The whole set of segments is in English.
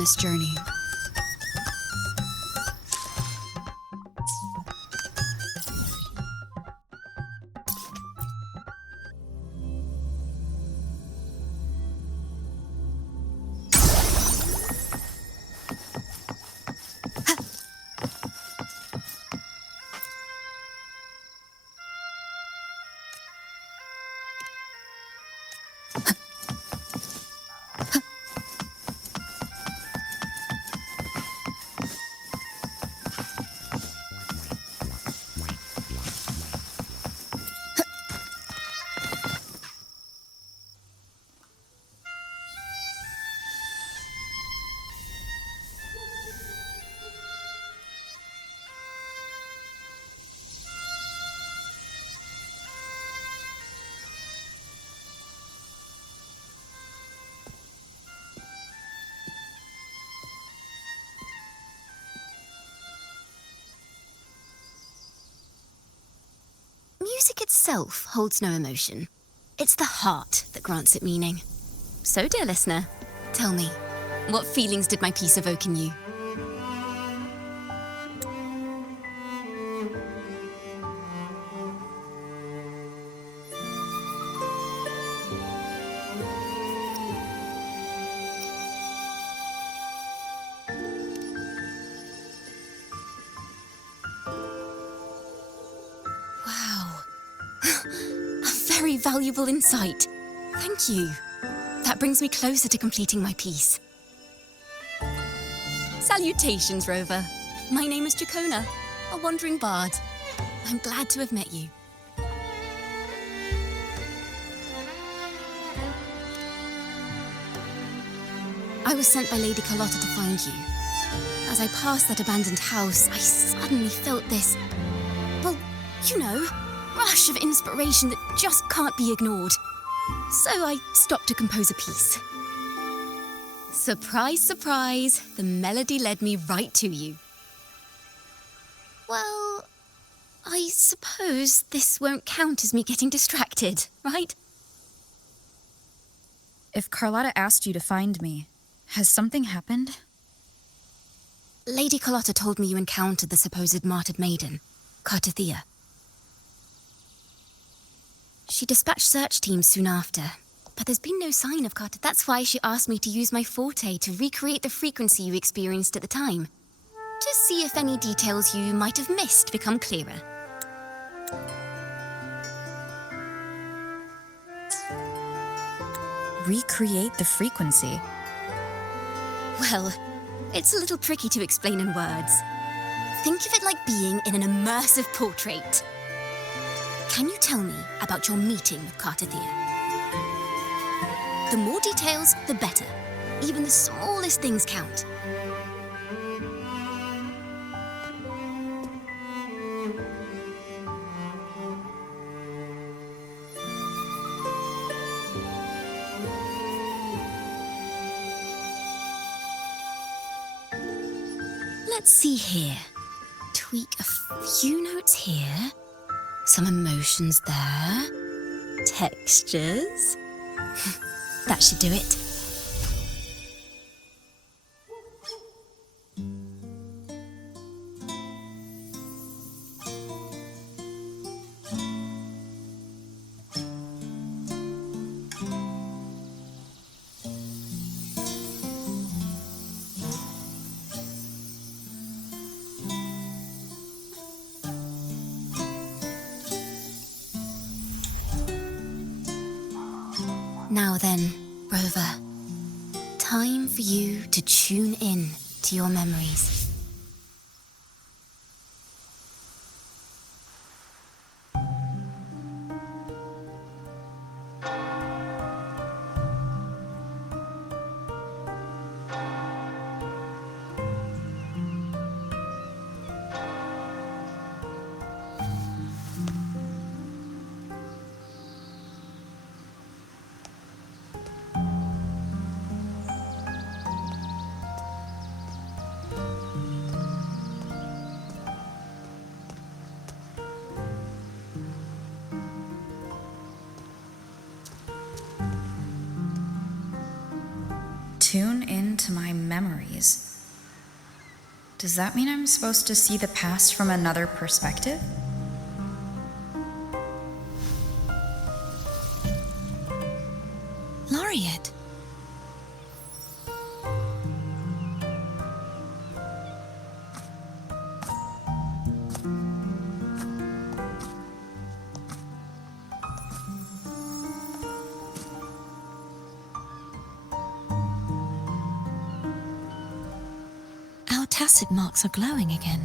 this journey. Music itself holds no emotion. It's the heart that grants it meaning. So, dear listener, tell me, what feelings did my piece evoke in you? Very valuable insight. Thank you. That brings me closer to completing my piece. Salutations, Rover. My name is Chacona, a wandering bard. I'm glad to have met you. I was sent by Lady Carlotta to find you. As I passed that abandoned house, I suddenly felt this, well, you know, rush of inspiration that just can't be ignored. So I stopped to compose a piece. Surprise, surprise, the melody led me right to you. Well, I suppose this won't count as me getting distracted, right? If Carlotta asked you to find me, has something happened? Lady Carlotta told me you encountered the supposed martyred maiden, Carlotta. She dispatched search teams soon after, but there's been no sign of Carlotta. That's why she asked me to use my forte to recreate the frequency you experienced at the time, to see if any details you might have missed become clearer. Recreate the frequency? Well, it's a little tricky to explain in words. Think of it like being in an immersive portrait. Can you tell me about your meeting with Carlotta? The more details, the better. Even the smallest things count. Let's see here. Tweak a few notes here. Some emotions there. Textures. That should do it. Now then, Rover, time for you to tune in to your memories. memories. Does that mean I'm supposed to see the past from another perspective? Laureate. Our tacit marks are glowing again.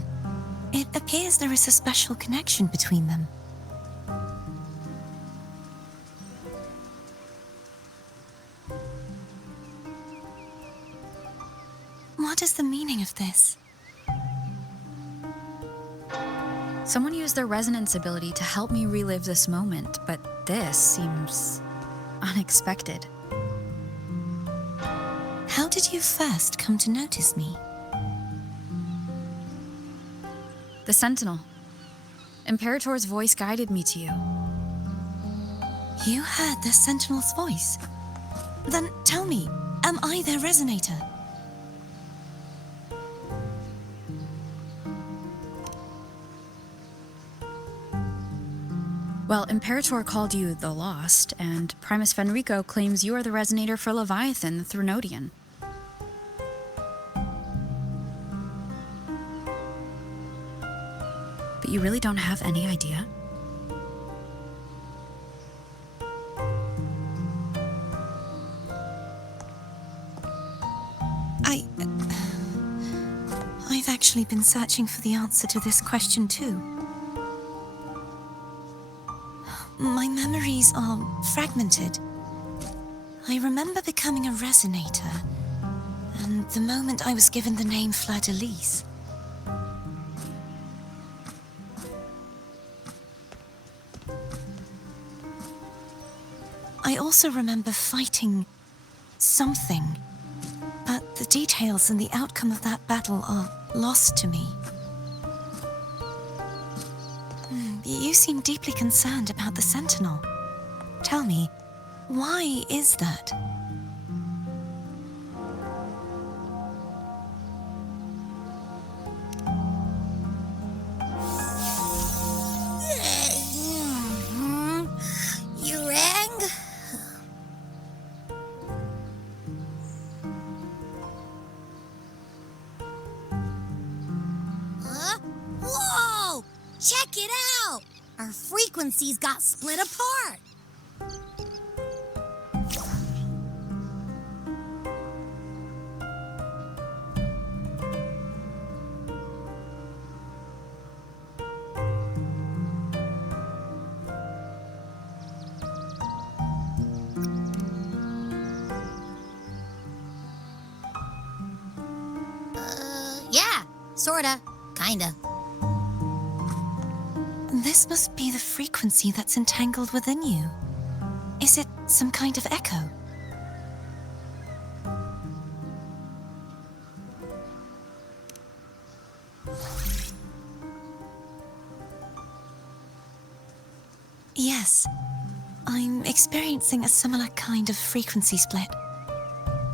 It appears there is a special connection between them. What is the meaning of this? Someone used their resonance ability to help me relive this moment, but this seems unexpected. How did you first come to notice me? The Sentinel. Imperator's voice guided me to you. You heard the Sentinel's voice? Then tell me, am I their resonator? Well, Imperator called you the Lost, and Primus Fenrico claims you are the resonator for Leviathan, the Threnodian. But you really don't have any idea? I've actually been searching for the answer to this question too. My memories are fragmented. I remember becoming a resonator, and the moment I was given the name Fleur-de-Lis. I also remember fighting something, but the details and the outcome of that battle are lost to me. You seem deeply concerned about the Sentinel. Tell me, why is that? You rang? Whoa! Check it out! Our frequencies got split apart. Yeah, sorta, kinda. This must be the frequency that's entangled within you. Is it some kind of echo? Yes, I'm experiencing a similar kind of frequency split.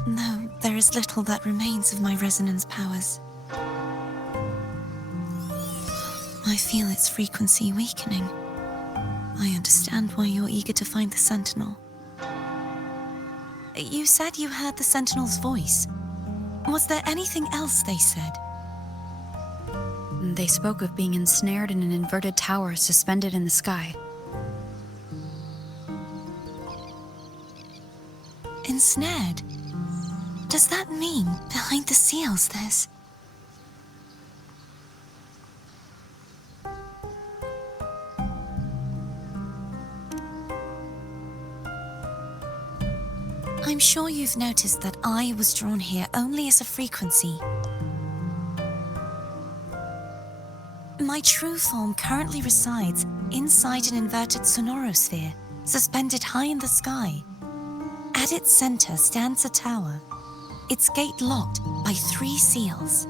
Though there is little that remains of my resonance powers. I feel its frequency weakening. I understand why you're eager to find the Sentinel. You said you heard the Sentinel's voice. Was there anything else they said? They spoke of being ensnared in an inverted tower suspended in the sky. Ensnared? Does that mean behind the seals there's... I'm sure you've noticed that I was drawn here only as a frequency. My true form currently resides inside an inverted sonorosphere, suspended high in the sky. At its center stands a tower, its gate locked by 3 seals.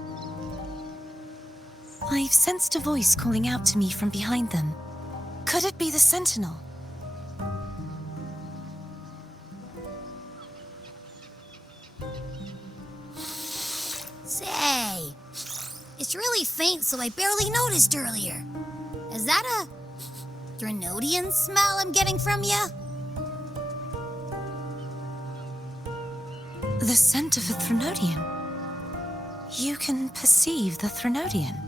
I've sensed a voice calling out to me from behind them. Could it be the Sentinel? Say, it's really faint, so I barely noticed earlier. Is that a Threnodian smell I'm getting from you? The scent of a Threnodian. You can perceive the Threnodian.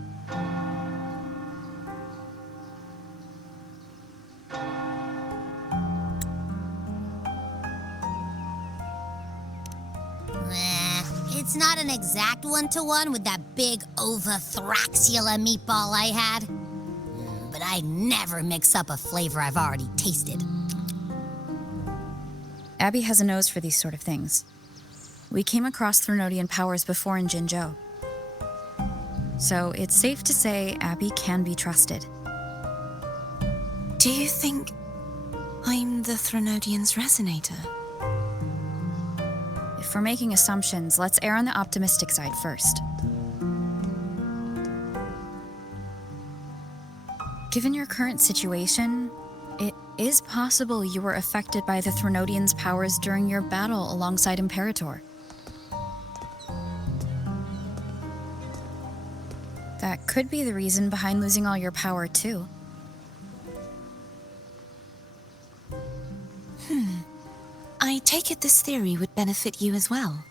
It's not an exact one-to-one with that big Ovathraxula meatball I had. But I never mix up a flavor I've already tasted. Abby has a nose for these sort of things. We came across Threnodian powers before in Jinzhou. So it's safe to say Abby can be trusted. Do you think I'm the Threnodian's resonator? If we're making assumptions, let's err on the optimistic side first. Given your current situation, it is possible you were affected by the Threnodian's powers during your battle alongside Imperator. That could be the reason behind losing all your power, too. I take it this theory would benefit you as well.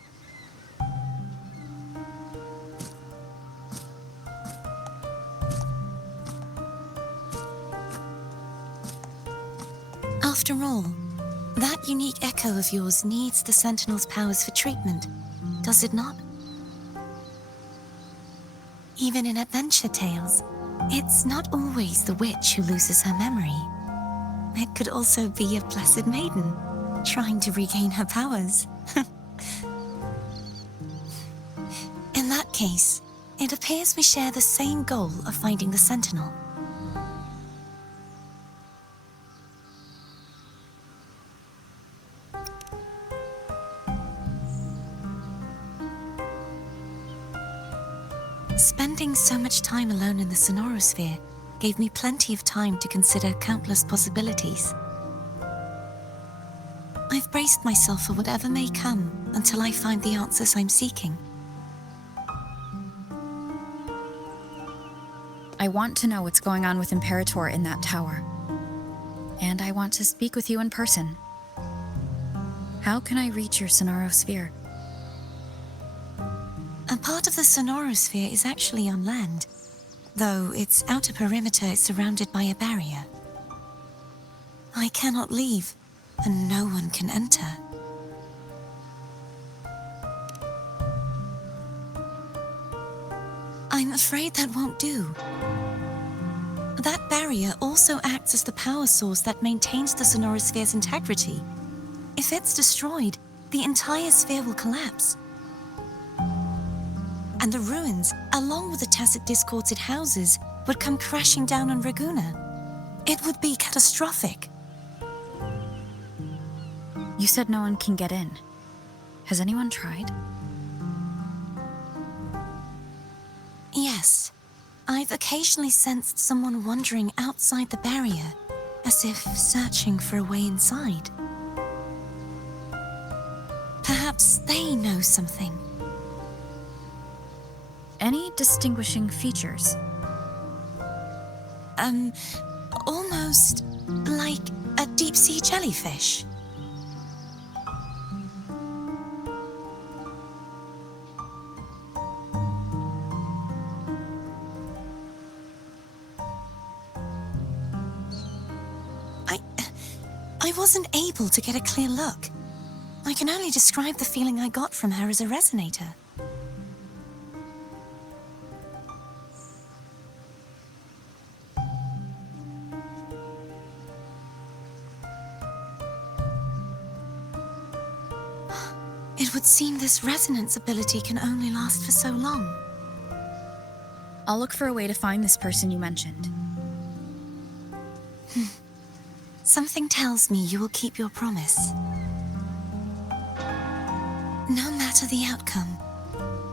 After all, that unique echo of yours needs the Sentinel's powers for treatment, does it not? Even in adventure tales, it's not always the witch who loses her memory. It could also be a blessed maiden, trying to regain her powers. In that case, it appears we share the same goal of finding the Sentinel. Spending so much time alone in the sonorosphere gave me plenty of time to consider countless possibilities. I've braced myself for whatever may come until I find the answers I'm seeking. I want to know what's going on with Imperator in that tower. And I want to speak with you in person. How can I reach your sonorosphere? A part of the sonorosphere is actually on land, though its outer perimeter is surrounded by a barrier. I cannot leave, and no one can enter. I'm afraid that won't do. That barrier also acts as the power source that maintains the sonorosphere's integrity. If it's destroyed, the entire sphere will collapse. And the ruins, along with the tacit discords it houses, would come crashing down on Raguna. It would be catastrophic. You said no one can get in. Has anyone tried? Yes. I've occasionally sensed someone wandering outside the barrier, as if searching for a way inside. Perhaps they know something. Any distinguishing features? Almost like a deep-sea jellyfish. I wasn't able to get a clear look. I can only describe the feeling I got from her as a resonator. It would seem this resonance ability can only last for so long. I'll look for a way to find this person you mentioned. Something tells me you will keep your promise. No matter the outcome,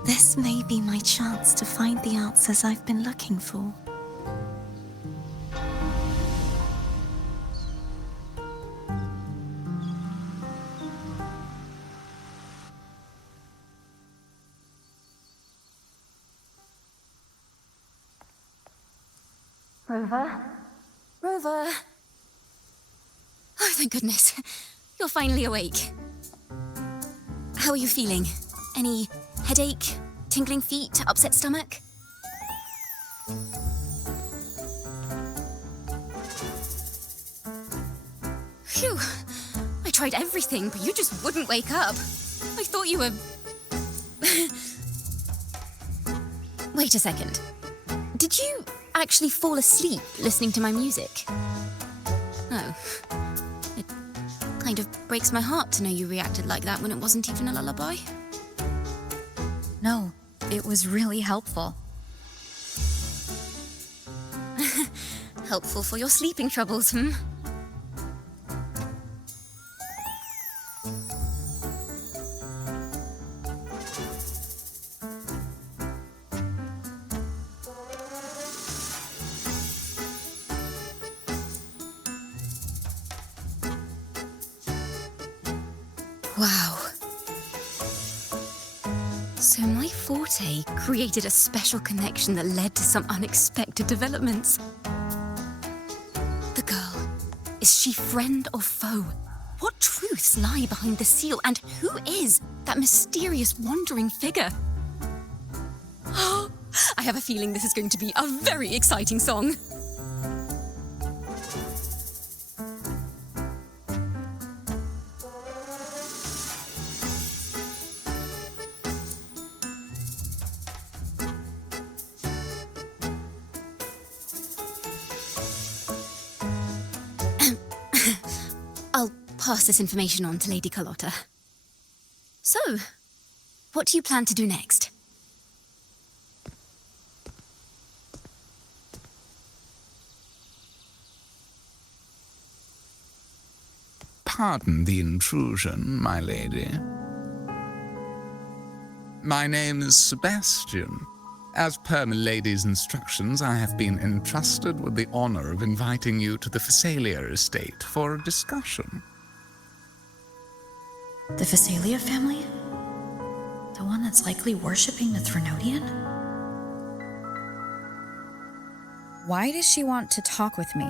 this may be my chance to find the answers I've been looking for. Rover? Rover? Oh, thank goodness. You're finally awake. How are you feeling? Any headache, tingling feet, upset stomach? Phew. I tried everything, but you just wouldn't wake up. I thought you were... Wait a second. Did you actually fall asleep listening to my music? Oh. It kind of breaks my heart to know you reacted like that when it wasn't even a lullaby. No, it was really helpful. Helpful for your sleeping troubles, hmm? Wow. So my forte created a special connection that led to some unexpected developments. The girl, is she friend or foe? What truths lie behind the seal, and who is that mysterious wandering figure? Oh, I have a feeling this is going to be a very exciting song. I'll pass this information on to Lady Carlotta. So, what do you plan to do next? Pardon the intrusion, my lady. My name is Sebastian. As per my lady's instructions, I have been entrusted with the honor of inviting you to the Phasalia estate for a discussion. The Phasalia family? The one that's likely worshipping the Threnodian? Why does she want to talk with me?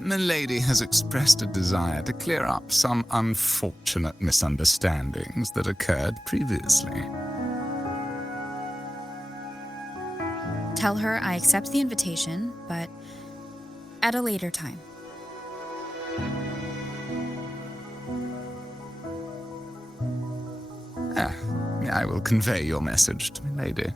My lady has expressed a desire to clear up some unfortunate misunderstandings that occurred previously. Tell her I accept the invitation, but at a later time. I will convey your message to my lady.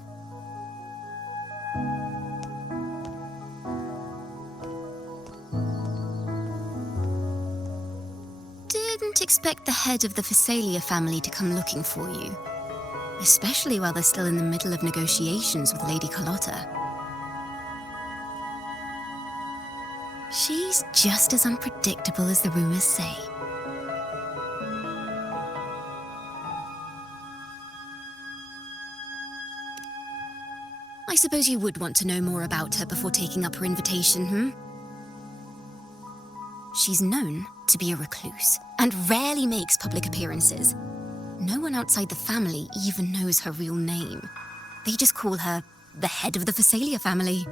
Didn't expect the head of the Phasalia family to come looking for you. Especially while they're still in the middle of negotiations with Lady Carlotta. She's just as unpredictable as the rumors say. I suppose you would want to know more about her before taking up her invitation, hmm? She's known to be a recluse and rarely makes public appearances. No one outside the family even knows her real name. They just call her the head of the Phasalia family.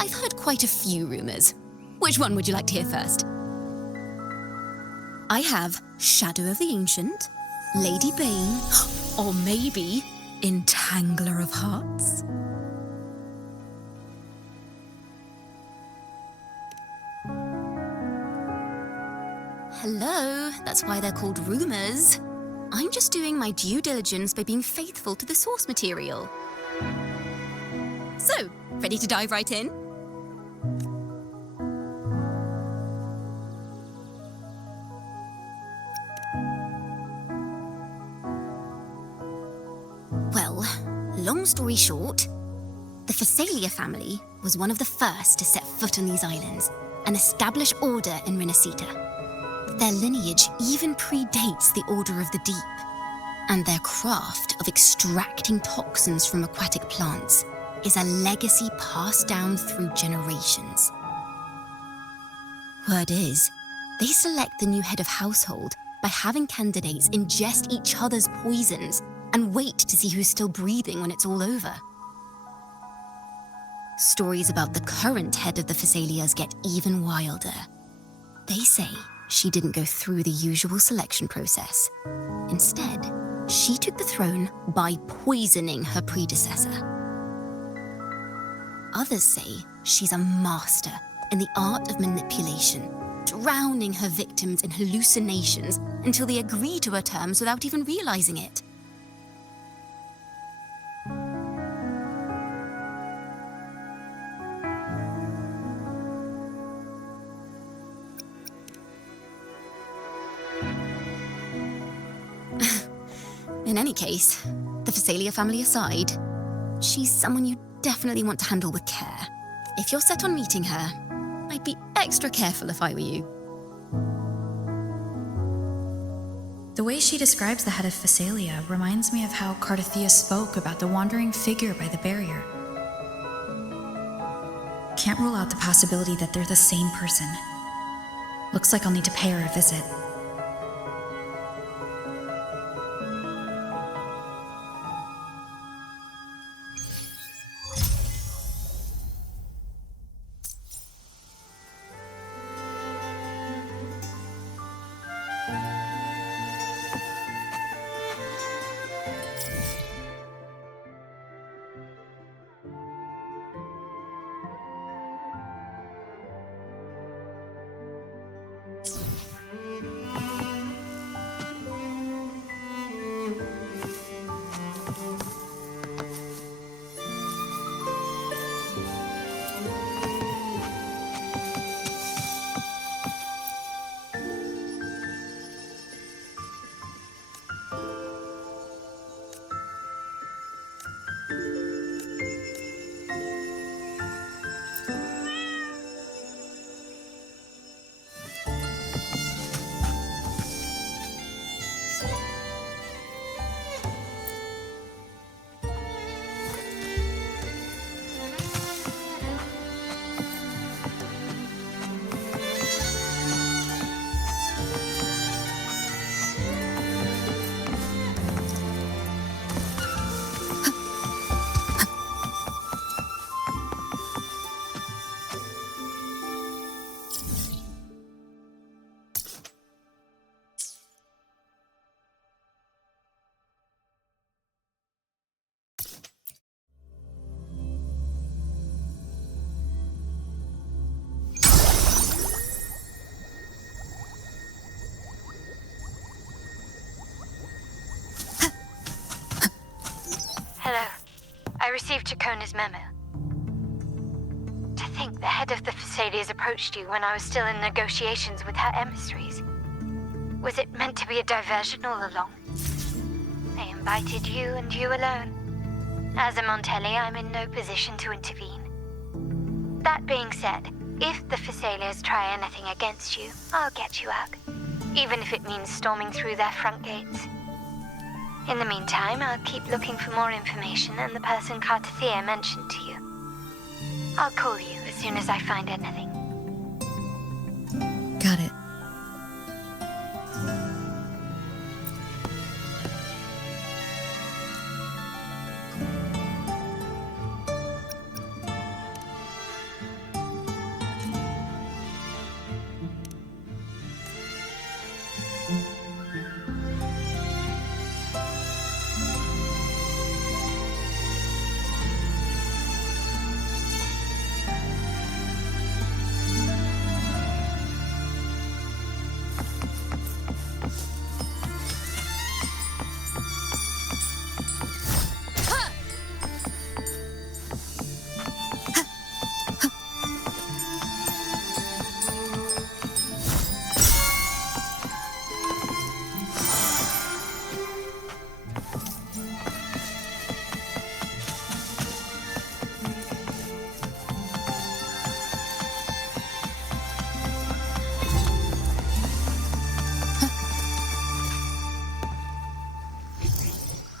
I've heard quite a few rumors. Which one would you like to hear first? I have Shadow of the Ancient, Lady Bane, or maybe Entangler of Hearts. Hello, that's why they're called rumors. I'm just doing my due diligence by being faithful to the source material. So, ready to dive right in? Well, long story short, the Phasalia family was one of the first to set foot on these islands and establish order in Rinascita. Their lineage even predates the Order of the Deep, and their craft of extracting toxins from aquatic plants is a legacy passed down through generations. Word is, they select the new head of household by having candidates ingest each other's poisons and wait to see who's still breathing when it's all over. stories about the current head of the Phasalias get even wilder. They say she didn't go through the usual selection process. Instead, she took the throne by poisoning her predecessor. Others say she's a master in the art of manipulation, drowning her victims in hallucinations until they agree to her terms without even realizing it. In any case, the Phasalia family aside, she's someone you definitely want to handle with care. If you're set on meeting her, I'd be extra careful if I were you. The way she describes the head of Phasalia reminds me of how Cardothea spoke about the wandering figure by the barrier. Can't rule out the possibility that they're the same person. Looks like I'll need to pay her a visit. Hello. I received Chacona's memo. To think the head of the Phasalias approached you when I was still in negotiations with her emissaries. Was it meant to be a diversion all along? They invited you and you alone. As a Montelli, I'm in no position to intervene. That being said, if the Phasalias try anything against you, I'll get you out. Even if it means storming through their front gates. In the meantime, I'll keep looking for more information and the person Carlotta mentioned to you. I'll call you as soon as I find anything. Got it.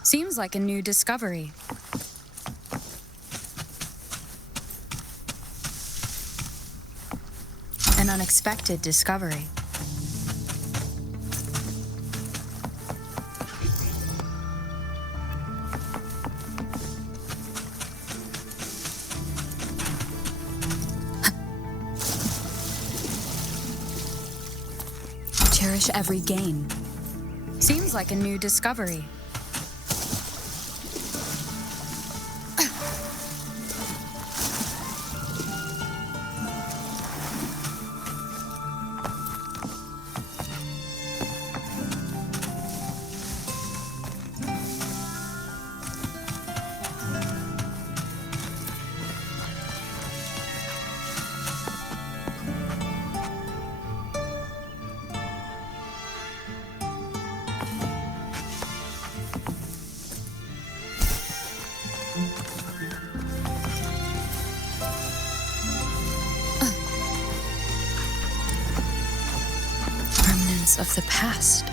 Seems like a new discovery. An unexpected discovery. Cherish every gain. Seems like a new discovery. Remnants of the past.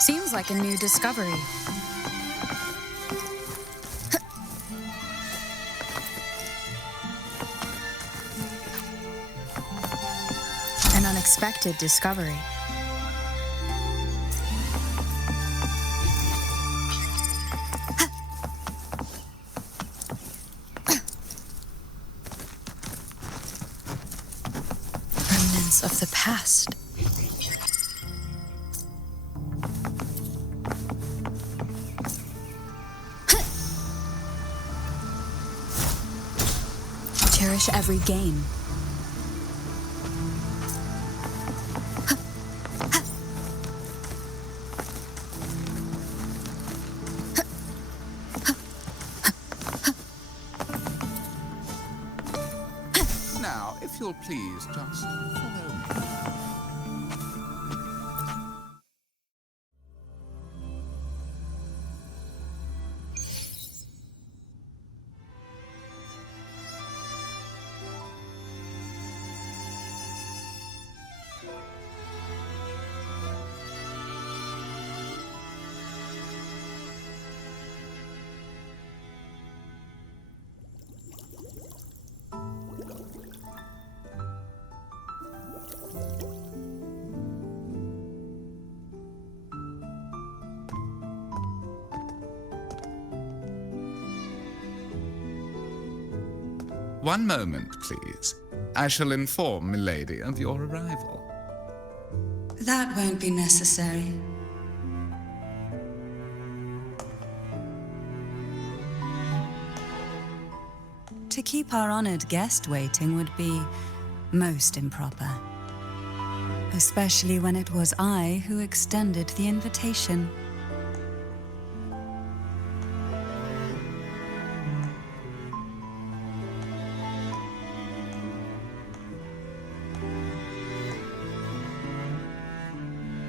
Seems like a new discovery. An unexpected discovery. Remnants of the past. Cherish every gain. Now, if you'll please just follow me. One moment, please. I shall inform Milady of your arrival. That won't be necessary. To keep our honored guest waiting would be most improper. Especially when it was I who extended the invitation.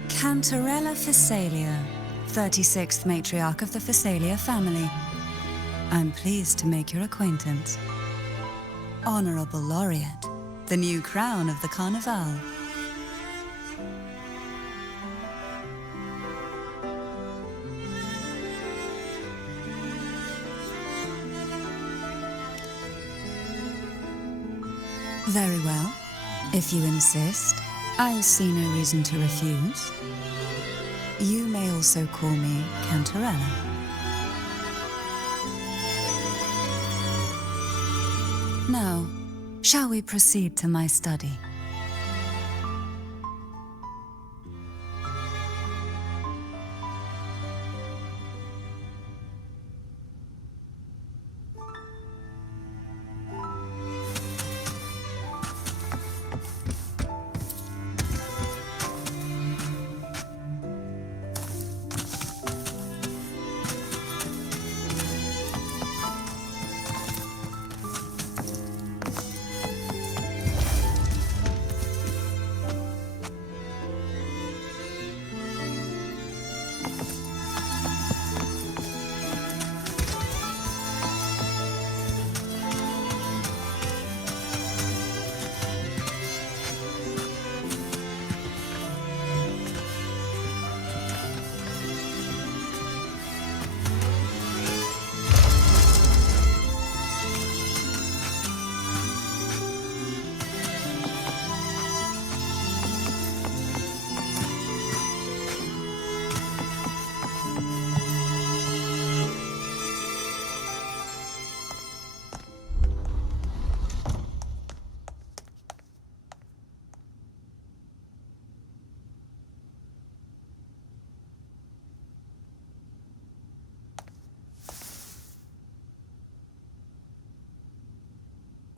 Cantarella Phasalia, 36th matriarch of the Phasalia family. I'm pleased to make your acquaintance. Honorable Laureate, the new crown of the Carnival. Very well. If you insist, I see no reason to refuse. You may also call me Cantarella. Now, shall we proceed to my study?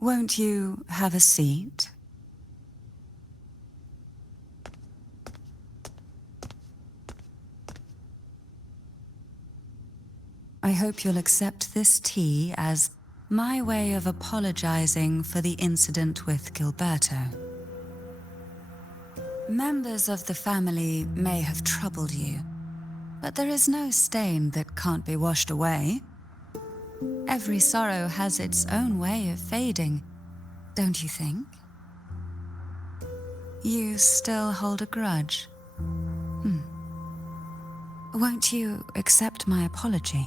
Won't you have a seat? I hope you'll accept this tea as my way of apologizing for the incident with Gilberto. Members of the family may have troubled you, but there is no stain that can't be washed away. Every sorrow has its own way of fading, don't you think? You still hold a grudge? Won't you accept my apology?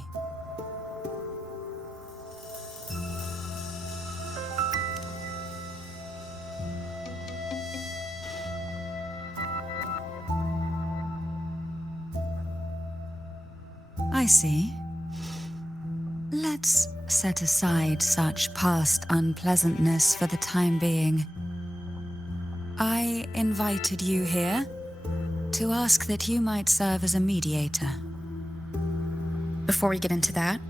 I see. Let's set aside such past unpleasantness for the time being. I invited you here to ask that you might serve as a mediator. Before we get into that,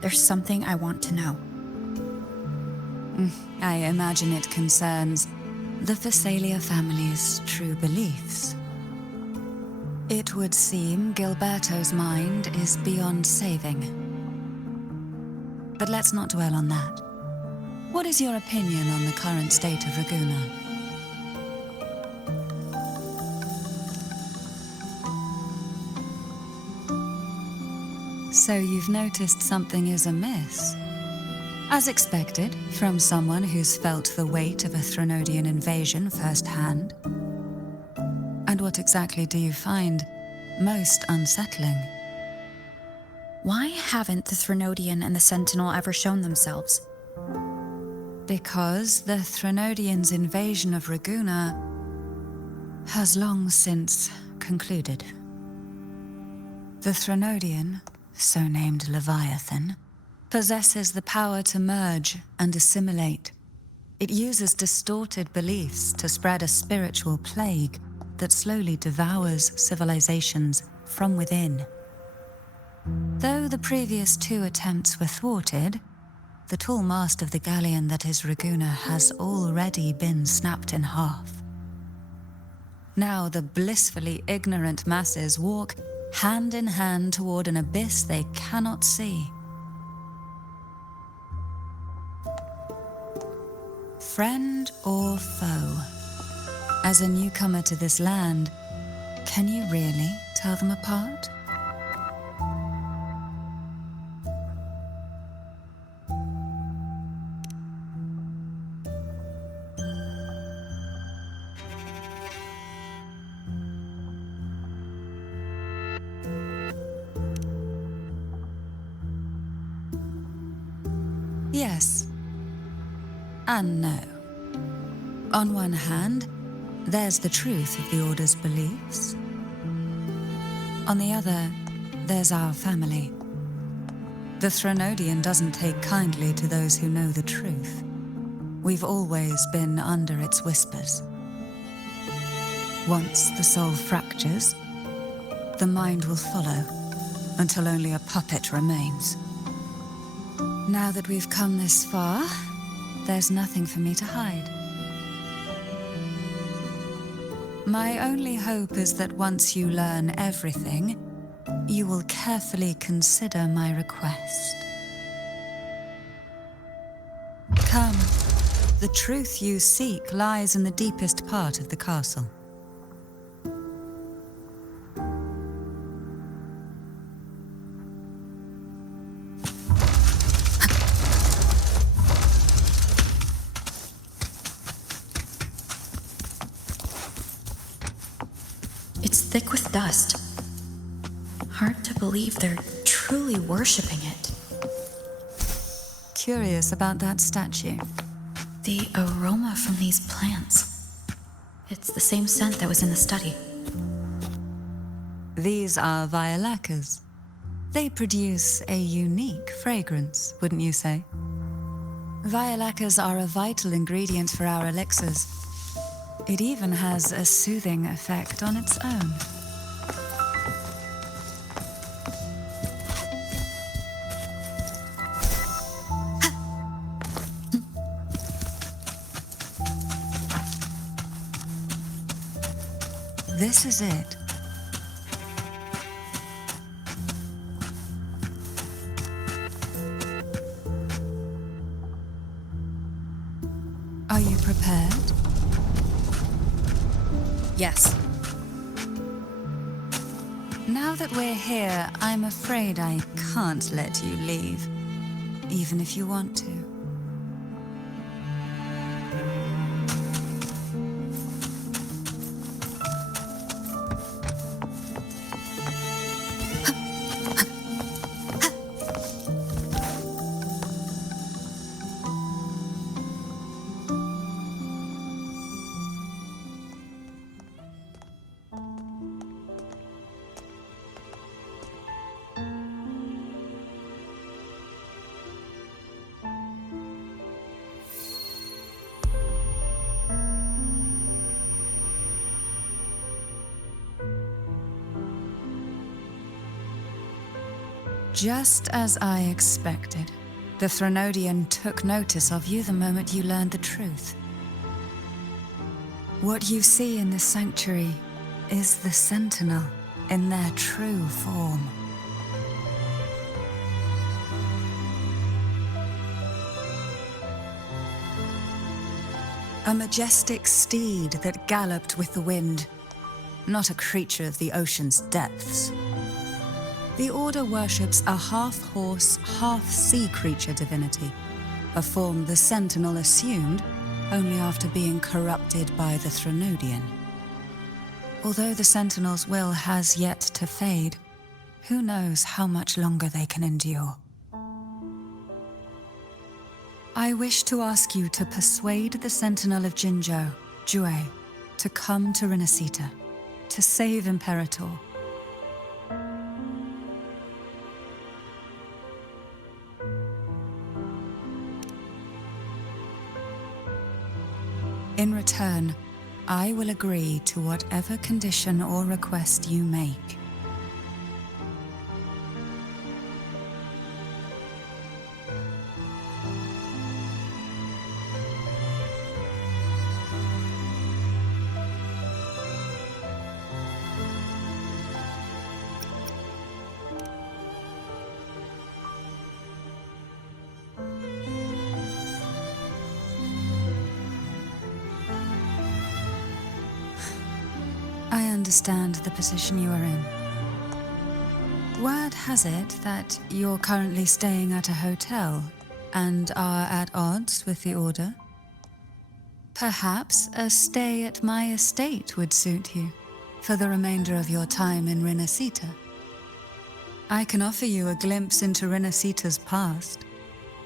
there's something I want to know. I imagine it concerns the Phasalia family's true beliefs. It would seem Gilberto's mind is beyond saving. But let's not dwell on that. What is your opinion on the current state of Raguna? So you've noticed something is amiss? As expected, from someone who's felt the weight of a Threnodian invasion firsthand. And what exactly do you find most unsettling? Why haven't the Threnodian and the Sentinel ever shown themselves? Because the Threnodians' invasion of Raguna has long since concluded. The Threnodian, so named Leviathan, possesses the power to merge and assimilate. It uses distorted beliefs to spread a spiritual plague that slowly devours civilizations from within. Though the previous two attempts were thwarted, the tall mast of the galleon that is Raguna has already been snapped in half. Now the blissfully ignorant masses walk hand in hand toward an abyss they cannot see. Friend or foe? As a newcomer to this land, can you really tell them apart? Yes and no. On one hand, there's the truth of the Order's beliefs. On the other, there's our family. The Threnodian doesn't take kindly to those who know the truth. We've always been under its whispers. Once the soul fractures, the mind will follow, until only a puppet remains. Now that we've come this far, there's nothing for me to hide. My only hope is that once you learn everything, you will carefully consider my request. Come, the truth you seek lies in the deepest part of the castle. It's thick with dust. Hard to believe they're truly worshipping it. Curious about that statue. The aroma from these plants. It's the same scent that was in the study. These are violacas. They produce a unique fragrance, wouldn't you say? Violacas are a vital ingredient for our elixirs. It even has a soothing effect on its own. This is it. Are you prepared? Yes. Now that we're here, I'm afraid I can't let you leave, even if you want to. Just as I expected, the Threnodian took notice of you the moment you learned the truth. What you see in the sanctuary is the Sentinel in their true form. A majestic steed that galloped with the wind, not a creature of the ocean's depths. The Order worships a half-horse, half-sea creature divinity, a form the Sentinel assumed only after being corrupted by the Threnodian. Although the Sentinel's will has yet to fade, who knows how much longer they can endure. I wish to ask you to persuade the Sentinel of Jinzhou, Jue, to come to Rinascita, to save Imperator. In return, I will agree to whatever condition or request you make. I understand the position you are in. Word has it that you're currently staying at a hotel and are at odds with the Order. Perhaps a stay at my estate would suit you for the remainder of your time in Rinascita. I can offer you a glimpse into Rinascita's past,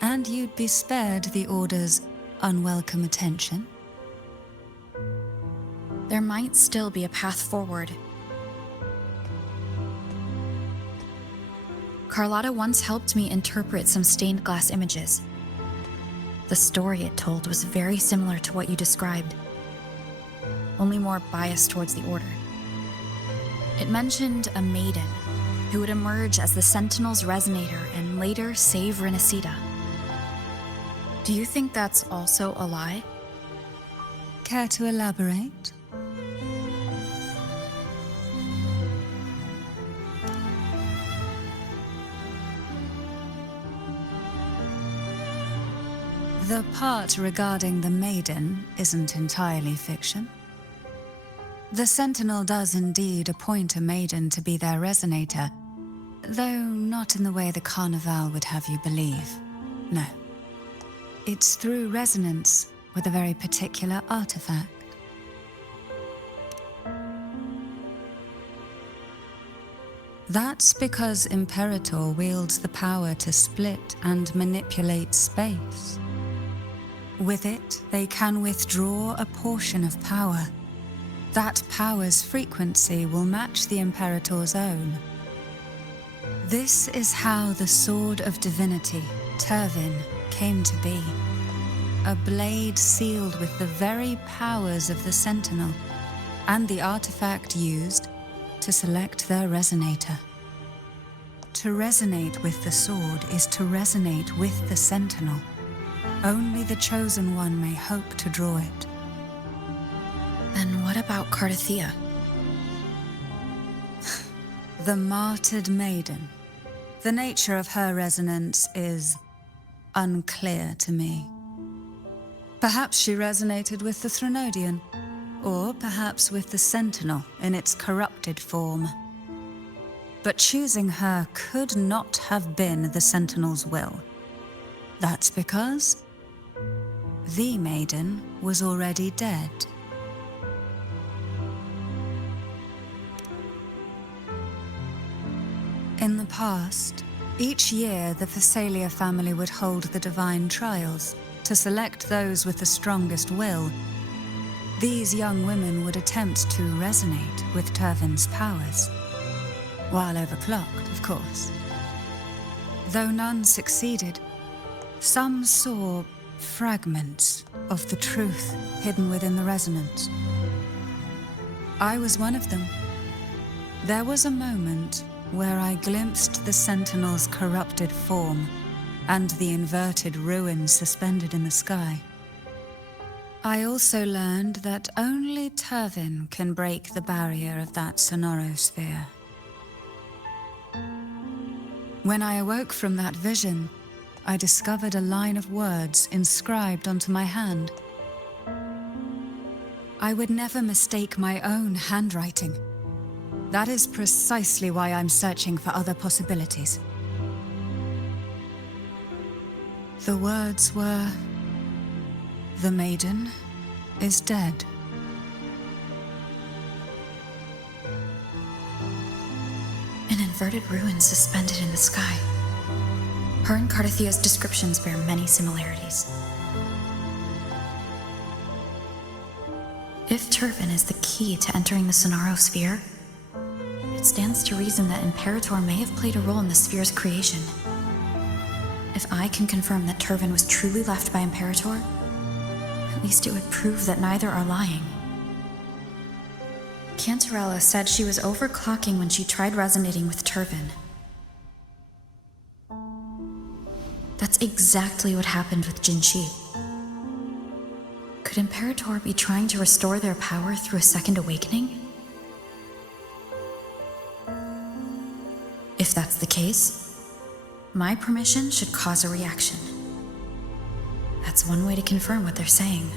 and you'd be spared the Order's unwelcome attention. There might still be a path forward. Carlotta once helped me interpret some stained glass images. The story it told was very similar to what you described, only more biased towards the Order. It mentioned a maiden who would emerge as the Sentinel's resonator and later save Rinascita. Do you think that's also a lie? Care to elaborate? The part regarding the maiden isn't entirely fiction. The Sentinel does indeed appoint a maiden to be their resonator, though not in the way the Carnival would have you believe. No. It's through resonance with a very particular artifact. That's because Imperator wields the power to split and manipulate space. With it, they can withdraw a portion of power. That power's frequency will match the Imperator's own. This is how the Sword of Divinity, Turvin, came to be. A blade sealed with the very powers of the Sentinel, and the artifact used to select their resonator. To resonate with the sword is to resonate with the Sentinel. Only the Chosen One may hope to draw it. Then what about Cardothea? The martyred maiden. The nature of her resonance is unclear to me. Perhaps she resonated with the Threnodian, or perhaps with the Sentinel in its corrupted form. But choosing her could not have been the Sentinel's will. That's because the maiden was already dead. In the past, each year the Phasalia family would hold the divine trials to select those with the strongest will. These young women would attempt to resonate with Turvin's powers, while overclocked, of course. Though none succeeded, some saw fragments of the truth hidden within the resonance. I was one of them. There was a moment where I glimpsed the Sentinel's corrupted form and the inverted ruins suspended in the sky. I also learned that only Turvin can break the barrier of that sonorosphere. When I awoke from that vision, I discovered a line of words inscribed onto my hand. I would never mistake my own handwriting. That is precisely why I'm searching for other possibilities. The words were, "The maiden is dead." An inverted ruin suspended in the sky. Her and Carthathia's descriptions bear many similarities. If Turvin is the key to entering the Sonorosphere, it stands to reason that Imperator may have played a role in the sphere's creation. If I can confirm that Turvin was truly left by Imperator, at least it would prove that neither are lying. Cantarella said she was overclocking when she tried resonating with Turvin. That's exactly what happened with Jinshi. Could Imperator be trying to restore their power through a second awakening? If that's the case, my permission should cause a reaction. That's one way to confirm what they're saying.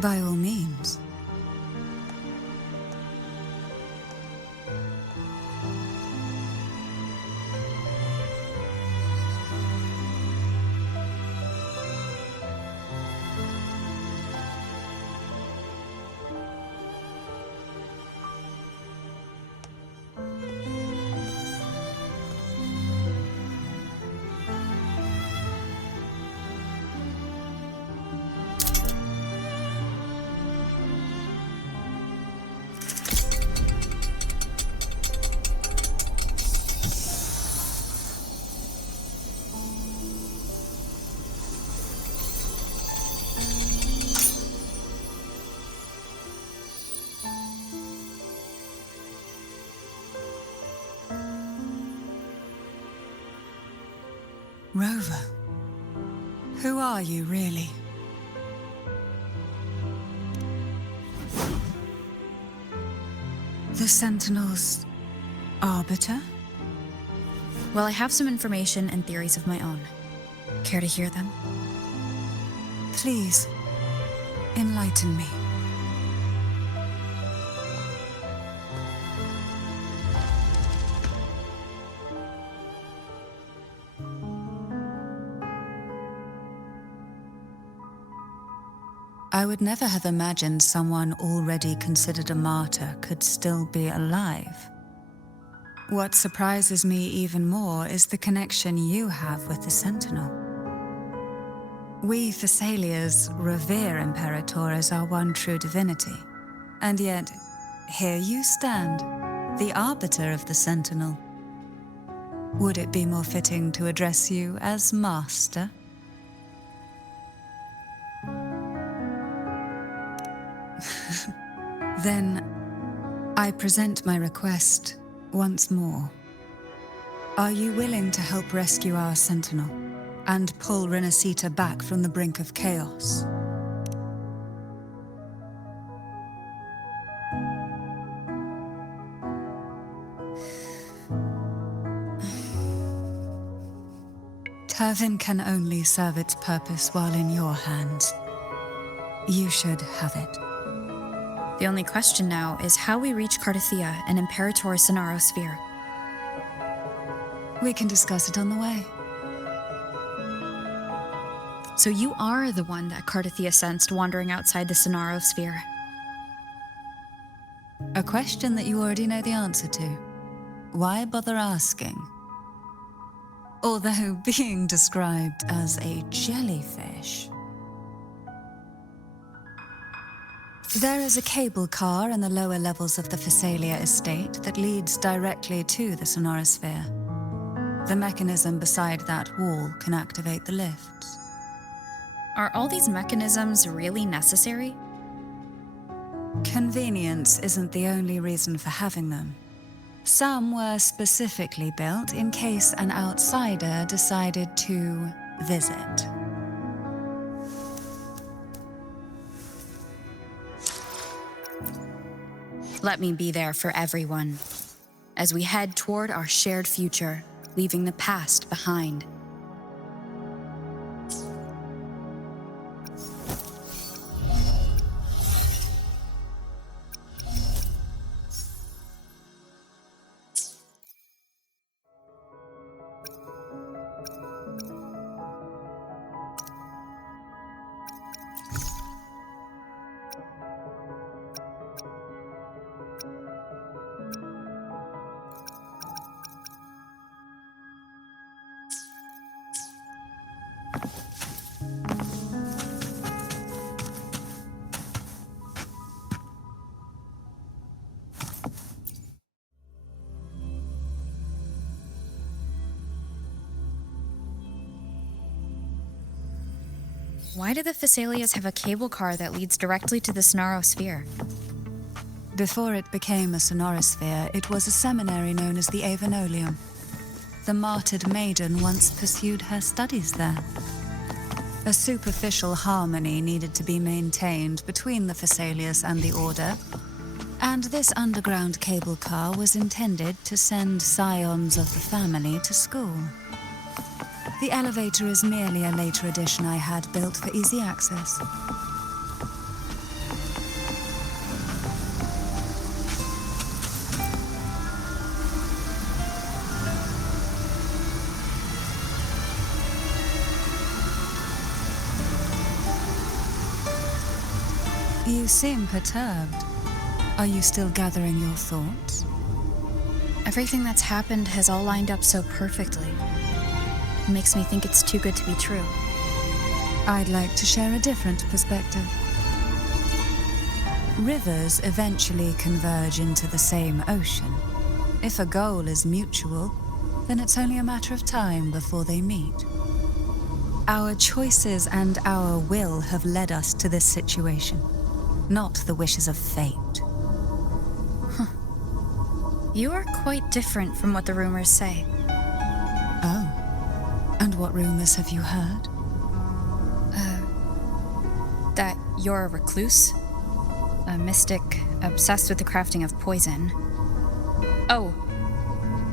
By all means. Rover, who are you really? The Sentinel's arbiter? Well, I have some information and theories of my own. Care to hear them? Please, enlighten me. I would never have imagined someone already considered a martyr could still be alive. What surprises me even more is the connection you have with the Sentinel. We Thessalians revere Imperator as our one true divinity, and yet here you stand, the arbiter of the Sentinel. Would it be more fitting to address you as Master? Then, I present my request once more. Are you willing to help rescue our Sentinel and pull Rinascita back from the brink of chaos? Turvin can only serve its purpose while in your hands. You should have it. The only question now is how we reach Carlotta and Imperator Sonaro Sphere. We can discuss it on the way. So you are the one that Carlotta sensed wandering outside the Sonaro Sphere. A question that you already know the answer to. Why bother asking? Although being described as a jellyfish. There is a cable car in the lower levels of the Phasalia estate that leads directly to the Sonorosphere. The mechanism beside that wall can activate the lifts. Are all these mechanisms really necessary? Convenience isn't the only reason for having them. Some were specifically built in case an outsider decided to visit. Let me be there for everyone, as we head toward our shared future, leaving the past behind. Why do the Phasalias have a cable car that leads directly to the Sonaro Sphere? Before it became a Sonorosphere, it was a seminary known as the Avenolium. The martyred maiden once pursued her studies there. A superficial harmony needed to be maintained between the Phasalias and the Order, and this underground cable car was intended to send scions of the family to school. The elevator is merely a later addition I had built for easy access. You seem perturbed. Are you still gathering your thoughts? Everything that's happened has all lined up so perfectly. It makes me think it's too good to be true. I'd like to share a different perspective. Rivers eventually converge into the same ocean. If a goal is mutual, then it's only a matter of time before they meet. Our choices and our will have led us to this situation, not the wishes of fate. You are quite different from what the rumors say. Oh. And what rumors have you heard? That you're a recluse, a mystic obsessed with the crafting of poison. Oh,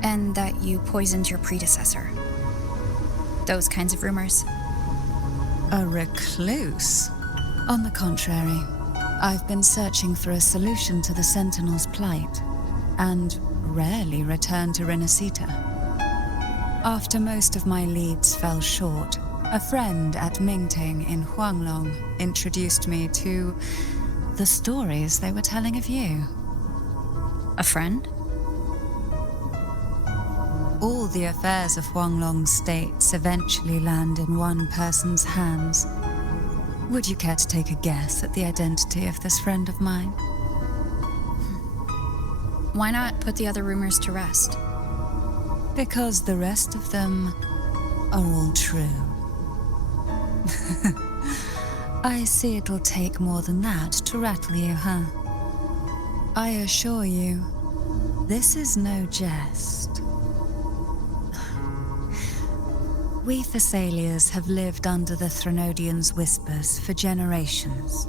and that you poisoned your predecessor. Those kinds of rumors. A recluse? On the contrary, I've been searching for a solution to the Sentinel's plight, and rarely return to Rinascita. After most of my leads fell short, a friend at Mingting in Huanglong introduced me to the stories they were telling of you. A friend? All the affairs of Huanglong's states eventually land in one person's hands. Would you care to take a guess at the identity of this friend of mine? Why not put the other rumors to rest? Because the rest of them are all true. I see it'll take more than that to rattle you, huh? I assure you, this is no jest. We Phasalias have lived under the Threnodians' whispers for generations.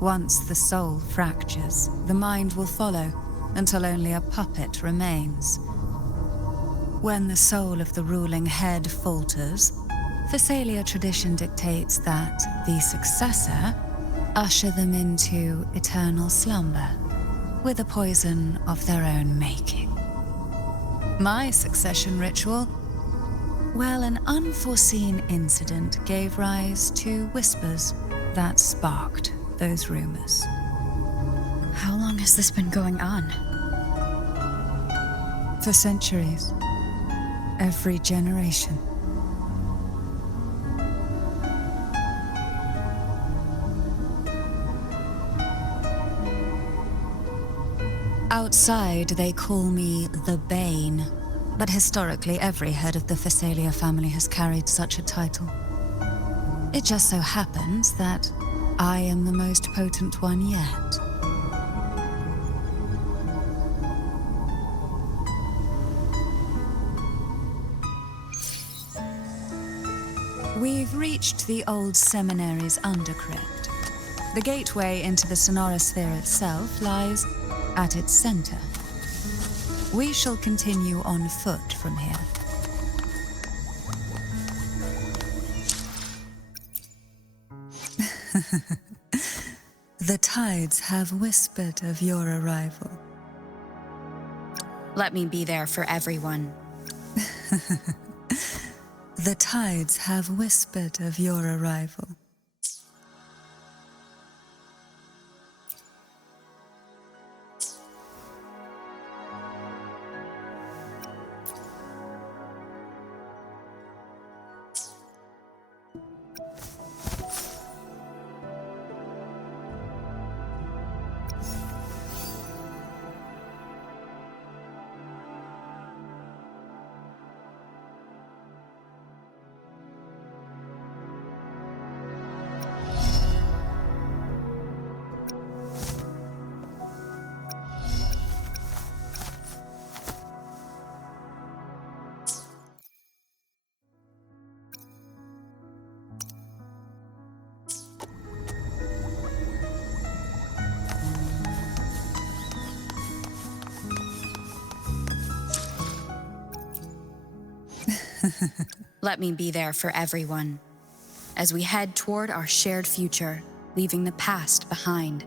Once the soul fractures, the mind will follow until only a puppet remains. When the soul of the ruling head falters, Phasalia tradition dictates that the successor usher them into eternal slumber with a poison of their own making. My succession ritual, well, an unforeseen incident gave rise to whispers that sparked those rumors. How long has this been going on? For centuries, every generation. Outside, they call me the Bane, but historically every head of the Phasalia family has carried such a title. It just so happens that I am the most potent one yet. We've reached the old seminary's undercrypt. The gateway into the sonorosphere itself lies at its center. We shall continue on foot from here. The tides have whispered of your arrival. Let me be there for everyone. The tides have whispered of your arrival. Let me be there for everyone, as we head toward our shared future, leaving the past behind.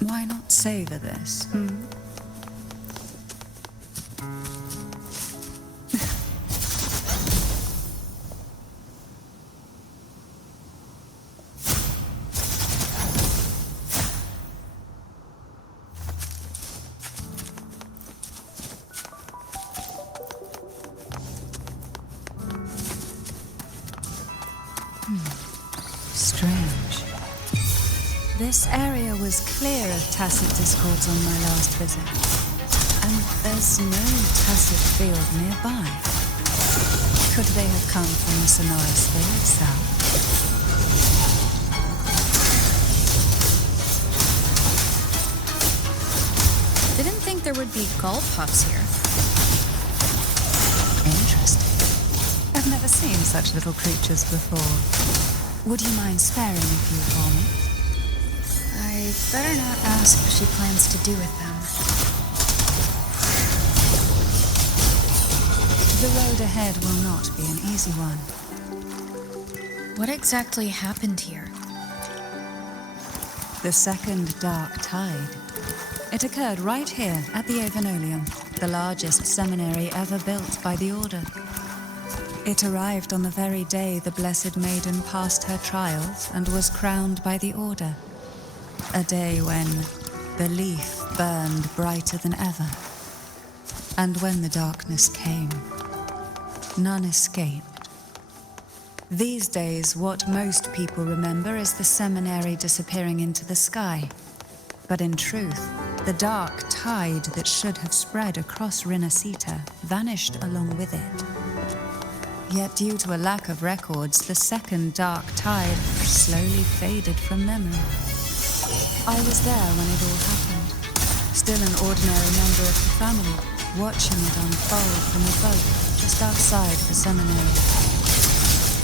Why not savor this? Strange. This area was clear of tacit discords on my last visit, and there's no tacit field nearby. Could they have come from the sonorosphere itself? Didn't think there would be gull puffs here. Interesting. I've never seen such little creatures before. Would you mind sparing a few for me? I better not ask what she plans to do with them. The road ahead will not be an easy one. What exactly happened here? The second dark tide. It occurred right here at the Avenolium, the largest seminary ever built by the Order. It arrived on the very day the Blessed Maiden passed her trials and was crowned by the Order. A day when belief burned brighter than ever. And when the darkness came, none escaped. These days, what most people remember is the seminary disappearing into the sky. But in truth, the dark tide that should have spread across Rinascita vanished along with it. Yet due to a lack of records, the second dark tide slowly faded from memory. I was there when it all happened, still an ordinary member of the family, watching it unfold from a boat just outside the seminary.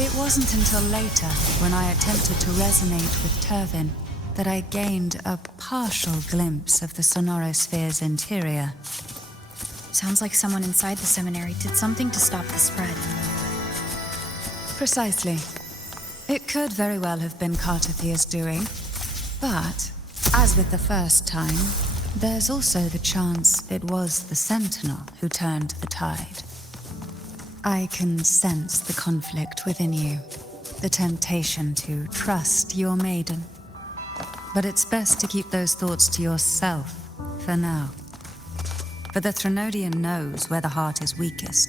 It wasn't until later, when I attempted to resonate with Turvin, that I gained a partial glimpse of the sonorosphere's interior. Sounds like someone inside the seminary did something to stop the spread. Precisely. It could very well have been Carlotha's doing, but, as with the first time, there's also the chance it was the Sentinel who turned the tide. I can sense the conflict within you, the temptation to trust your maiden. But it's best to keep those thoughts to yourself for now. For the Threnodian knows where the heart is weakest,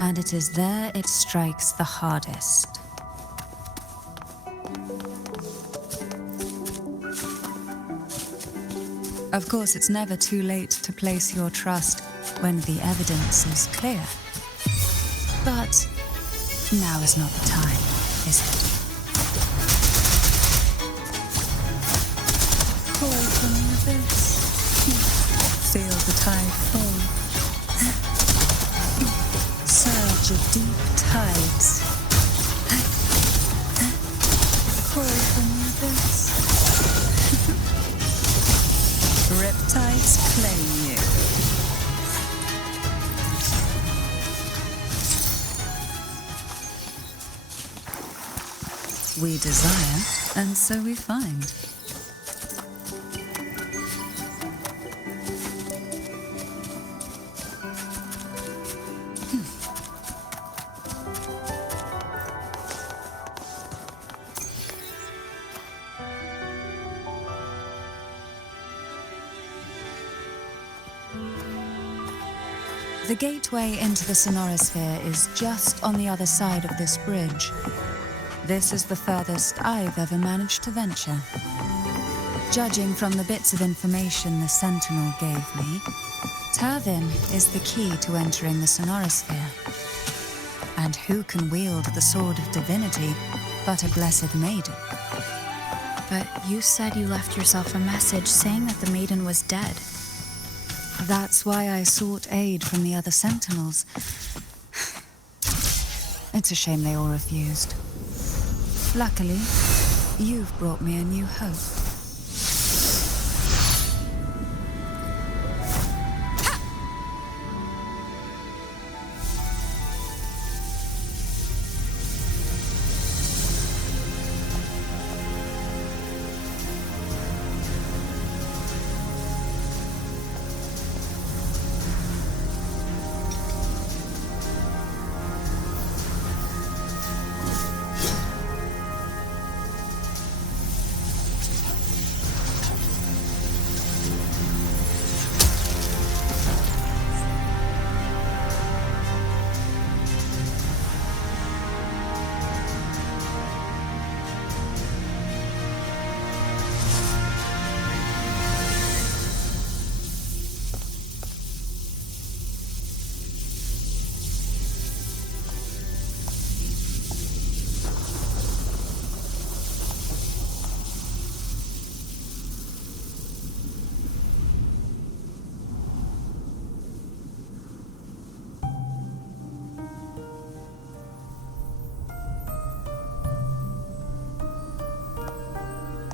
and it is there it strikes the hardest. Of course, it's never too late to place your trust when the evidence is clear. But now is not the time, is it? Call from the abyss. Feel the tide fall. Surge of deep tides. Call from the abyss. Riptides claim you. We desire, and so we find. The gateway into the sonorosphere is just on the other side of this bridge. This is the furthest I've ever managed to venture. Judging from the bits of information the Sentinel gave me, Turvin is the key to entering the sonorosphere. And who can wield the sword of divinity but a blessed maiden? But you said you left yourself a message saying that the maiden was dead. That's why I sought aid from the other Sentinels. It's a shame they all refused. Luckily, you've brought me a new hope.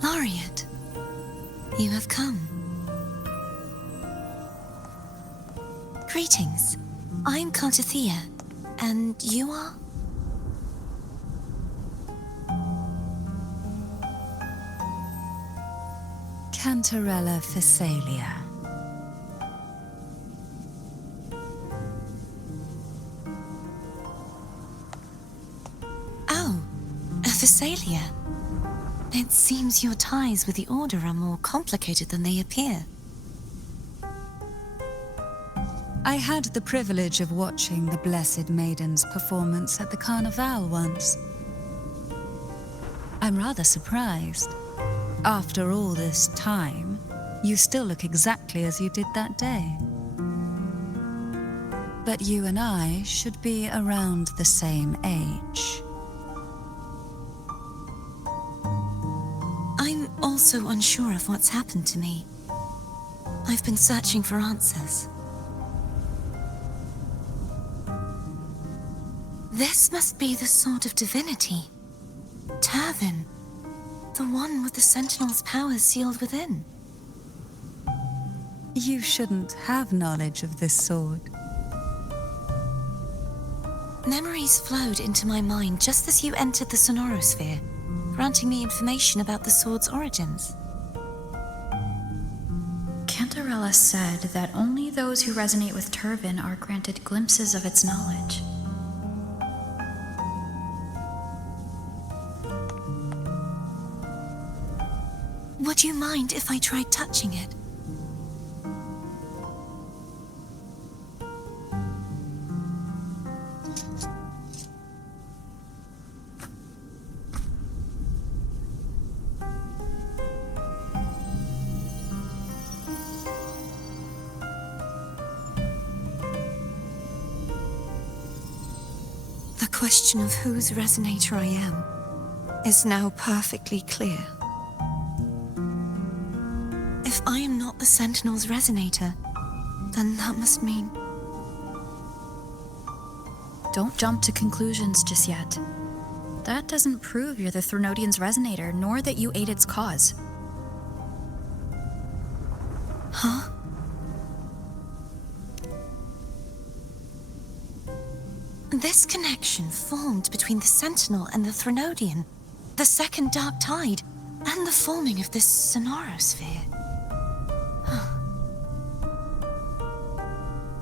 Laureate, you have come. Greetings. I'm Carlotta, and you are? Cantarella Phasalia. Oh, a Phasalia. It seems your ties with the Order are more complicated than they appear. I had the privilege of watching the Blessed Maiden's performance at the Carnival once. I'm rather surprised. After all this time, you still look exactly as you did that day. But you and I should be around the same age. I'm also unsure of what's happened to me. I've been searching for answers. This must be the sword of divinity. Turvin. The one with the Sentinel's powers sealed within. You shouldn't have knowledge of this sword. Memories flowed into my mind just as you entered the sonorosphere, granting me information about the sword's origins. Cantarella said that only those who resonate with Turvin are granted glimpses of its knowledge. Would you mind if I tried touching it? The question of whose resonator I am is now perfectly clear. If I am not the Sentinel's resonator, then that must mean... Don't jump to conclusions just yet. That doesn't prove you're the Threnodian's resonator, nor that you aid its cause. Huh? This connection formed between the Sentinel and the Threnodian, the second Dark Tide, and the forming of this sonorosphere.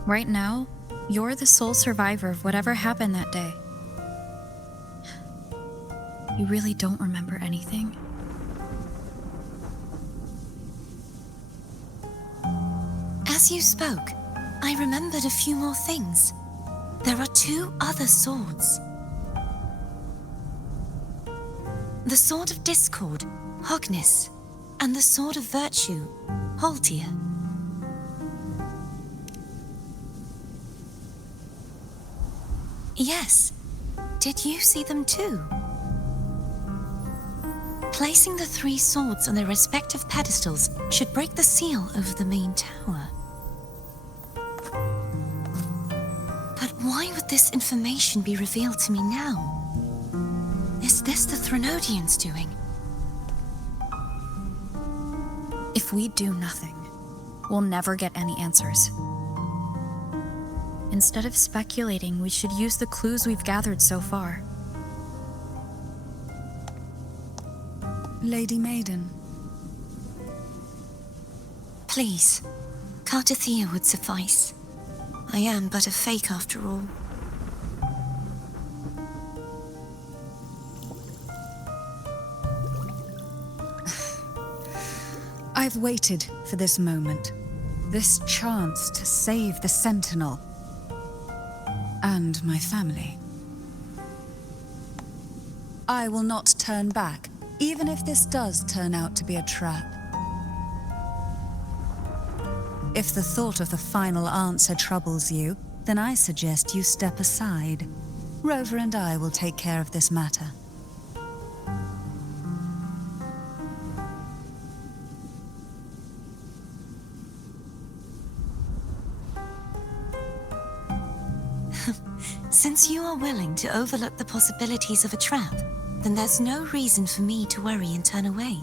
Right now, you're the sole survivor of whatever happened that day. You really don't remember anything? As you spoke, I remembered a few more things. There are 2 other swords. The Sword of Discord, Hognis, and the Sword of Virtue, Haltia. Yes. Did you see them too? Placing the 3 swords on their respective pedestals should break the seal over the main tower. But why would this information be revealed to me now? Is this the Threnodians' doing? If we do nothing, we'll never get any answers. Instead of speculating, we should use the clues we've gathered so far. Lady Maiden. Please, Carlotta would suffice. I am but a fake after all. I've waited for this moment. This chance to save the Sentinel. And my family. I will not turn back, even if this does turn out to be a trap. If the thought of the final answer troubles you, then I suggest you step aside. Rover and I will take care of this matter. Since you are willing to overlook the possibilities of a trap, then there's no reason for me to worry and turn away.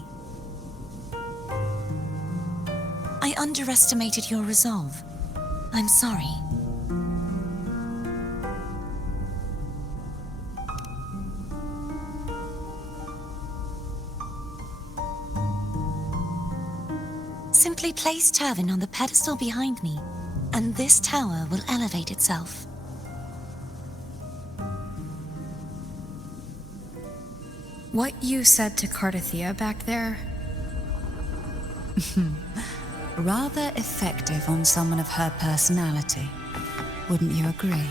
I underestimated your resolve. I'm sorry. Simply place Turvin on the pedestal behind me, and this tower will elevate itself. What you said to Carlotta back there? Rather effective on someone of her personality. Wouldn't you agree?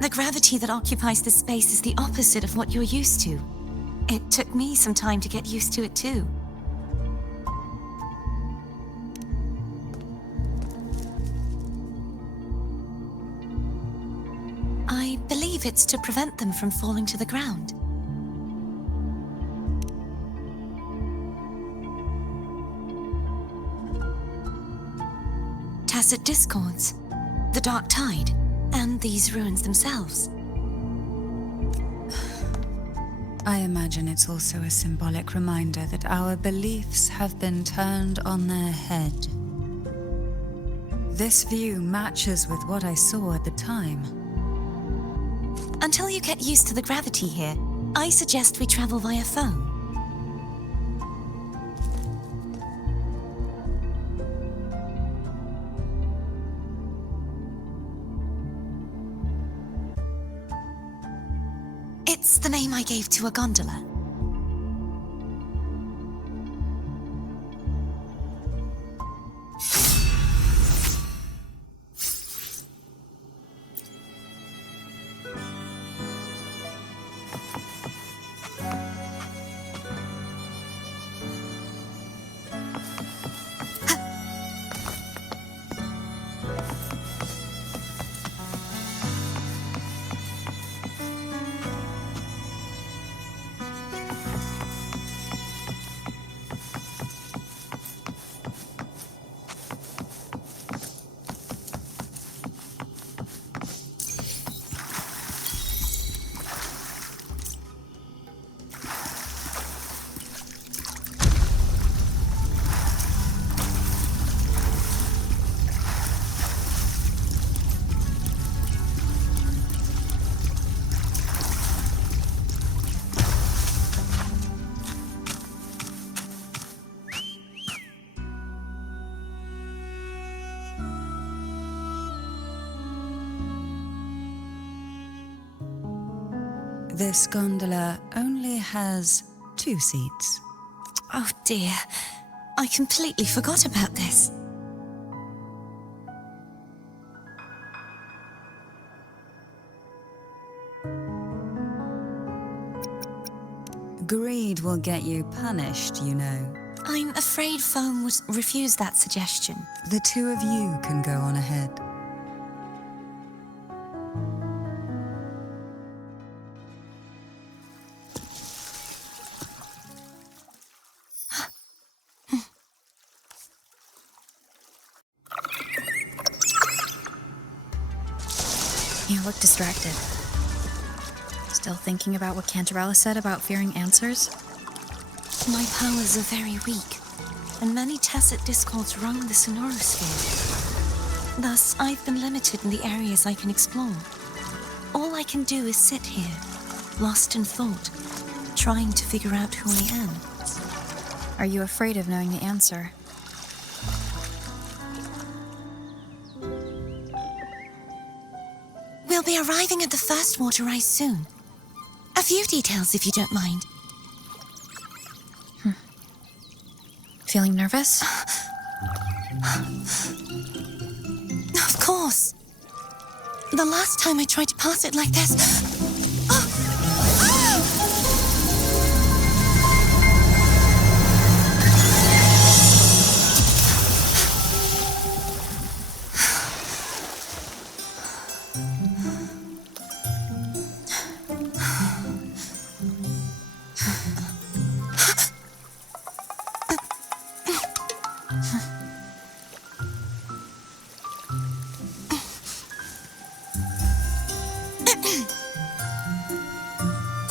The gravity that occupies this space is the opposite of what you're used to. It took me some time to get used to it too. I believe it's to prevent them from falling to the ground. Tacit discords, the dark tide, and these ruins themselves. I imagine it's also a symbolic reminder that our beliefs have been turned on their head. This view matches with what I saw at the time. Until you get used to the gravity here, I suggest we travel via phone. It's the name I gave to a gondola. This gondola only has 2 seats. Oh dear, I completely forgot about this. Greed will get you punished, you know. I'm afraid Foam would refuse that suggestion. The 2 of you can go on ahead. You look distracted. Still thinking about what Cantarella said about fearing answers? My powers are very weak, and many tacit discords roam the sonorosphere. Thus, I've been limited in the areas I can explore. All I can do is sit here, lost in thought, trying to figure out who I am. Are you afraid of knowing the answer? We'll be arriving at the first water rise soon. A few details, if you don't mind. Feeling nervous? Of course. The last time I tried to pass it like this...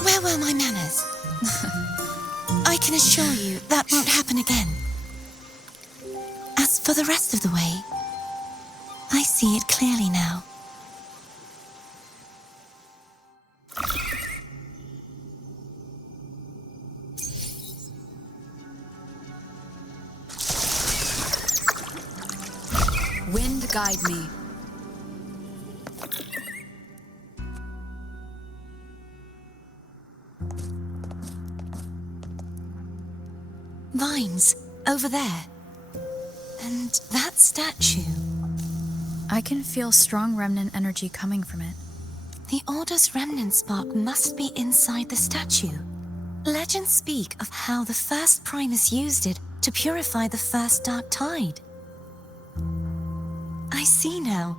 Where were my manners? I can assure you that won't happen again. As for the rest of the way, I see it clearly now. Wind guide me. Vines, over there. And that statue. I can feel strong remnant energy coming from it. The Order's remnant spark must be inside the statue. Legends speak of how the first Primus used it to purify the first dark tide. I see now.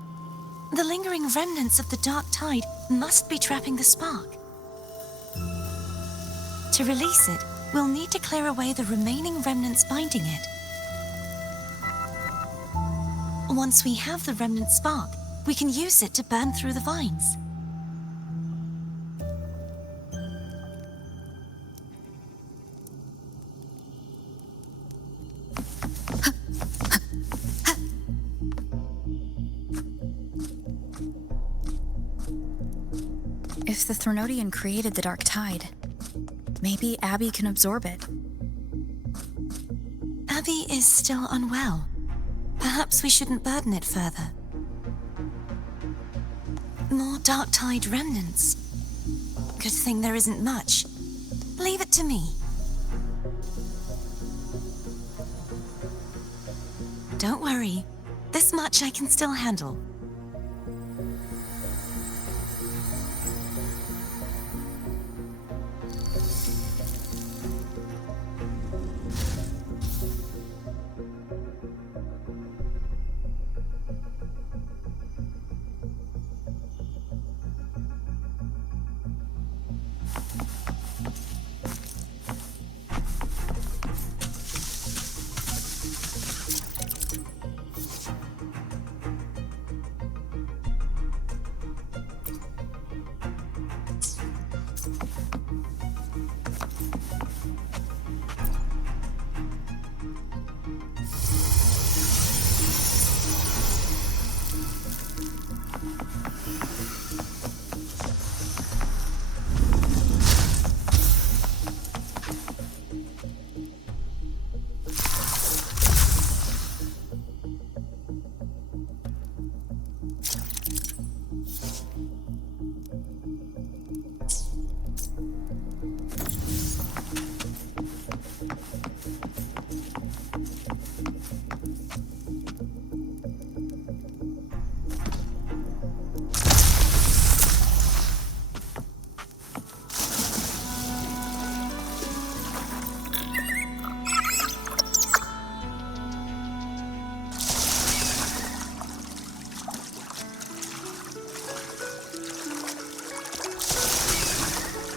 The lingering remnants of the dark tide must be trapping the spark. To release it, we'll need to clear away the remaining remnants binding it. Once we have the remnant spark, we can use it to burn through the vines. If the Threnodian created the dark tide, maybe Abby can absorb it. Abby is still unwell. Perhaps we shouldn't burden it further. More dark tide remnants. Good thing there isn't much. Leave it to me. Don't worry. This much I can still handle.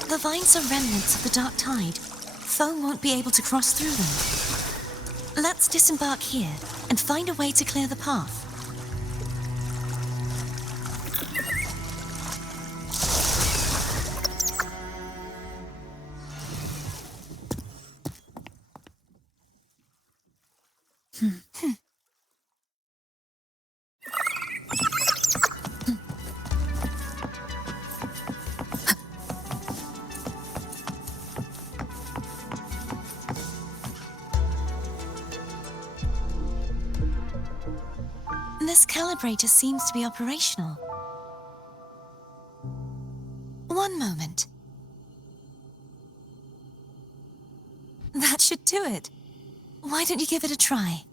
The vines are remnants of the dark tide. Foam won't be able to cross through them. Let's disembark here and find a way to clear the path. This calibrator seems to be operational. One moment. That should do it. Why don't you give it a try?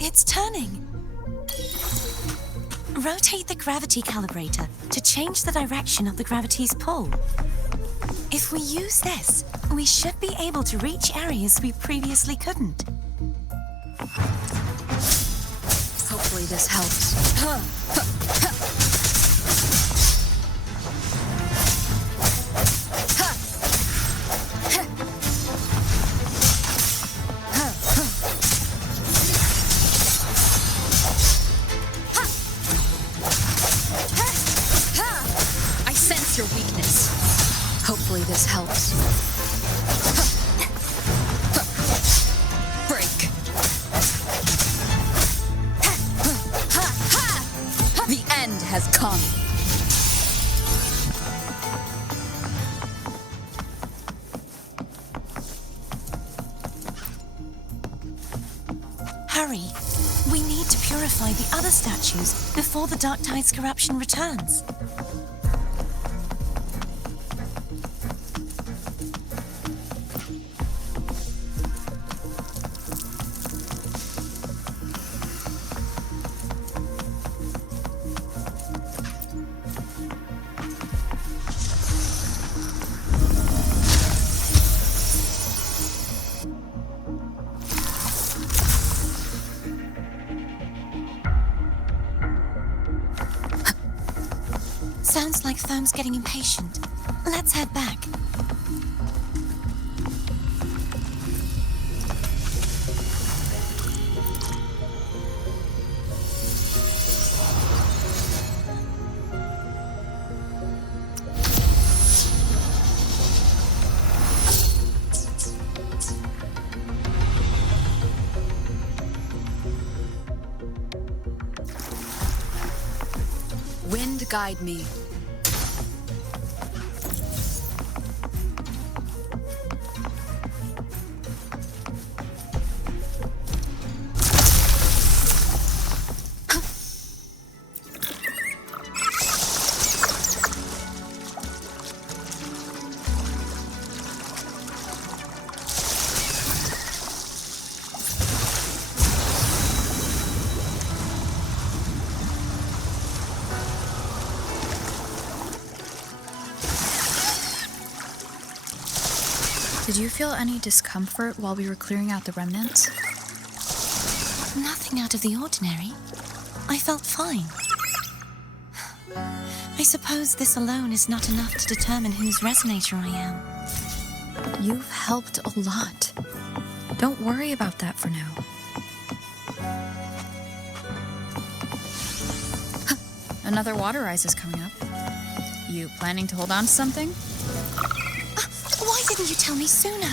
It's turning. Rotate the gravity calibrator to change the direction of the gravity's pull. If we use this, we should be able to reach areas we previously couldn't. Hopefully this helps. this helps. Break. The end has come. Hurry. We need to purify the other statues before the Dark Tide's corruption returns. Sounds like Therm's getting impatient. Let's head back. Wind guide me. Did you feel any discomfort while we were clearing out the remnants? Nothing out of the ordinary. I felt fine. I suppose this alone is not enough to determine whose resonator I am. You've helped a lot. Don't worry about that for now. Another water rise is coming up. You planning to hold on to something? Why didn't you tell me sooner?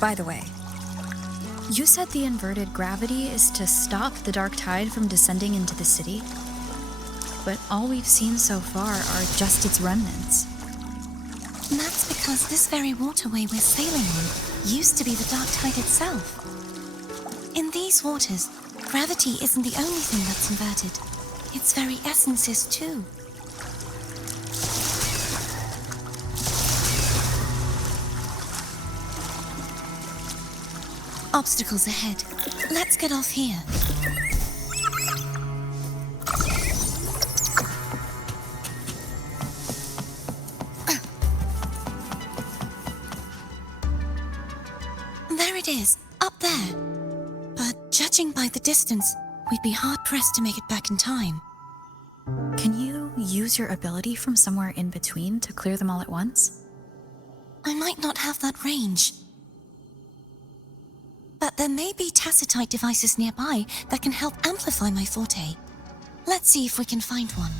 By the way, you said the inverted gravity is to stop the dark tide from descending into the city, but all we've seen so far are just its remnants. And that's because this very waterway we're sailing on used to be the dark tide itself. In these waters, gravity isn't the only thing that's inverted. Its very essence is too. Obstacles ahead. Let's get off here. There it is, up there. But judging by the distance, we'd be hard-pressed to make it back in time. Can you use your ability from somewhere in between to clear them all at once? I might not have that range. But there may be tacitite devices nearby that can help amplify my forte. Let's see if we can find one.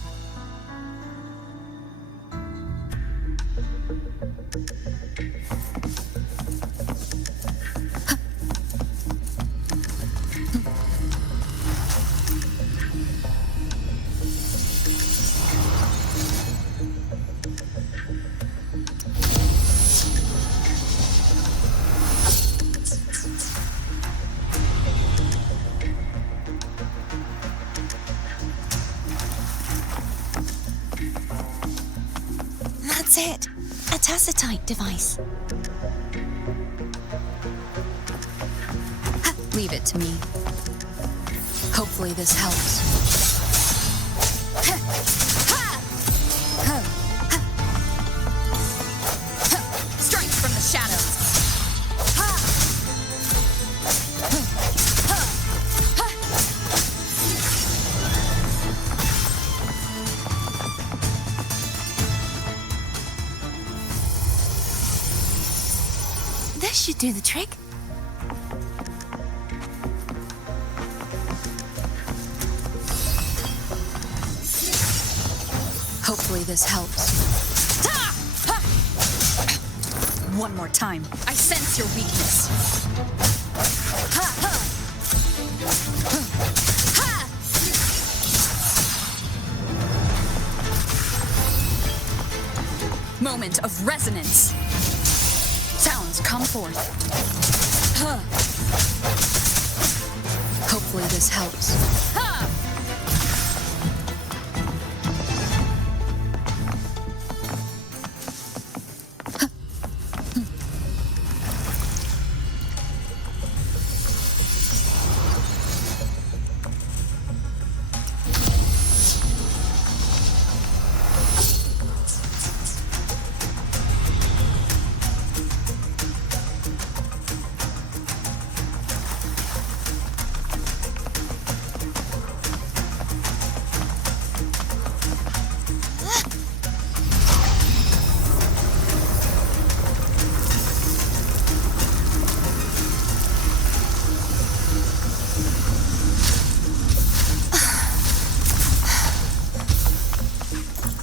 That's it. A tacitite device. Leave it to me. Hopefully this helps. Strength from the shadows. This should do the trick. Hopefully this helps. One more time. I sense your weakness. Moment of resonance. Sounds come forth. Hopefully this helps.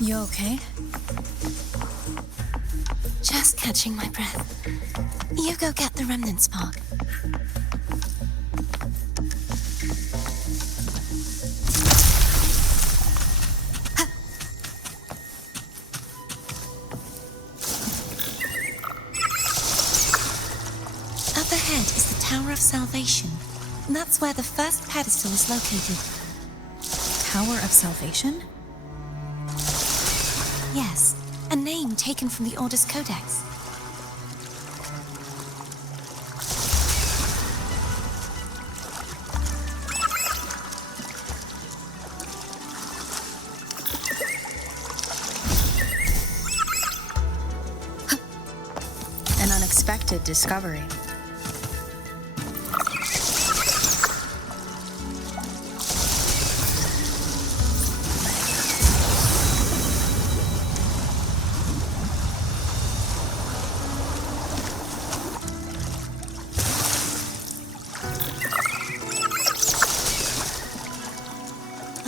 You okay? Just catching my breath. You go get the remnant spark. Up ahead is the Tower of Salvation. That's where the first pedestal is located. Tower of Salvation? Yes, a name taken from the Order's Codex. An unexpected discovery.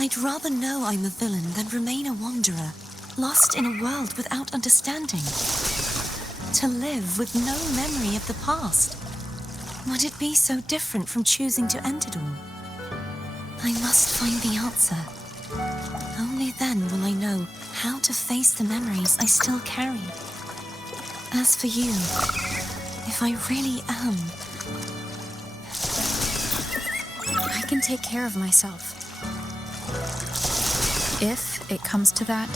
I'd rather know I'm a villain than remain a wanderer, lost in a world without understanding. To live with no memory of the past. Would it be so different from choosing to end it all? I must find the answer. Only then will I know how to face the memories I still carry. As for you, if I really am... I can take care of myself. If it comes to that,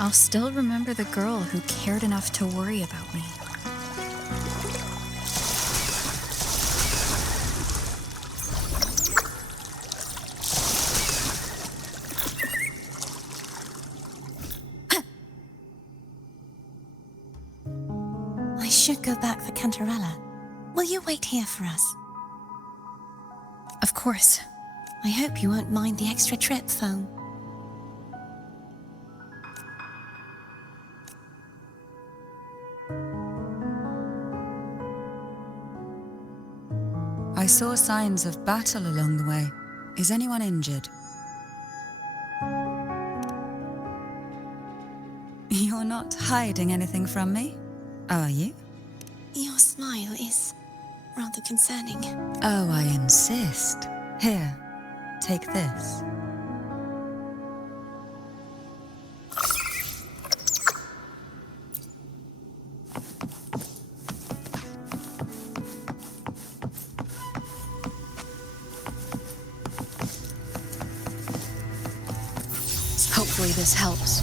I'll still remember the girl who cared enough to worry about me. I should go back for Cantarella. Will you wait here for us? Of course. I hope you won't mind the extra trip, phone. I saw signs of battle along the way. Is anyone injured? You're not hiding anything from me, are you? Your smile is rather concerning. Oh, I insist. Here, take this. Hopefully this helps.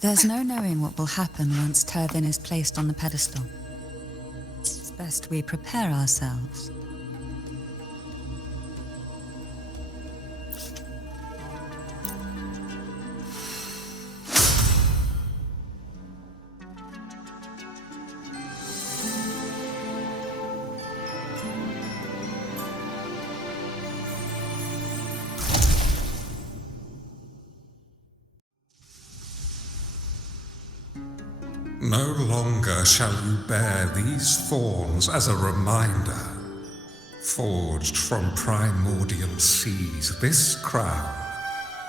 There's no knowing what will happen once Turvin is placed on the pedestal. It's best we prepare ourselves. No longer shall you bear these thorns as a reminder. Forged from primordial seas, this crown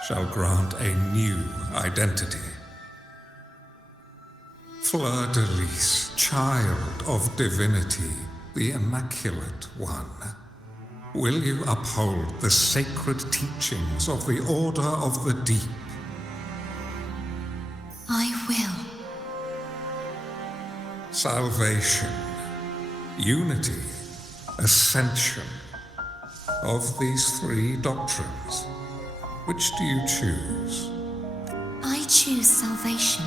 shall grant a new identity. Fleur-de-lis, child of divinity, the Immaculate One, will you uphold the sacred teachings of the Order of the Deep? I will. Salvation, unity, ascension. Of these three doctrines, which do you choose? I choose salvation.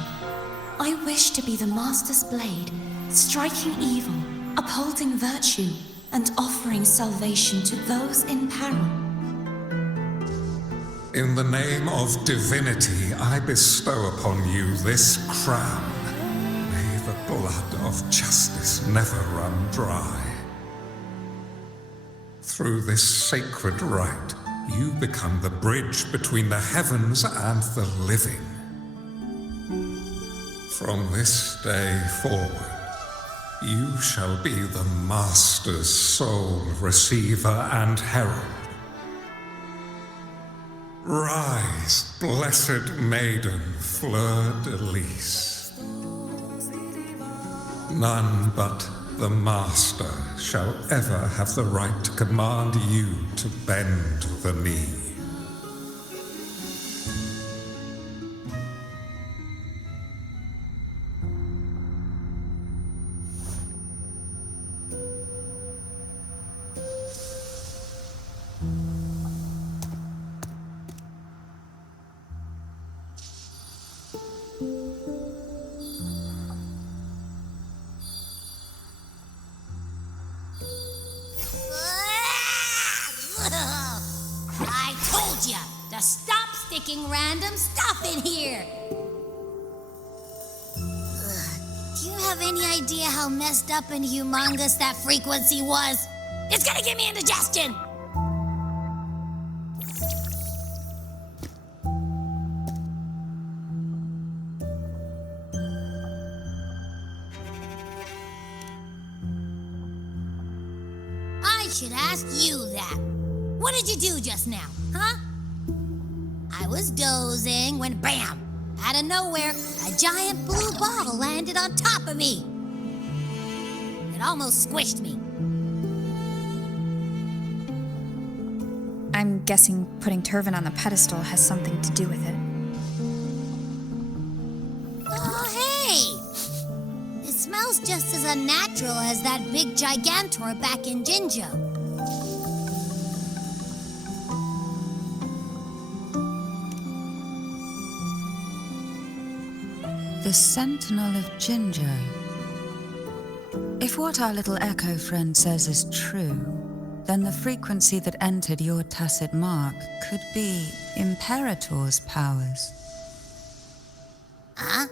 I wish to be the Master's blade, striking evil, upholding virtue, and offering salvation to those in peril. In the name of divinity, I bestow upon you this crown. May the blood of justice never run dry. Through this sacred rite, you become the bridge between the heavens and the living. From this day forward, you shall be the Master's sole receiver and herald. Rise, blessed maiden, Fleur-de-lis. None but the Master shall ever have the right to command you to bend the knee. I told ya to stop sticking random stuff in here. Do you have any idea how messed up and humongous that frequency was? It's gonna give me indigestion. I should ask you that. What did you do just now, huh? I was dozing when bam! Out of nowhere, a giant blue ball landed on top of me. It almost squished me. I'm guessing putting Turvin on the pedestal has something to do with it. Oh, hey! It smells just as unnatural as that big gigantor back in Jinjo. The Sentinel of Jinjo. If what our little echo friend says is true, then the frequency that entered your tacit mark could be Imperator's powers. Huh?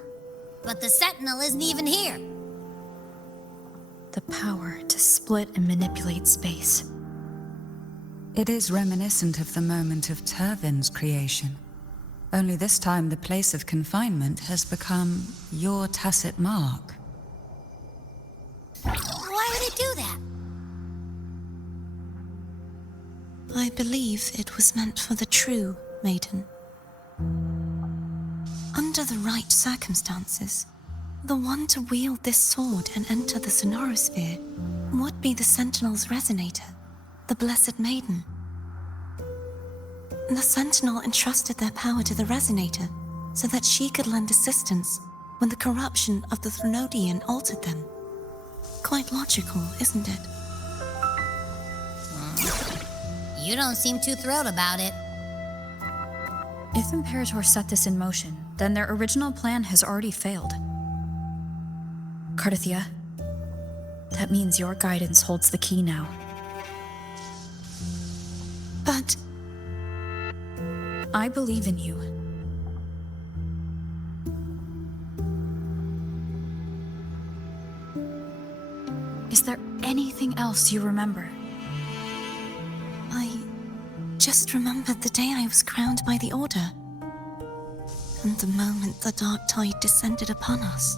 But the Sentinel isn't even here. The power to split and manipulate space. It is reminiscent of the moment of Turvin's creation. Only this time the place of confinement has become your tacit mark. Why would it do that? I believe it was meant for the true maiden. Under the right circumstances, the one to wield this sword and enter the sonorosphere would be the Sentinel's resonator, the Blessed Maiden. The Sentinel entrusted their power to the resonator so that she could lend assistance when the corruption of the Threnodian altered them. Quite logical, isn't it? You don't seem too thrilled about it. If Imperator set this in motion, then their original plan has already failed. Cardothea, that means your guidance holds the key now. But I believe in you. Is there anything else you remember? I just remembered the day I was crowned by the Order. And the moment the dark tide descended upon us.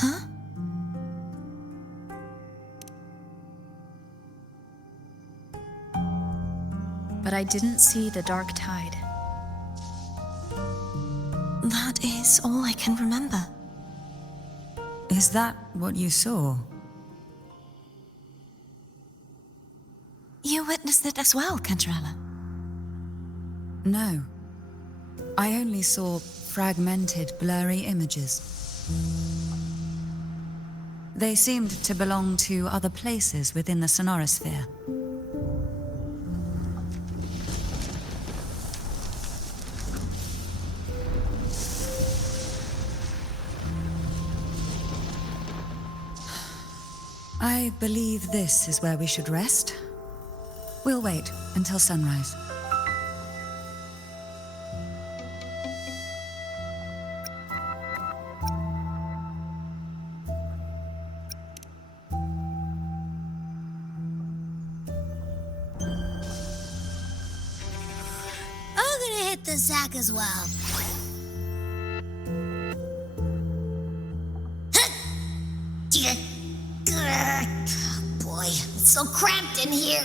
Huh? But I didn't see the dark tide. That is all I can remember. Is that what you saw? You witnessed it as well, Cantarella. No. I only saw fragmented, blurry images. They seemed to belong to other places within the sonorosphere. I believe this is where we should rest. We'll wait until sunrise. I'm gonna hit the sack as well. Boy, it's so cramped in here.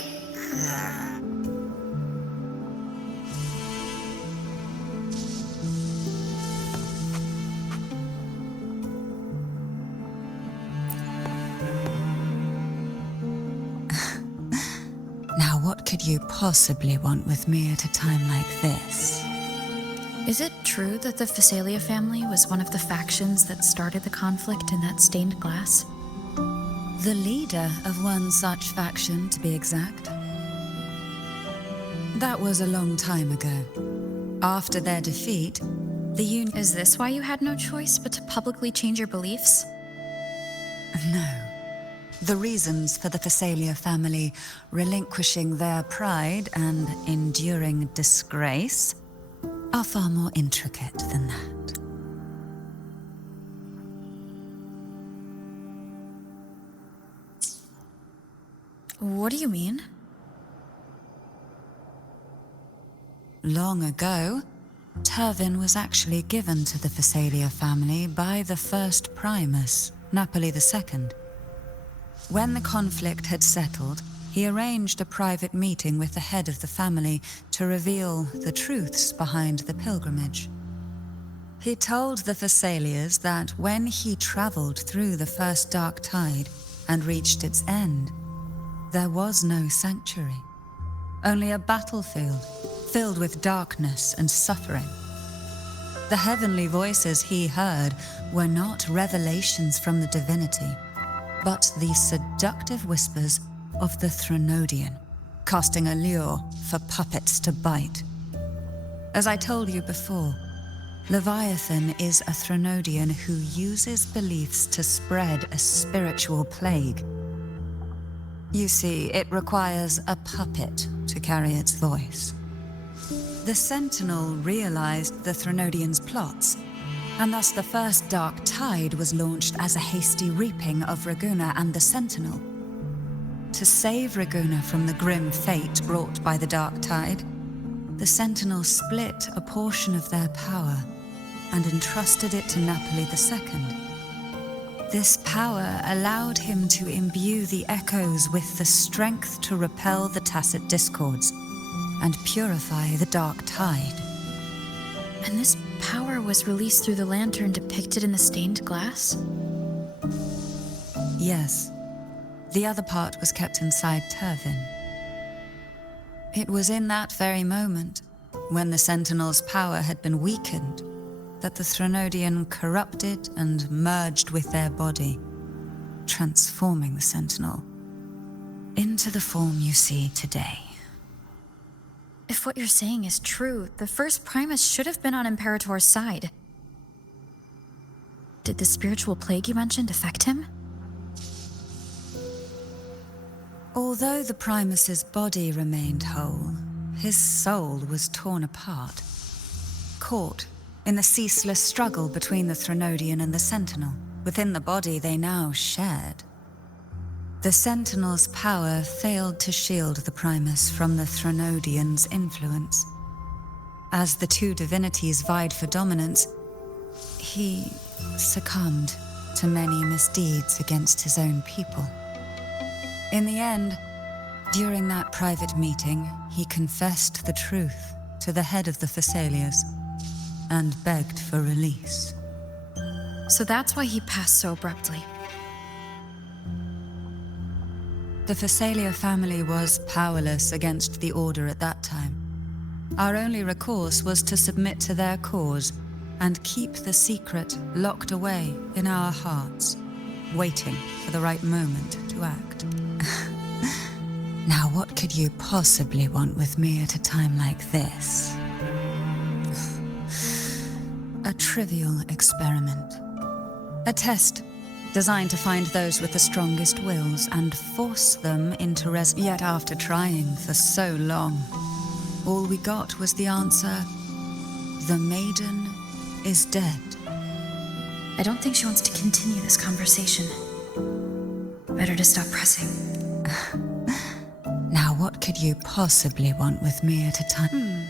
Now, what could you possibly want with me at a time like this? Is it true that the Phasalia family was one of the factions that started the conflict in that stained glass? The leader of one such faction, to be exact. That was a long time ago. After their defeat, the Union... Is this why you had no choice but to publicly change your beliefs? No. The reasons for the Phasalia family relinquishing their pride and enduring disgrace are far more intricate than that. What do you mean? Long ago, Turvin was actually given to the Phasalia family by the first Primus, Napoli II. When the conflict had settled, he arranged a private meeting with the head of the family to reveal the truths behind the pilgrimage. He told the Phasalias that when he traveled through the first dark tide and reached its end, there was no sanctuary, only a battlefield filled with darkness and suffering. The heavenly voices he heard were not revelations from the divinity, but the seductive whispers of the Threnodian, casting a lure for puppets to bite. As I told you before, Leviathan is a Threnodian who uses beliefs to spread a spiritual plague. You see, it requires a puppet to carry its voice. The Sentinel realized the Threnodian's plots, and thus the first dark tide was launched as a hasty reaping of Raguna and the Sentinel. To save Raguna from the grim fate brought by the dark tide, the Sentinel split a portion of their power and entrusted it to Napoli II. This power allowed him to imbue the echoes with the strength to repel the tacit discords and purify the dark tide. And this power was released through the lantern depicted in the stained glass? Yes. The other part was kept inside Turvin. It was in that very moment, when the Sentinel's power had been weakened, that the Threnodian corrupted and merged with their body. transforming the Sentinel into the form you see today. If what you're saying is true, the first Primus should have been on Imperator's side. Did the spiritual plague you mentioned affect him? Although the Primus's body remained whole, his soul was torn apart, caught in the ceaseless struggle between the Threnodian and the Sentinel. Within the body they now shared. The Sentinel's power failed to shield the Primus from the Threnodian's influence. As the two divinities vied for dominance, he succumbed to many misdeeds against his own people. In the end, during that private meeting, he confessed the truth to the head of the Thessalias and begged for release. So that's why he passed so abruptly. The Thessalia family was powerless against the Order at that time. Our only recourse was to submit to their cause and keep the secret locked away in our hearts, waiting for the right moment to act. Now, what could you possibly want with me at a time like this? A trivial experiment. A test designed to find those with the strongest wills and force them into Yet after trying for so long, all we got was the answer, the maiden is dead. I don't think she wants to continue this conversation. Better to stop pressing. Now, what could you possibly want with me at a time?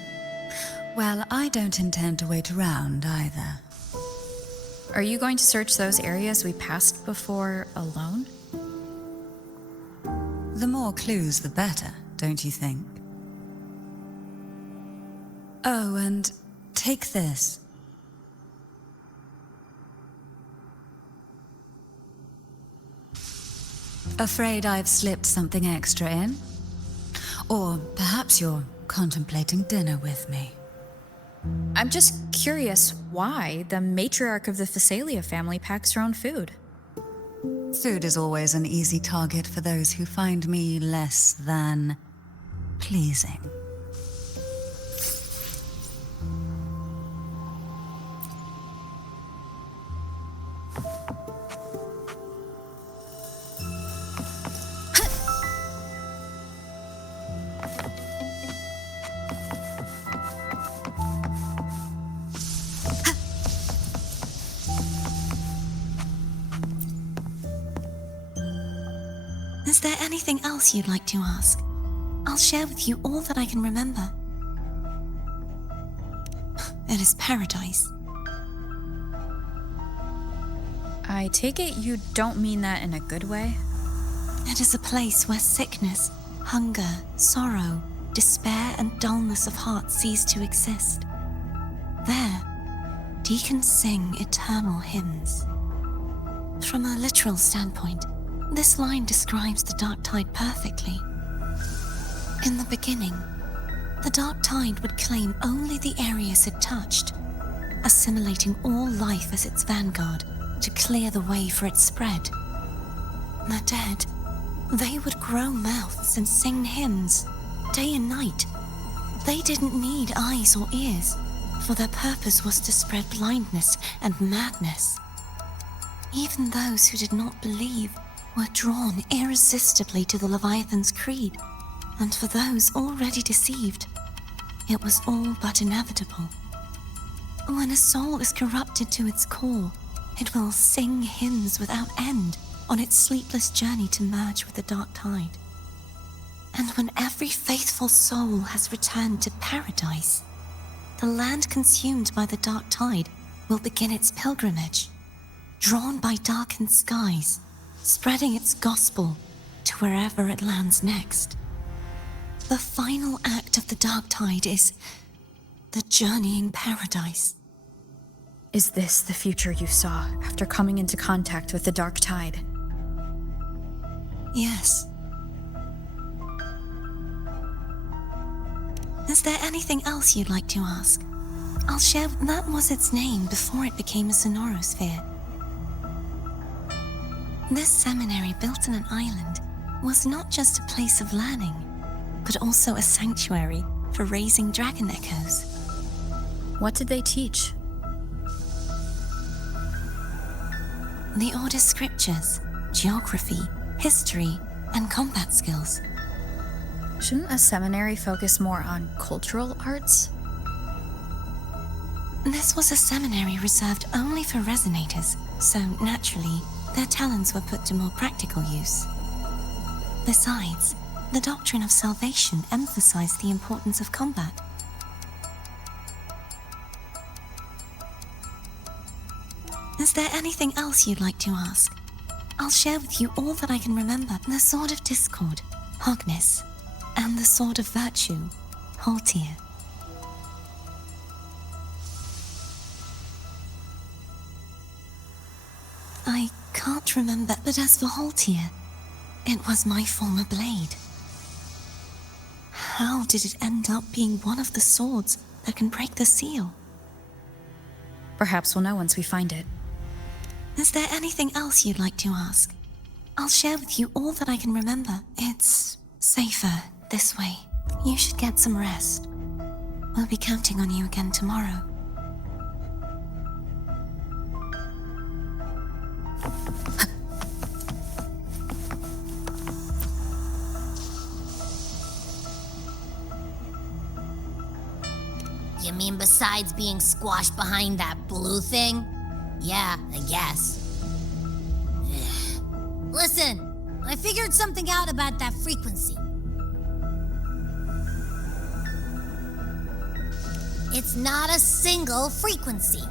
Well, I don't intend to wait around either. Are you going to search those areas we passed before alone? The more clues, the better, don't you think? Oh, and take this. Afraid I've slipped something extra in? Or perhaps you're contemplating dinner with me. I'm just curious why the matriarch of the Thessalia family packs her own food. Food is always an easy target for those who find me less than pleasing. Is there anything else you'd like to ask? I'll share with you all that I can remember. It is paradise. I take it you don't mean that in a good way? It is a place where sickness, hunger, sorrow, despair, and dullness of heart cease to exist. There, deacons sing eternal hymns. From a literal standpoint, this line describes the dark tide perfectly. In the beginning, the dark tide would claim only the areas it touched, assimilating all life as its vanguard to clear the way for its spread. The dead, they would grow mouths and sing hymns, day and night. They didn't need eyes or ears, for their purpose was to spread blindness and madness. Even those who did not believe were drawn irresistibly to the Leviathan's creed, and for those already deceived, it was all but inevitable. When a soul is corrupted to its core, it will sing hymns without end on its sleepless journey to merge with the dark tide. And when every faithful soul has returned to paradise, the land consumed by the dark tide will begin its pilgrimage, drawn by darkened skies, spreading its gospel to wherever it lands next. The final act of the dark tide is the journeying paradise. Is this the future you saw after coming into contact with the dark tide? Yes. Is there anything else you'd like to ask? I'll share. That was its name before it became a sonorosphere. This seminary, built on an island, was not just a place of learning, but also a sanctuary for raising dragon echoes. What did they teach? The Order's scriptures, geography, history, and combat skills. Shouldn't a seminary focus more on cultural arts? This was a seminary reserved only for resonators, so naturally, their talents were put to more practical use. Besides, the doctrine of salvation emphasized the importance of combat. Is there anything else you'd like to ask? I'll share with you all that I can remember. The Sword of Discord, Hogness, and the Sword of Virtue, Haltir. I can't remember, but as for Haltir, it was my former blade. How did it end up being one of the swords that can break the seal? Perhaps we'll know once we find it. Is there anything else you'd like to ask? I'll share with you all that I can remember. It's safer this way. You should get some rest. We'll be counting on you again tomorrow. You mean besides being squashed behind that blue thing? Yeah, I guess. Listen, I figured something out about that frequency. It's not a single frequency.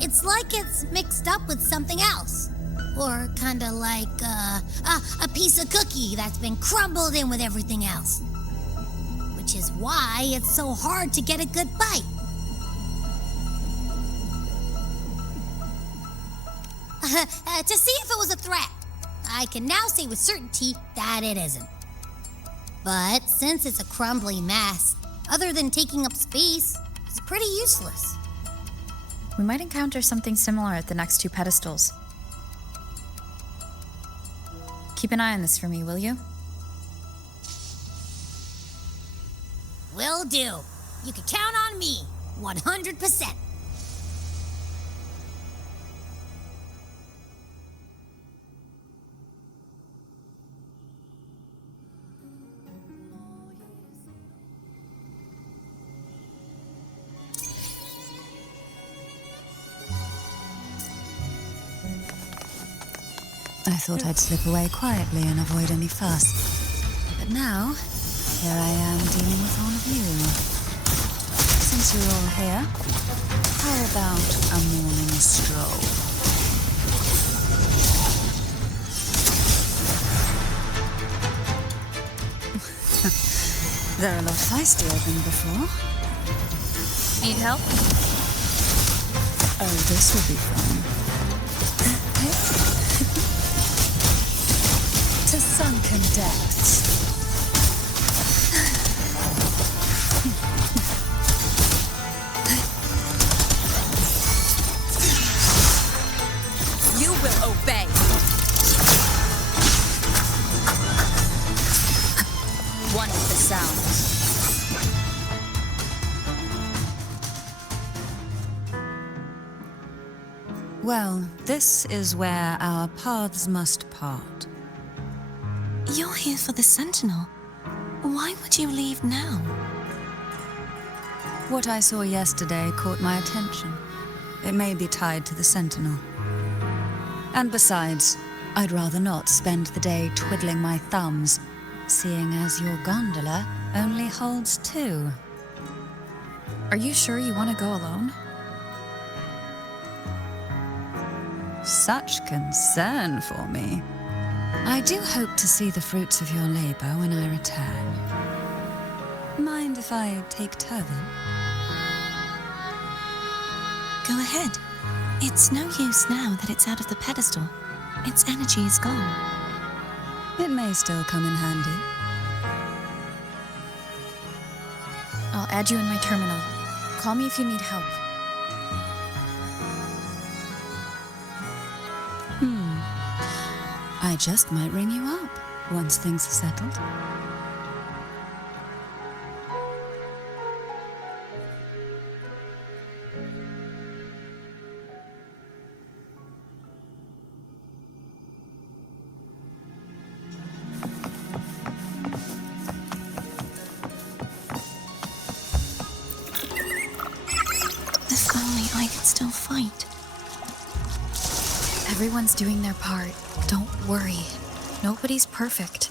It's like it's mixed up with something else. Or kinda like a piece of cookie that's been crumbled in with everything else. Which is why it's so hard to get a good bite. To see if it was a threat, I can now say with certainty that it isn't. But since it's a crumbly mess, other than taking up space, it's pretty useless. We might encounter something similar at the next two pedestals. Keep an eye on this for me, will you? Will do. You can count on me, 100%. I thought I'd slip away quietly and avoid any fuss. But now, here I am dealing with all of you. Since you're all here, how about a morning stroll? They're a lot feistier than before. Need help? Oh, this will be fun. To sunken depths. You will obey. One of the sounds. Well, this is where our paths must part. You're here for the Sentinel. Why would you leave now? What I saw yesterday caught my attention. It may be tied to the Sentinel. And besides, I'd rather not spend the day twiddling my thumbs, seeing as your gondola only holds 2. Are you sure you want to go alone? Such concern for me. I do hope to see the fruits of your labor when I return. Mind if I take Turvin? Go ahead. It's no use now that it's out of the pedestal. Its energy is gone. It may still come in handy. I'll add you in my terminal. Call me if you need help. I just might ring you up once things are settled. If only I could still fight. Everyone's doing their part. Don't worry. Nobody's perfect.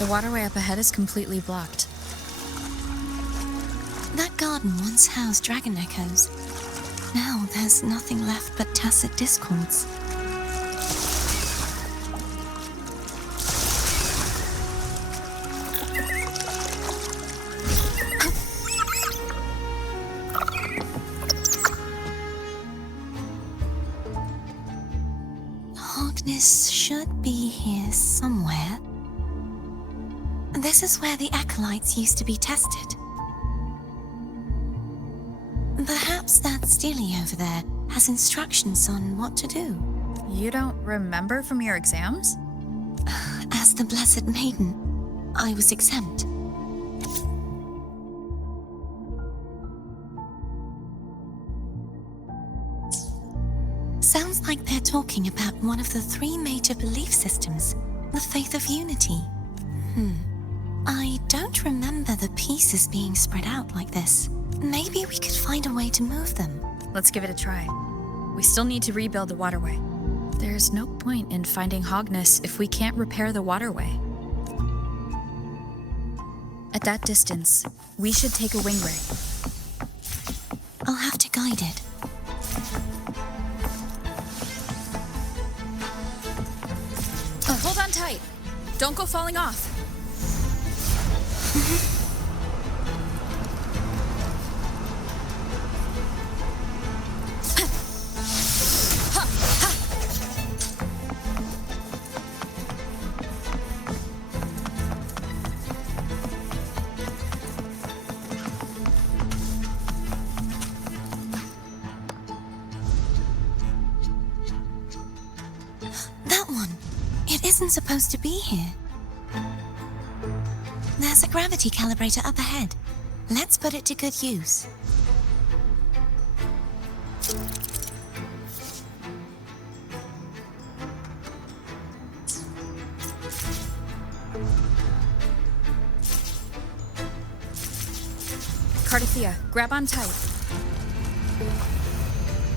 The waterway up ahead is completely blocked. That garden once housed dragon echoes. Now there's nothing left but tacit discords. Hogness should be here somewhere. This is where the acolytes used to be tested. Perhaps that Steely over there has instructions on what to do. You don't remember from your exams? As the Blessed Maiden, I was exempt. Sounds like they're talking about one of the three major belief systems, the faith of unity. I don't remember the pieces being spread out like this. Maybe we could find a way to move them. Let's give it a try. We still need to rebuild the waterway. There's no point in finding Hogness if we can't repair the waterway. At that distance, we should take a wing ray. I'll have to guide it. Hold on tight. Don't go falling off. That one. It isn't supposed to be here. There's a gravity calibrator up ahead. Let's put it to good use. Carlotta, grab on tight.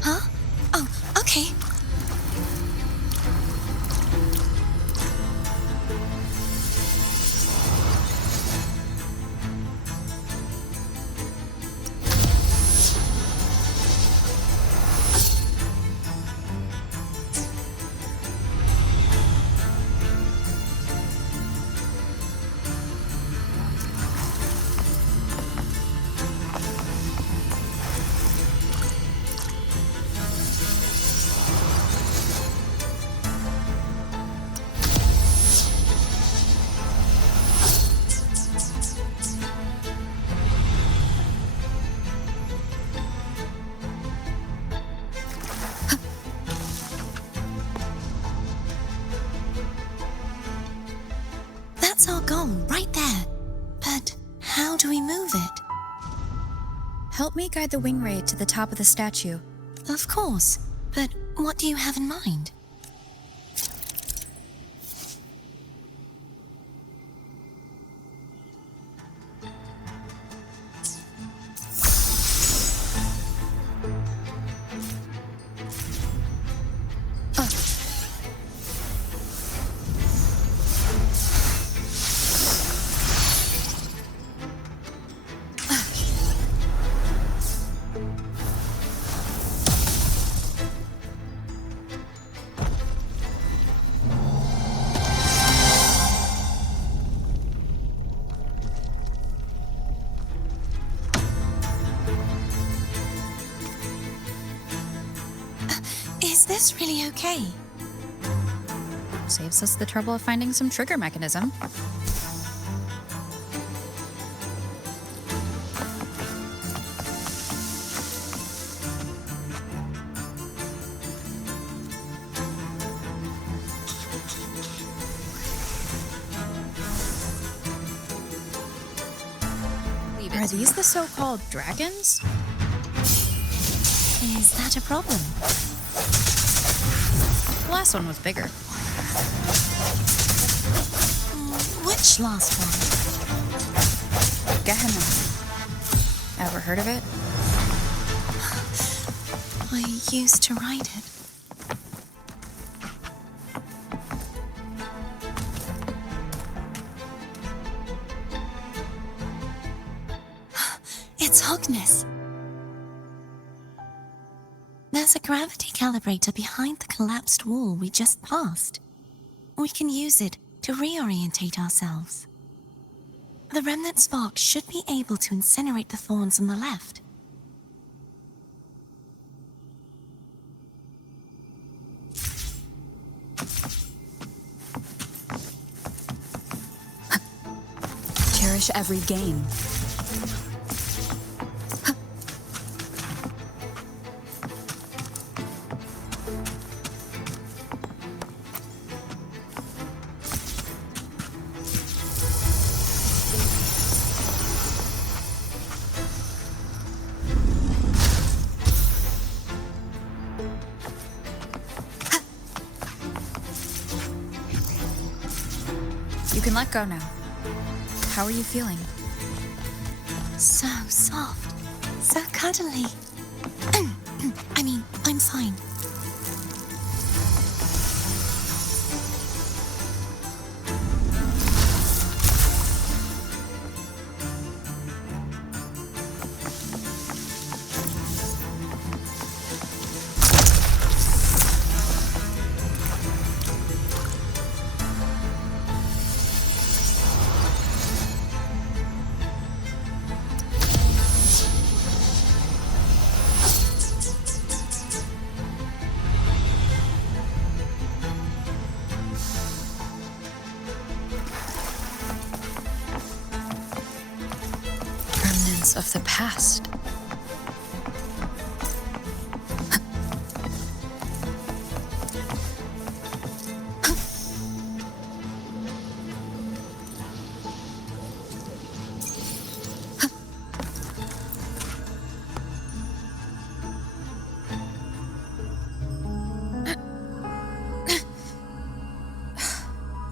Huh? Oh, okay. That's our goal, right there. But how do we move it? Help me guide the wing ray to the top of the statue. Of course, but what do you have in mind? Is this really okay? Saves us the trouble of finding some trigger mechanism. Are these the so-called dragons? Is that a problem? The last one was bigger. Which last one? Gehenna. Ever heard of it? I used to ride it. It's Hogness. There's a gravity calibrator behind the collapsed wall we just passed. We can use it to reorientate ourselves. The remnant spark should be able to incinerate the thorns on the left. Cherish every gain. You can let go now. How are you feeling? So soft, so cuddly. I mean, I'm fine. Remnants of the past.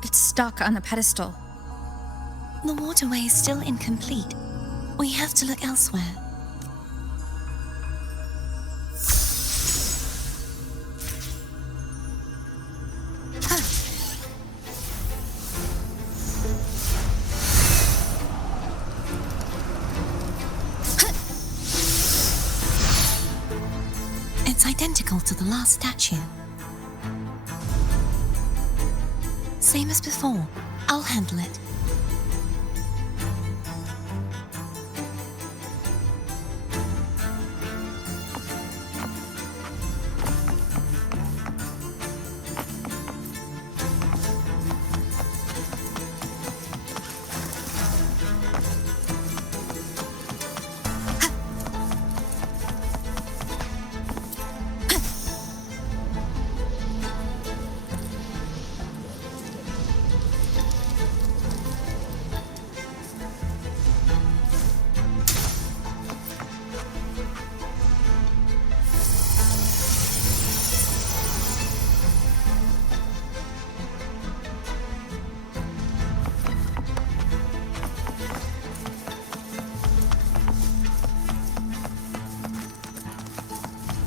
It's stuck on the pedestal. The waterway is still incomplete. We have to look elsewhere. It's identical to the last statue. Same as before. I'll handle it.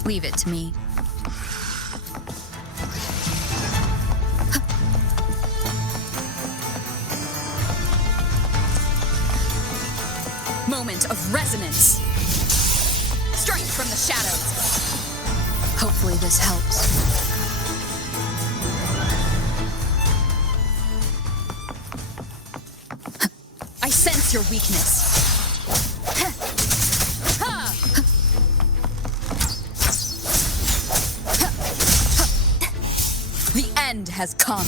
Leave it to me. Moment of resonance. Strength from the shadows. Hopefully this helps. I sense your weakness. The end has come.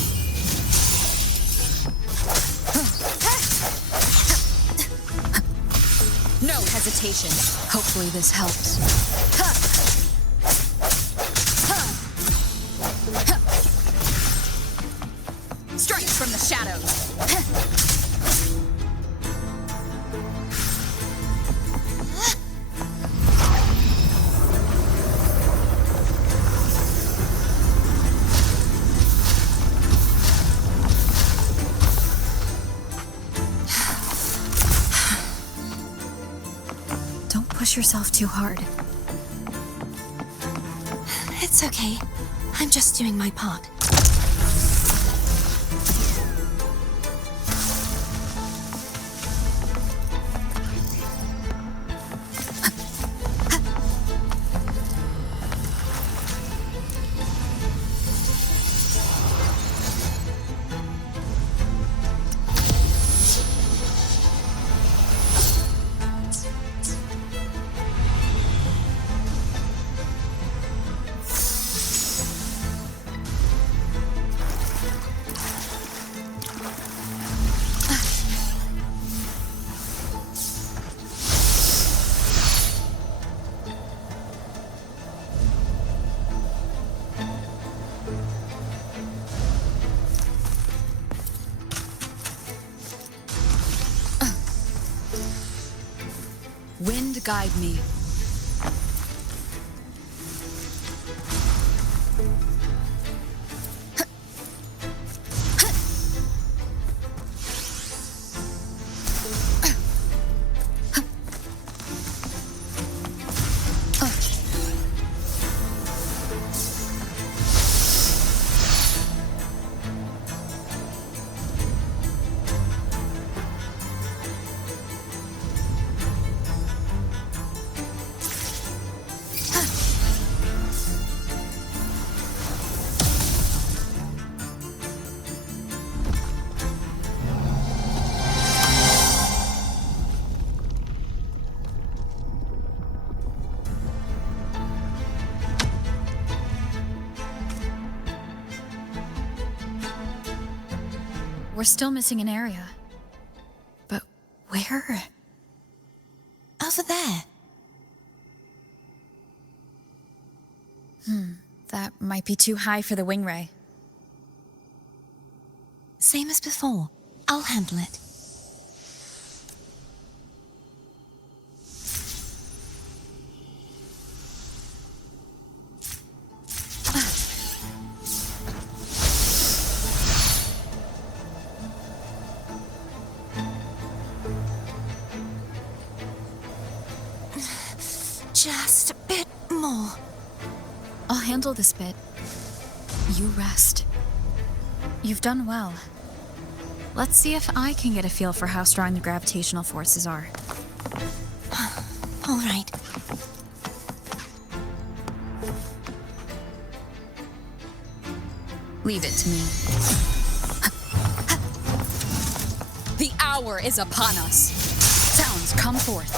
No hesitation. Hopefully this helps. Strength from the shadows. push yourself too hard. It's okay. I'm just doing my part. Wind guide me. We're still missing an area. But where? Over there. That might be too high for the wing ray. Same as before. I'll handle it. Just a bit more. I'll handle this bit. You rest. You've done well. Let's see if I can get a feel for how strong the gravitational forces are. All right. Leave it to me. The hour is upon us. Sounds come forth.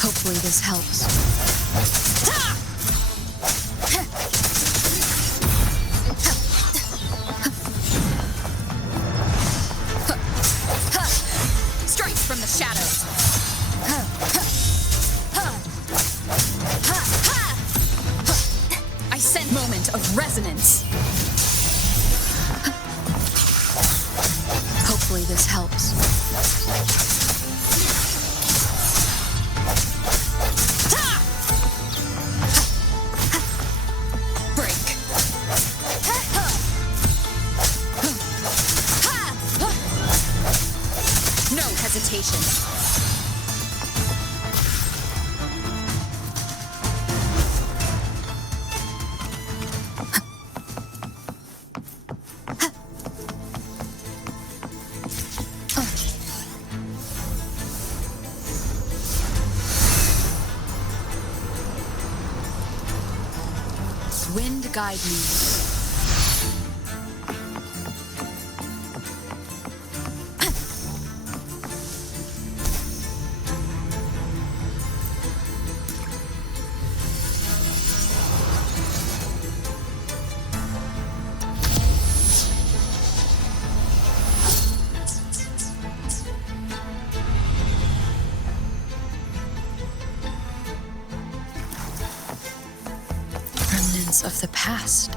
Hopefully this helps. Strikes from the shadows. I send moment of resonance. Hopefully this helps. Wind guide me. Remnants of the past.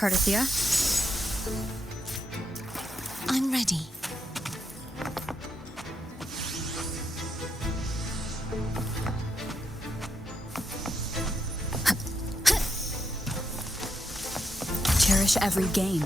Carlotta. I'm ready. Cherish every game.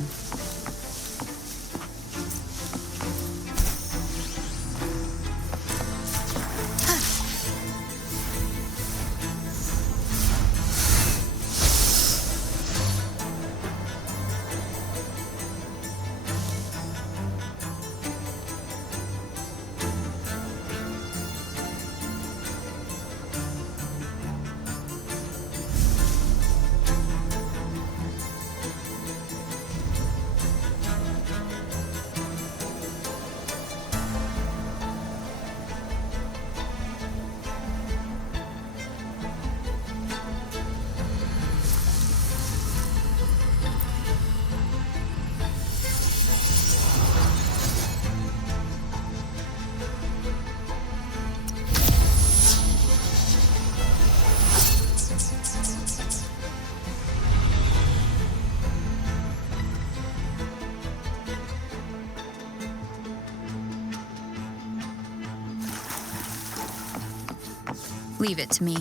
Leave it to me.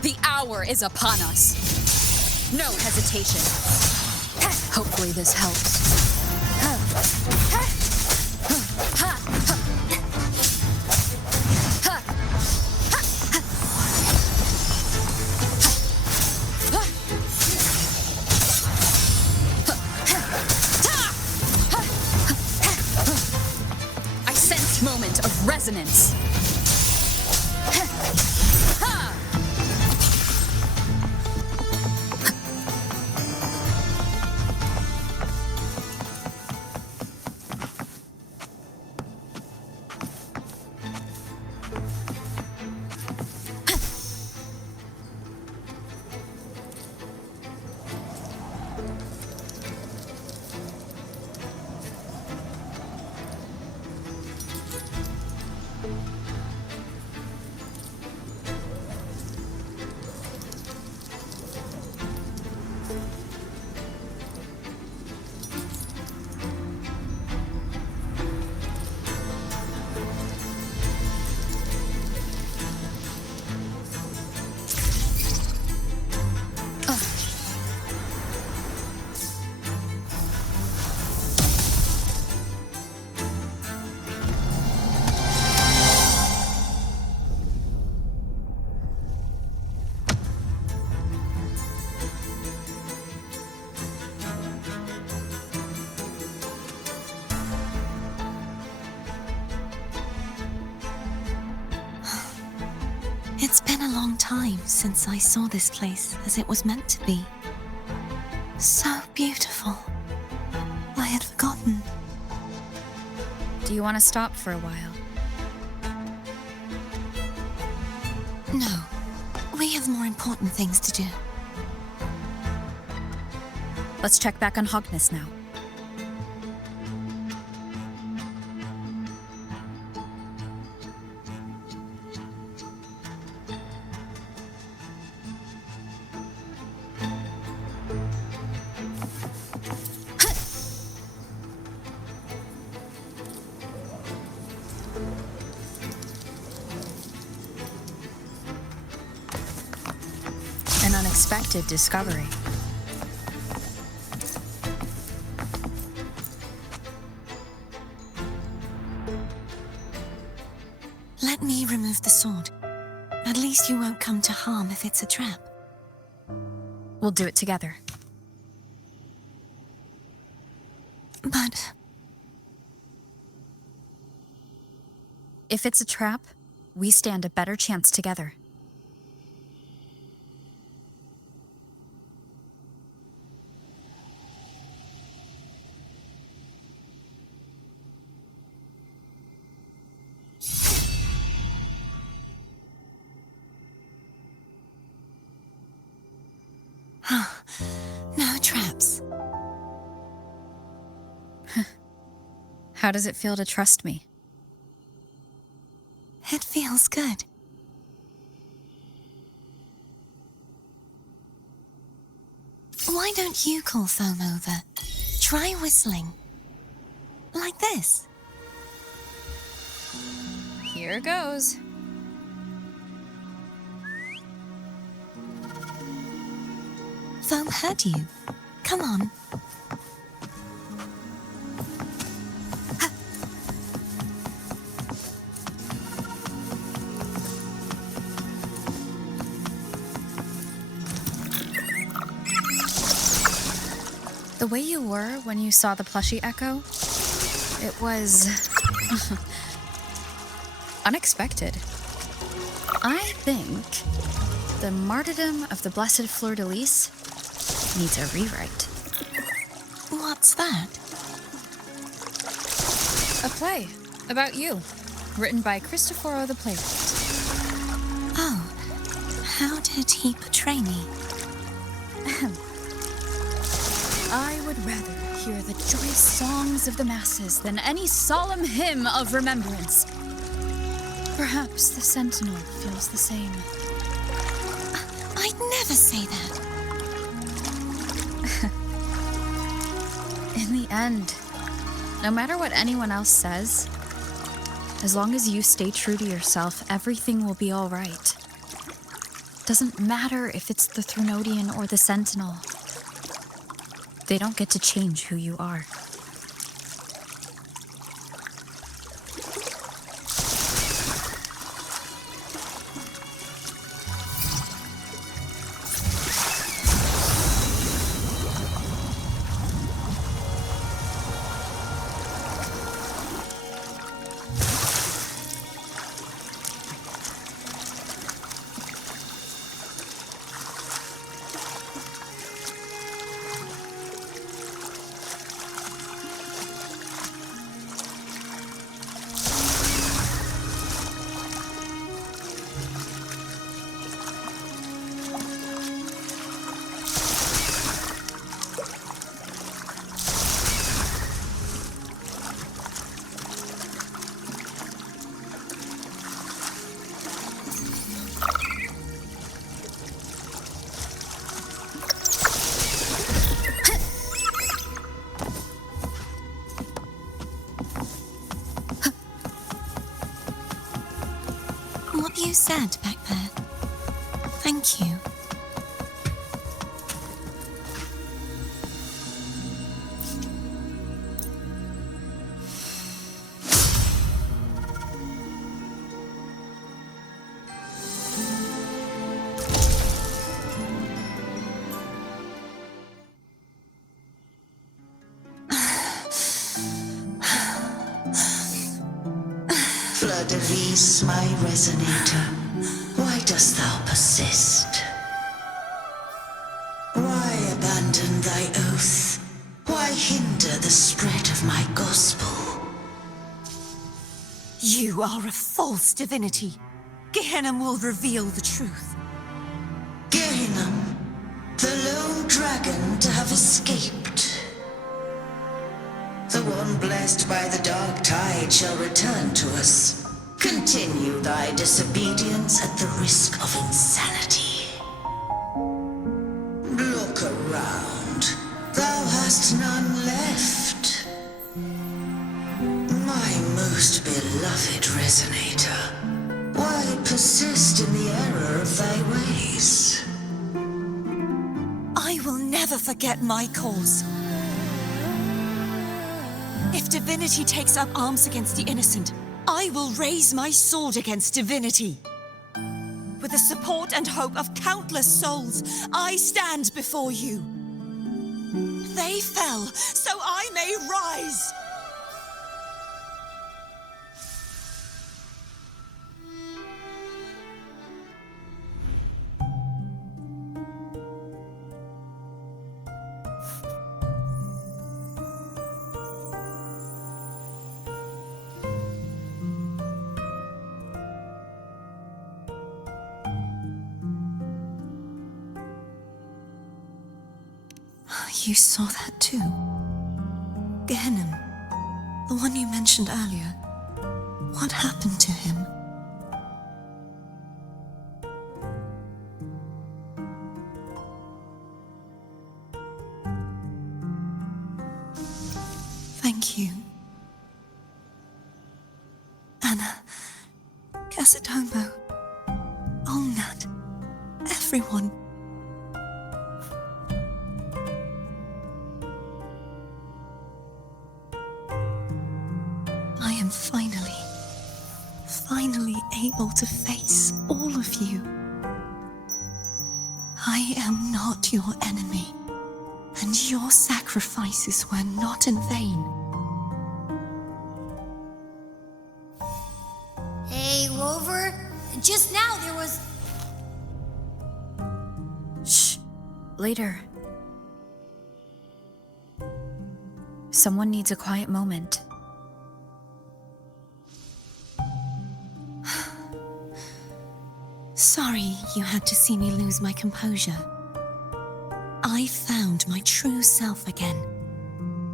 The hour is upon us. No hesitation. Hopefully this helps. I sense moment of resonance. It's been a long time since I saw this place as it was meant to be. So beautiful. I had forgotten. Do you want to stop for a while? No, we have more important things to do. Let's check back on Hogness now. An unexpected discovery. Let me remove the sword. At least you won't come to harm if it's a trap. We'll do it together. But if it's a trap, we stand a better chance together. no traps. How does it feel to trust me? It feels good. don't you call foam over? Try whistling. Like this. Here goes. Foam heard you. Come on. The way you were when you saw the plushie echo, it was unexpected. I think the martyrdom of the Blessed Fleur-de-Lis needs a rewrite. What's that? A play about you, written by Cristoforo the playwright. Oh, how did he portray me? I would rather hear the joyous songs of the masses than any solemn hymn of remembrance. Perhaps the Sentinel feels the same. I'd never say that. In the end, no matter what anyone else says, as long as you stay true to yourself, everything will be all right. Doesn't matter if it's the Threnodian or the Sentinel. They don't get to change who you are. What you said back there. Thank you. Fleur-de-Lis, my resonator, why dost thou persist? Why abandon thy oath? Why hinder the spread of my gospel? You are a false divinity. Gehenna will reveal the truth. Gehenna, the lone dragon to have escaped. The one blessed by the dark tide shall return to us. Continue thy disobedience at the risk of insanity. Look around. Thou hast none left. My most beloved resonator, why persist in the error of thy ways? I will never forget my cause. If divinity takes up arms against the innocent, I will raise my sword against divinity. With the support and hope of countless souls, I stand before you. They fell, so I may rise. You saw that too? Gehenna, the one you mentioned earlier. What happened to him? Thank you. Anna, Casatomo, Olnat, everyone. I am finally able to face all of you. I am not your enemy, and your sacrifices were not in vain. Hey, Rover, just now there was... Shh. Later. Someone needs a quiet moment. Sorry you had to see me lose my composure. I found my true self again.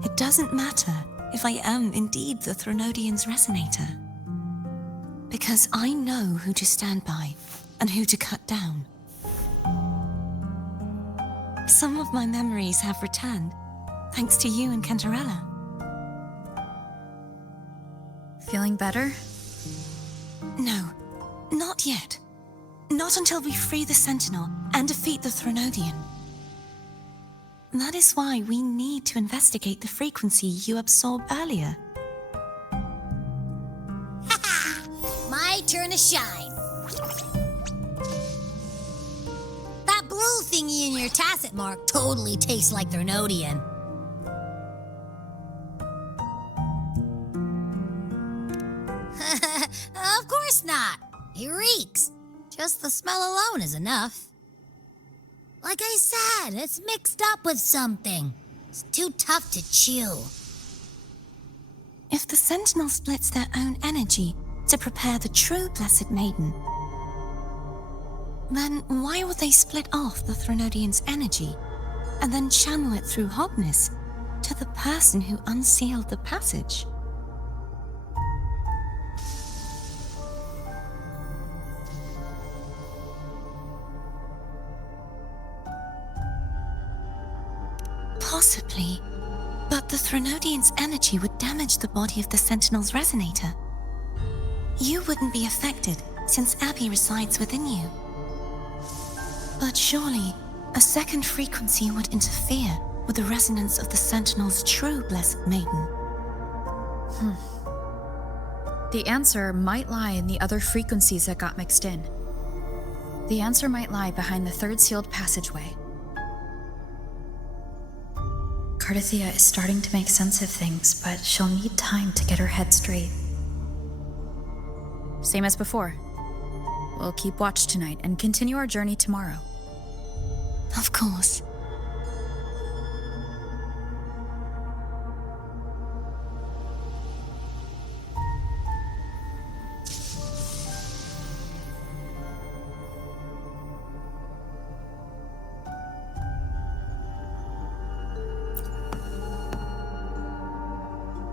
It doesn't matter if I am indeed the Threnodian's resonator, because I know who to stand by and who to cut down. Some of my memories have returned, thanks to you and Cantarella. Feeling better? No, not yet. Not until we free the Sentinel and defeat the Threnodian. That is why we need to investigate the frequency you absorbed earlier. My turn to shine. That blue thingy in your tacit mark totally tastes like Threnodian. Of course not. It reeks. Just the smell alone is enough. Like I said, it's mixed up with something. It's too tough to chew. If the Sentinel splits their own energy to prepare the true Blessed Maiden, then why would they split off the Threnodian's energy and then channel it through Hobness to the person who unsealed the passage? Possibly, but the Threnodian's energy would damage the body of the Sentinel's resonator. You wouldn't be affected, since Abby resides within you. But surely, a second frequency would interfere with the resonance of the Sentinel's true Blessed Maiden. The answer might lie in the other frequencies that got mixed in. The answer might lie behind the third sealed passageway. Cardothea is starting to make sense of things, but she'll need time to get her head straight. Same as before. We'll keep watch tonight and continue our journey tomorrow. Of course.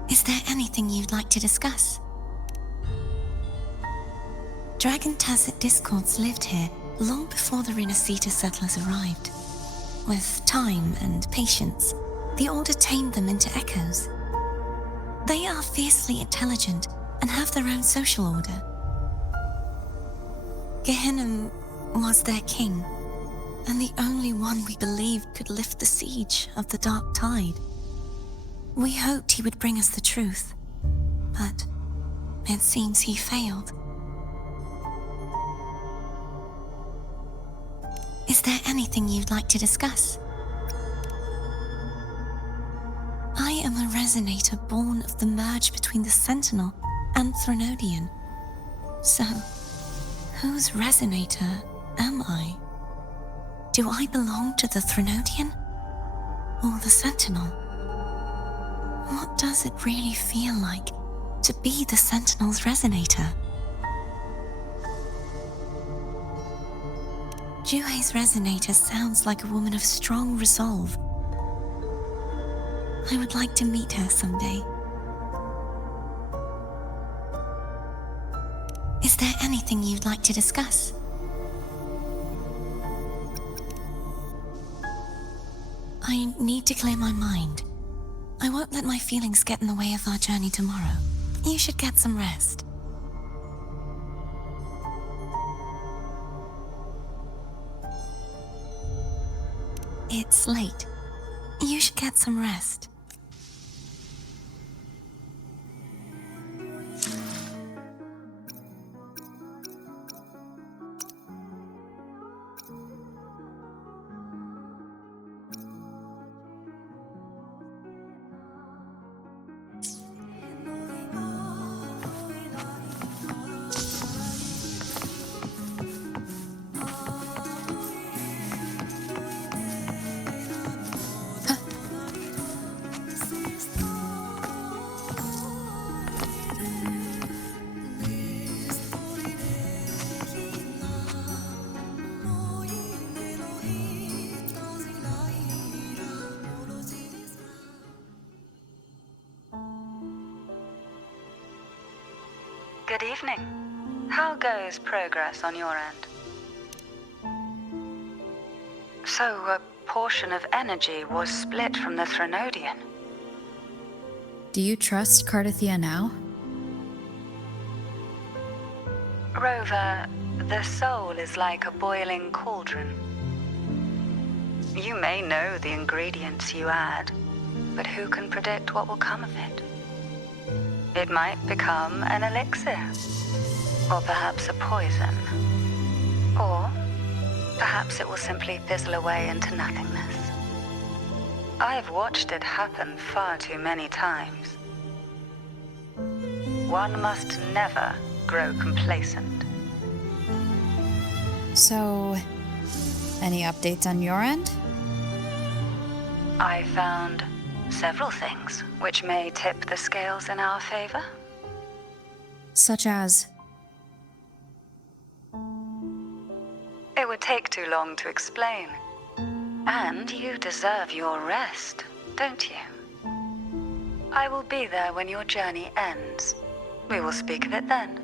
Is there anything you'd like to discuss? Dragon Tacit discords lived here long before the Rinascita settlers arrived. With time and patience, the Order tamed them into echoes. They are fiercely intelligent and have their own social order. Gehinnom was their king, and the only one we believed could lift the siege of the Dark Tide. We hoped he would bring us the truth, but it seems he failed. Is there anything you'd like to discuss? I am a resonator born of the merge between the Sentinel and Threnodian. So, whose resonator am I? Do I belong to the Threnodian or the Sentinel? What does it really feel like to be the Sentinel's resonator? Juhe's resonator sounds like a woman of strong resolve. I would like to meet her someday. Is there anything you'd like to discuss? I need to clear my mind. I won't let my feelings get in the way of our journey tomorrow. You should get some rest. It's late. You should get some rest. Good evening. How goes progress on your end? So, a portion of energy was split from the Threnodian. Do you trust Cardothia now? Rover, the soul is like a boiling cauldron. You may know the ingredients you add, but who can predict what will come of it? It might become an elixir, or perhaps a poison, or perhaps it will simply fizzle away into nothingness. I've watched it happen far too many times. One must never grow complacent. So, any updates on your end? I found several things which may tip the scales in our favor. Such as? It would take too long to explain. And you deserve your rest, don't you? I will be there when your journey ends. We will speak of it then.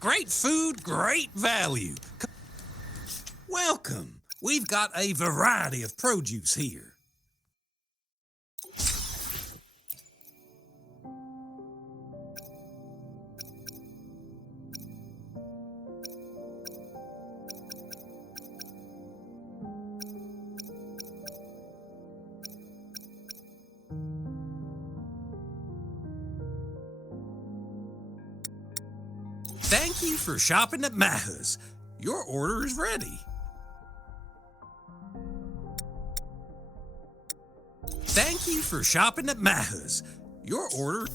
Great food, great value. Welcome. We've got a variety of produce here. Thank you for shopping at Maha's. Your order is ready. Thank you for shopping at Maha's. Your order...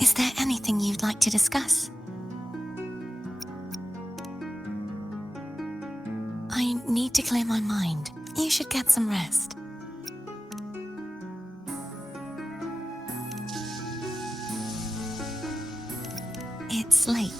Is there anything you'd like to discuss? I need to clear my mind. You should get some rest. It's late.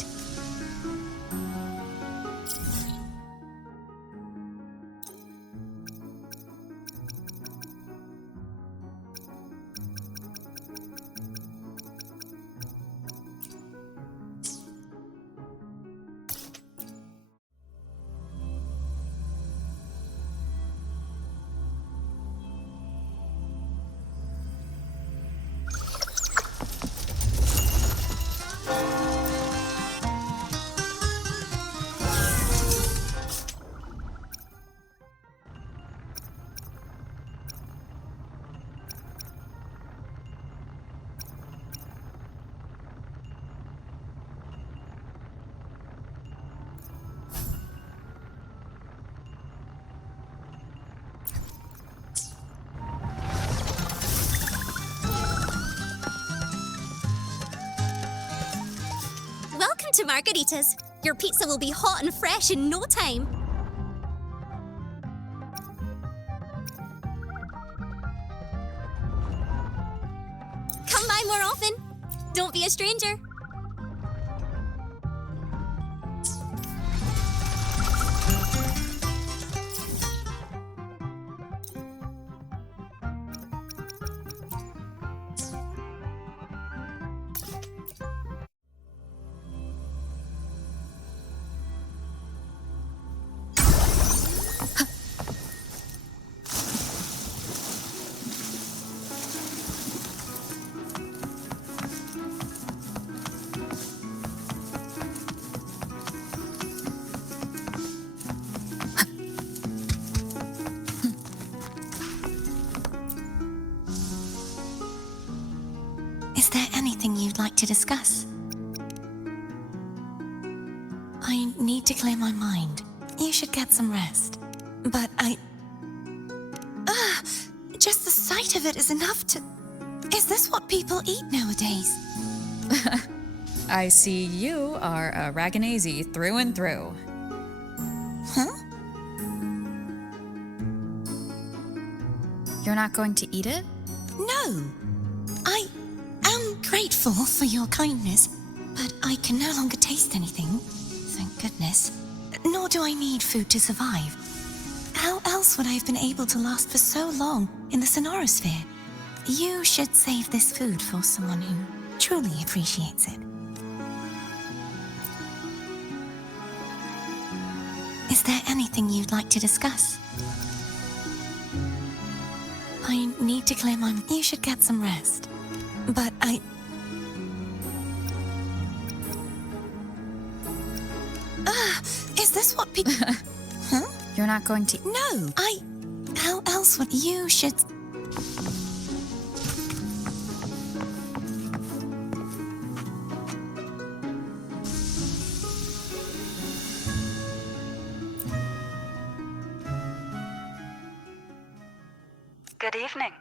To Margaritas. Your pizza will be hot and fresh in no time. Come by more often. Don't be a stranger. Is there anything you'd like to discuss? I need to clear my mind. You should get some rest. But just the sight of it is enough to... Is this what people eat nowadays? I see you are a Raganazi through and through. You're not going to eat it? No. I am grateful for your kindness, but I can no longer taste anything. Thank goodness. Nor do I need food to survive. How else would I have been able to last for so long in the sonorosphere? You should save this food for someone who truly appreciates it. Is there anything you'd like to discuss? I need to clear my... You should get some rest. But is this what people... Huh? You're not going to... No, How else would... You should... Good evening.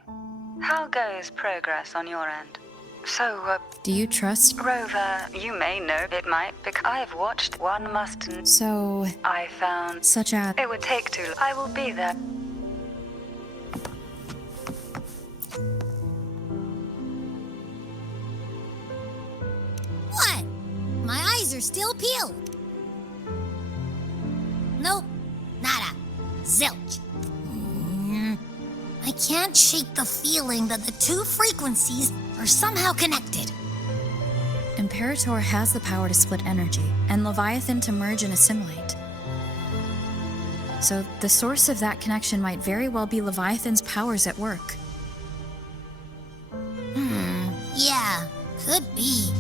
How goes progress on your end? So, Do you trust... Rover, you may know it might, because I've watched One Must... So... I found... Such a... It would take too... I will be there. What? My eyes are still peeled. Nope, nada. Zilch. I can't shake the feeling that the two frequencies are somehow connected. Imperator has the power to split energy, and Leviathan to merge and assimilate. So the source of that connection might very well be Leviathan's powers at work. Yeah, could be.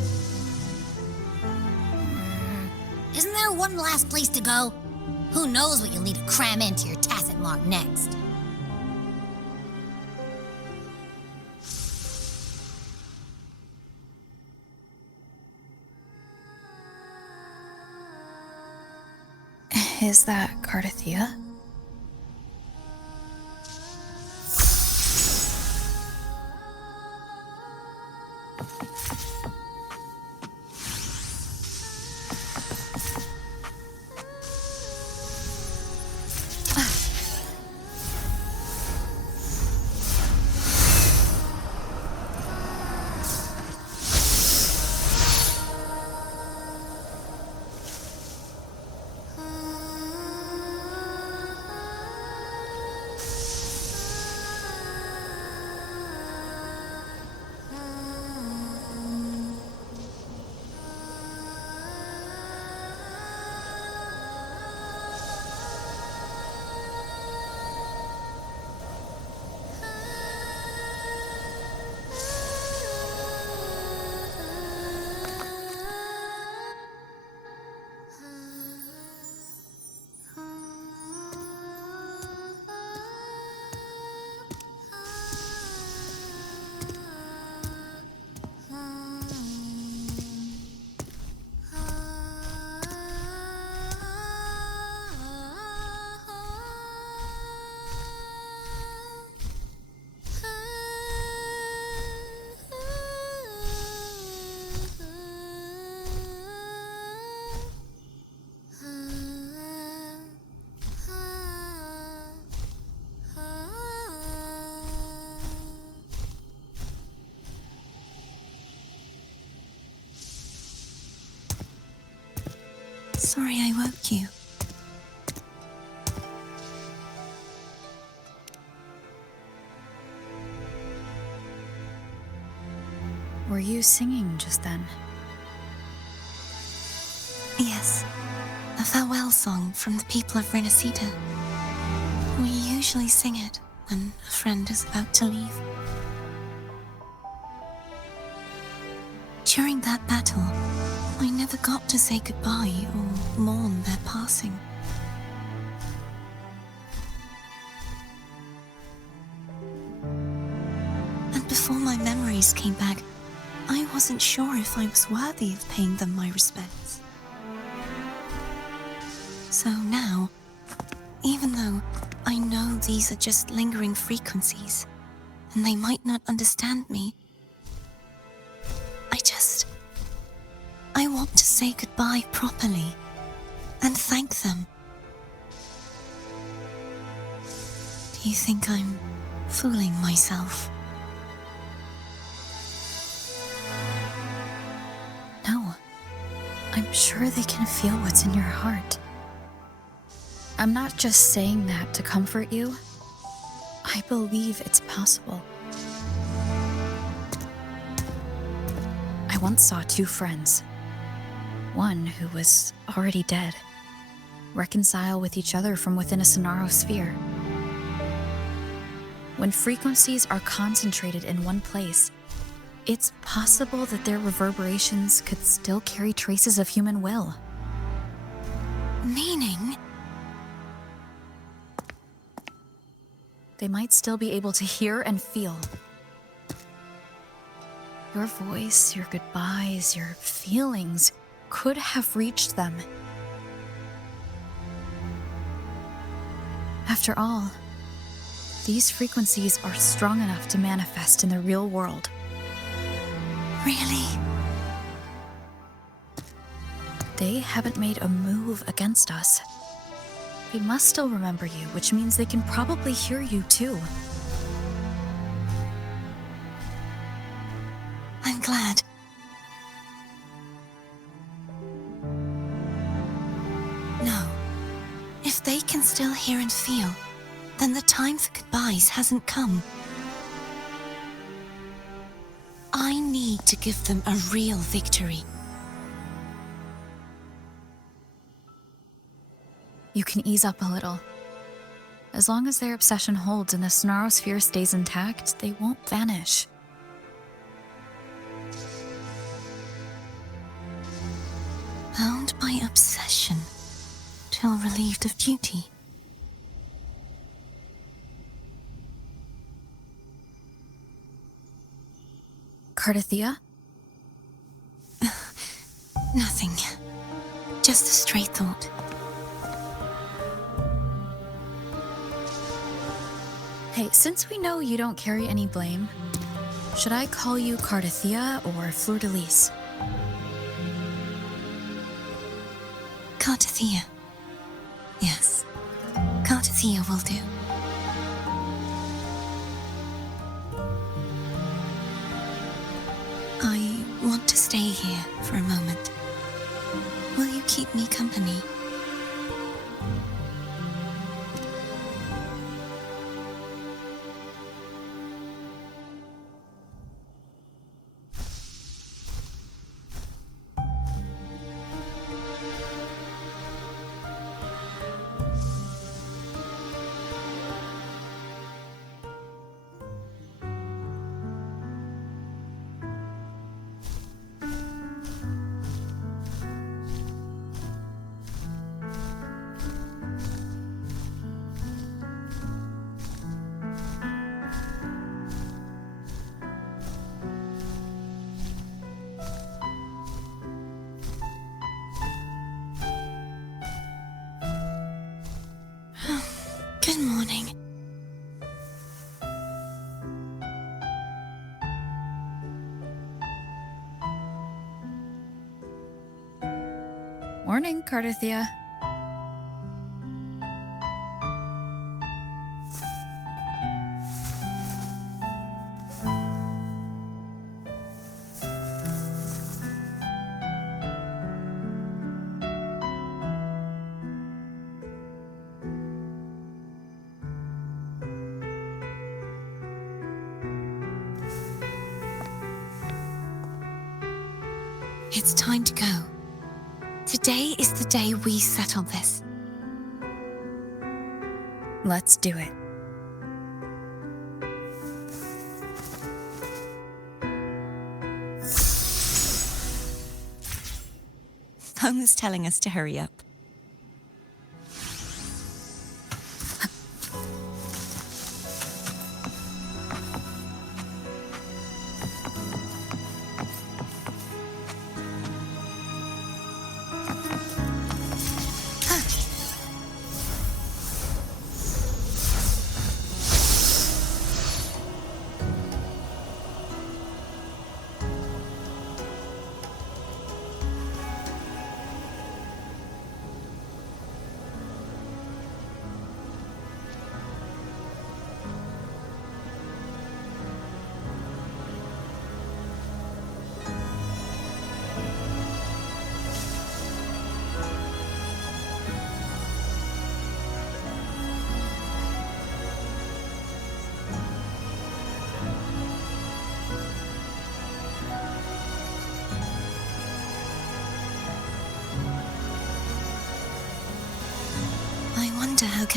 Isn't there one last place to go? Who knows what you'll need to cram into your tacit mark next? Is that Cardothea? Sorry I woke you. Were you singing just then? Yes, a farewell song from the people of Rinascita. We usually sing it when a friend is about to leave. During that battle, I never got to say goodbye or mourn their passing. And before my memories came back, I wasn't sure if I was worthy of paying them my respects. So now, even though I know these are just lingering frequencies, and they might not understand me, I want to say goodbye properly and thank them. Do you think I'm fooling myself. No. I'm sure they can feel what's in your heart. I'm not just saying that to comfort you. I believe it's possible. I once saw two friends. One who was already dead. Reconcile with each other from within a Sonaro sphere. When frequencies are concentrated in one place, it's possible that their reverberations could still carry traces of human will. Meaning? They might still be able to hear and feel. Your voice, your goodbyes, your feelings could have reached them. After all, these frequencies are strong enough to manifest in the real world. Really? They haven't made a move against us. They must still remember you, which means they can probably hear you too. I'm glad. No. If they can still hear and feel, then the time for goodbyes hasn't come. I need to give them a real victory. You can ease up a little. As long as their obsession holds and the Sonaro sphere stays intact, they won't vanish. Bound by obsession, till relieved of duty. Carlotta? Nothing. Just a stray thought. Hey, since we know you don't carry any blame, should I call you Carlotta or Fleur-de-Lis? Carlotta. Yes. Carlotta will do. I want to stay here for a moment. Will you keep me company? Good morning. Morning, Carlotta. It's time to go. Today is the day we settle this. Let's do it. Homer's telling us to hurry up.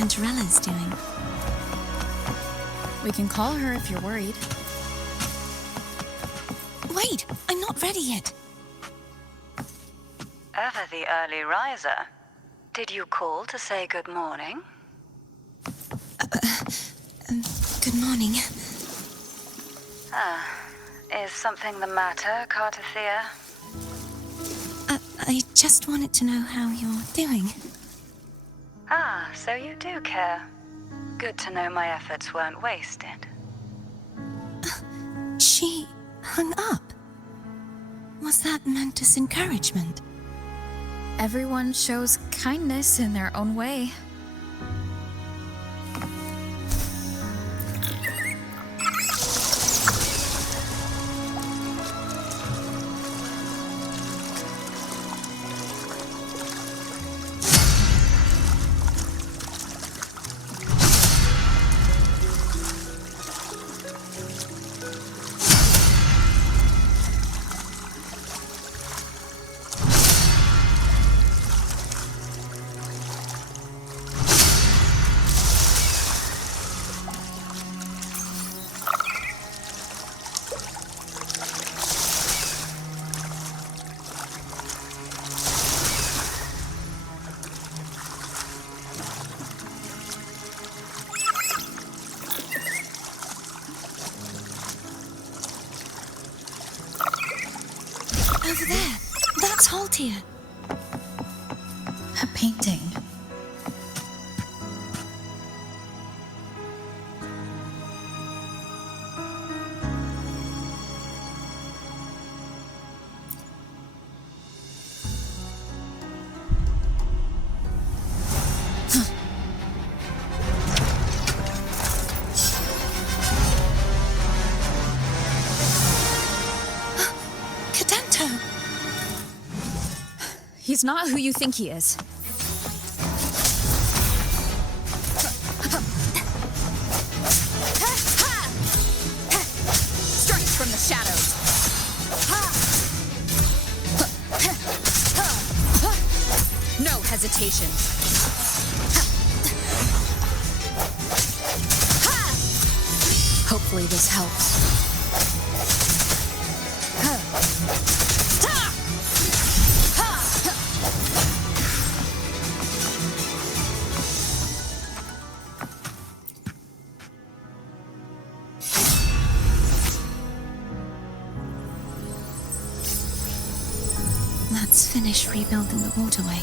Cantarella's doing. We can call her if you're worried. Wait, I'm not ready yet. Ever the early riser. Did you call to say good morning? Good morning. Is something the matter, Cartothea? I just wanted to know how you're doing. So you do care. Good to know my efforts weren't wasted. She hung up. Was that meant as encouragement? Everyone shows kindness in their own way. Over there. That's Haltia. A painting. He's not who you think he is. Strike from the shadows. No hesitation. Hopefully this helps. Let's finish rebuilding the waterway.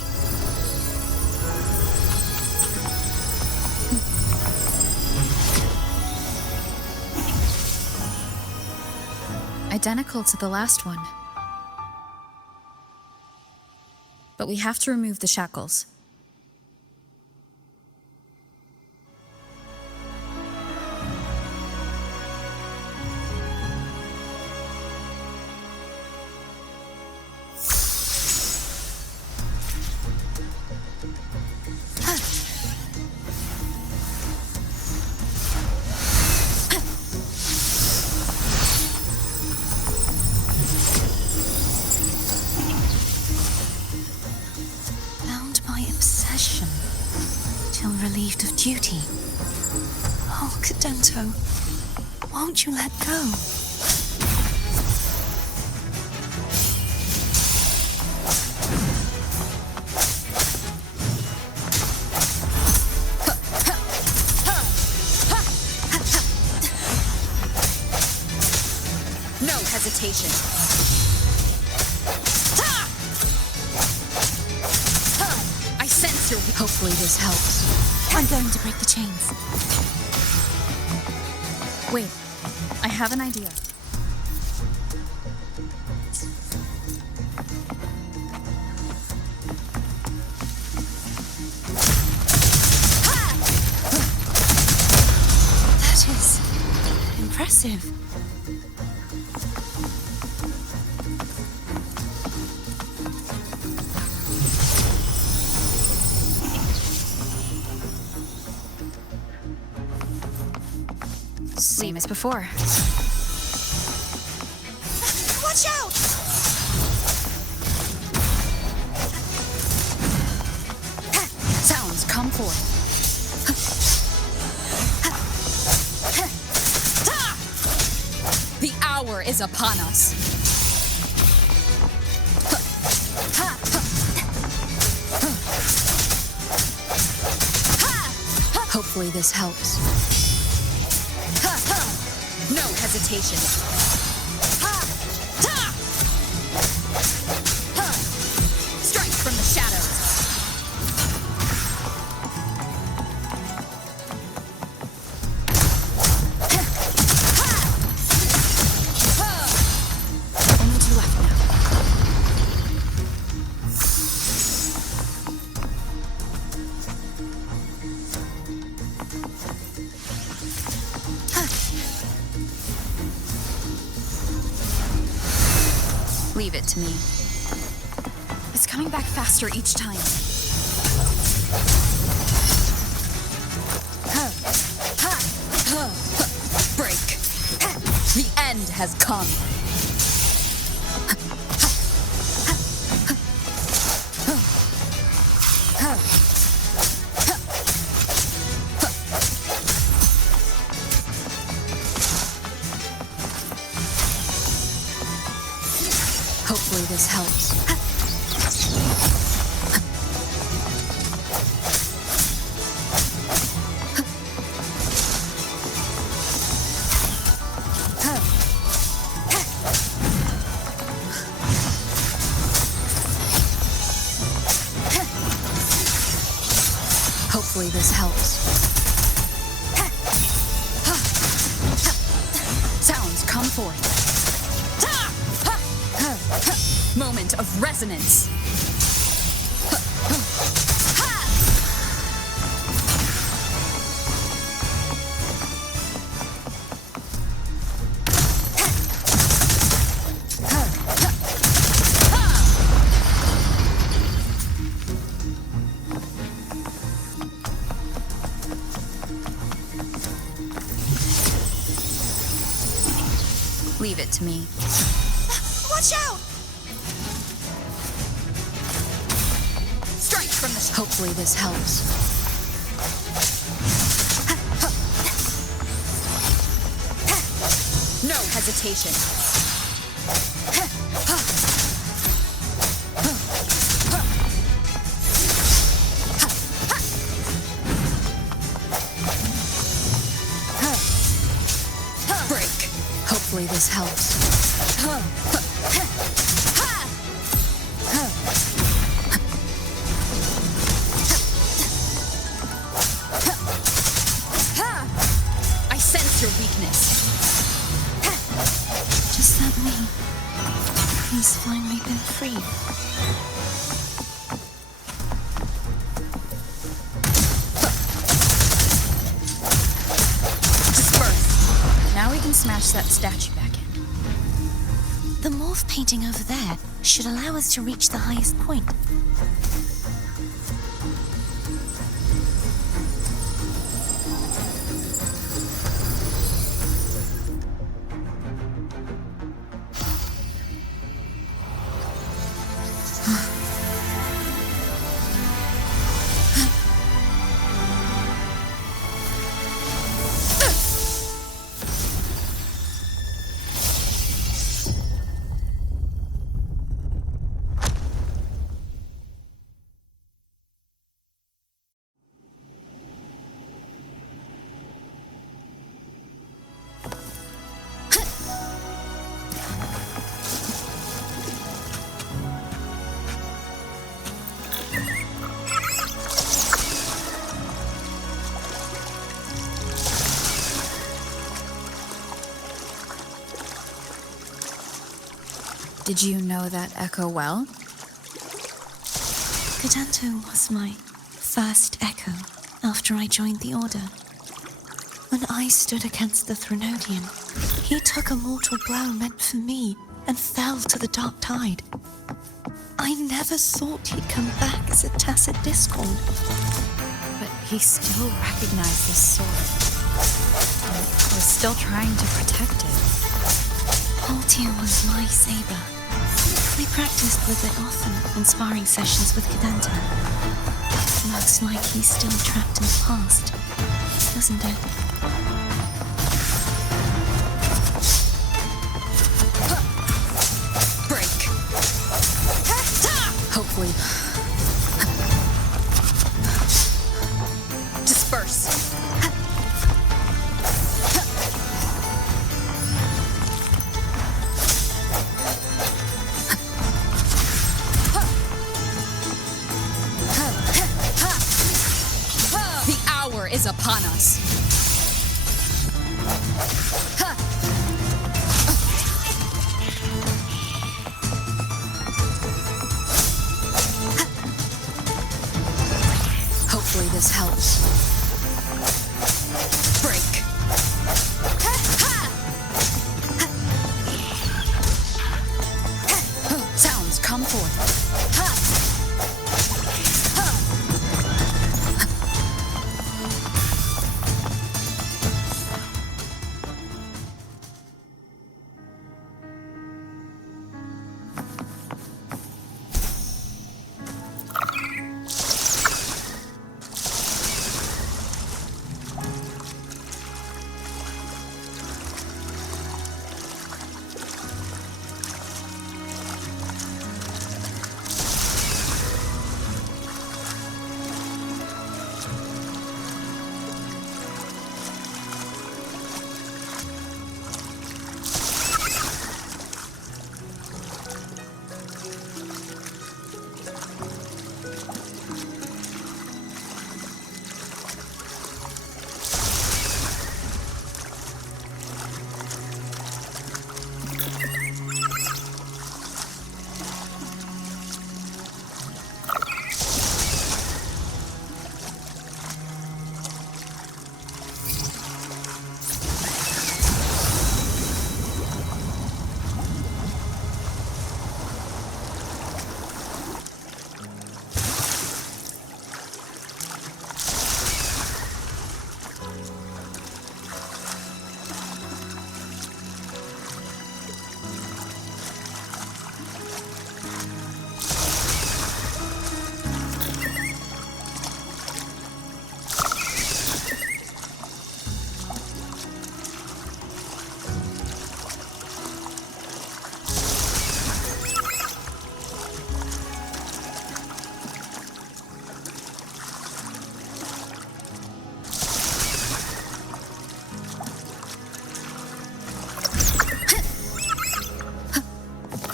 Identical to the last one. But we have to remove the shackles. Till relieved of duty. Oh, Cadento, won't you let go? No hesitation. I sense your... Hopefully this helps. I'm going to break the chains. Wait, I have an idea. That is impressive. Same as before. Watch out! Sounds come forth. Disaster is upon us. Hopefully this helps. No hesitation. Strike from the shadows. Only two left now. Leave it to me. It's coming back faster each time. Break. The end has come. Hopefully this helps. Hopefully this helps. Sounds come forth. Moment of resonance. Leave it to me. Watch out! Strike from the hopefully this helps. No hesitation. Break. Hopefully this helps. I sense your weakness. Just let me. Please finally been free. Disperse. Now we can smash that statue back in. The morph painting over there should allow us to reach the highest point. Did you know that echo well? Cadanto was my first echo after I joined the Order. When I stood against the Threnodian, he took a mortal blow meant for me and fell to the dark tide. I never thought he'd come back as a tacit discord. But he still recognized this sword. And was still trying to protect it. Altia was my saber. We practiced with it often in sparring sessions with Cadanto. Looks like he's still trapped in the past, doesn't it? upon us. Ha! Hopefully this helps. Break. Ha! Ha! Sounds come forth. Ha!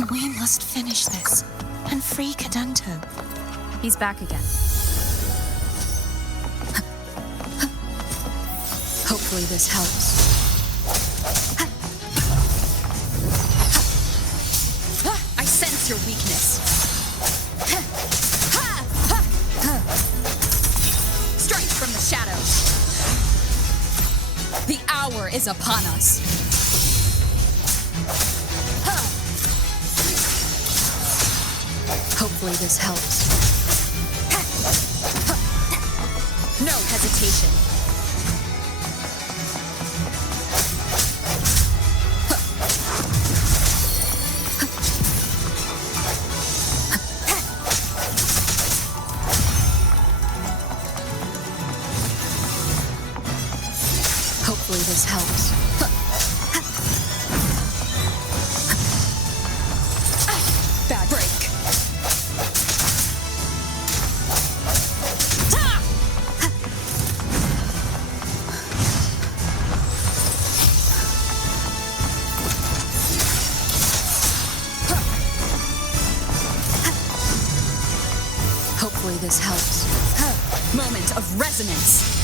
We must finish this and free Cadanto. He's back again. Hopefully this helps. I sense your weakness. Strike from the shadows. The hour is upon us. Hopefully this helps. No hesitation. Hopefully this helps. Bad break. Hopefully this helps. Moment of resonance.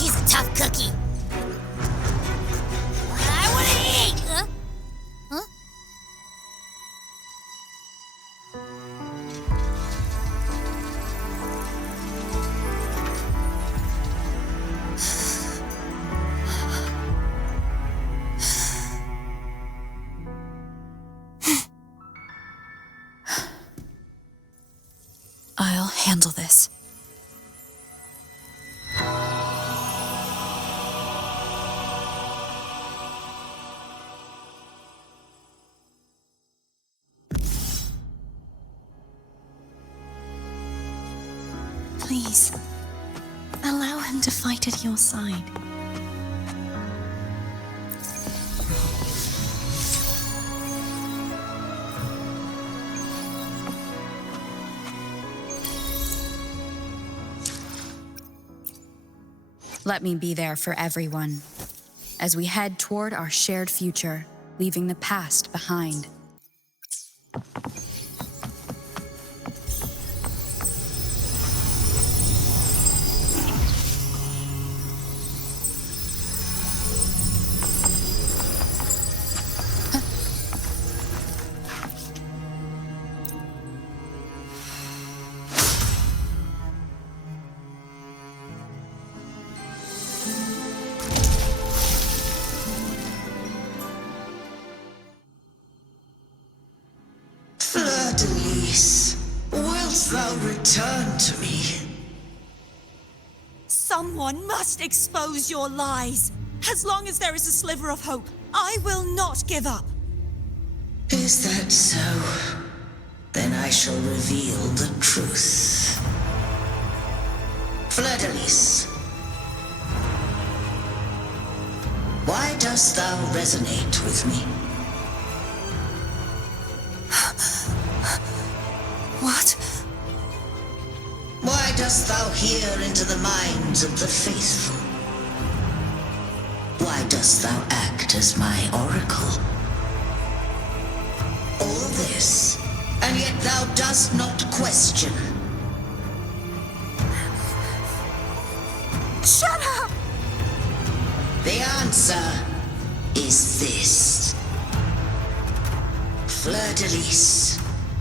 He's a tough cookie. I want to eat! Huh? I'll handle this. Please, allow him to fight at your side. Let me be there for everyone, as we head toward our shared future, leaving the past behind. Wilt thou return to me? Someone must expose your lies. As long as there is a sliver of hope, I will not give up. Is that so? Then I shall reveal the truth. Fleur-de-lis, why dost thou resonate with me? What? Why dost thou hear into the minds of the faithful? Why dost thou act as my oracle? All this, and yet thou dost not question. Shut up! The answer is this. Fleur-de-lis,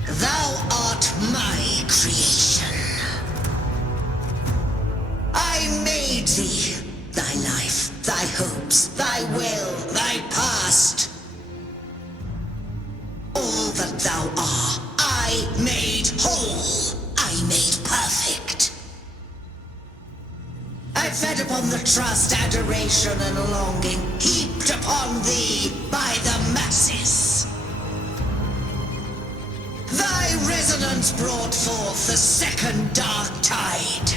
thou art my creation. I made thee, thy life, thy hopes, thy will, thy past. All that thou art, I made whole, I made perfect. I fed upon the trust, adoration, and longing heaped upon thee by the masses. Thy resonance brought forth the second dark tide.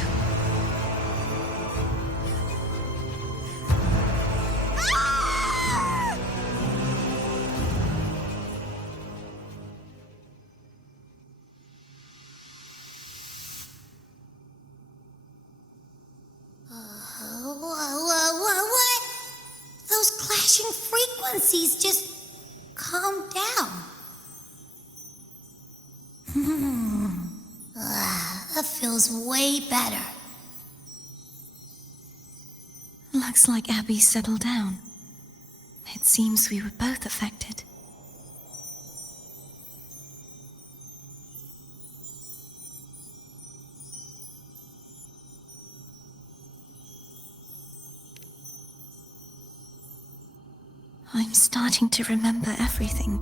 What? Those clashing frequencies just calm down. That feels way better. Looks like Abby settled down. It seems we were both affected. I'm starting to remember everything,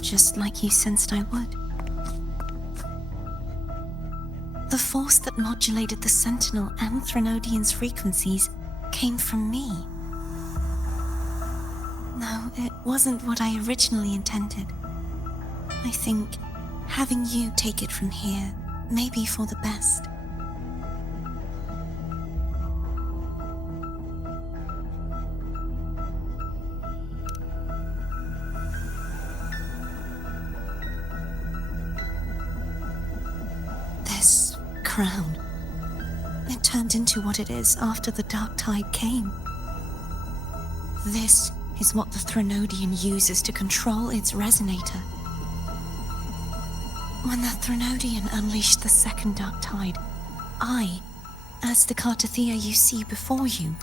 just like you sensed I would. The force that modulated the Sentinel and Threnodian's frequencies came from me. No, it wasn't what I originally intended. I think having you take it from here may be for the best. Crown. It turned into what it is after the Dark Tide came. This is what the Threnodian uses to control its resonator. When the Threnodian unleashed the second Dark Tide, I, as the Cartothea you see before you,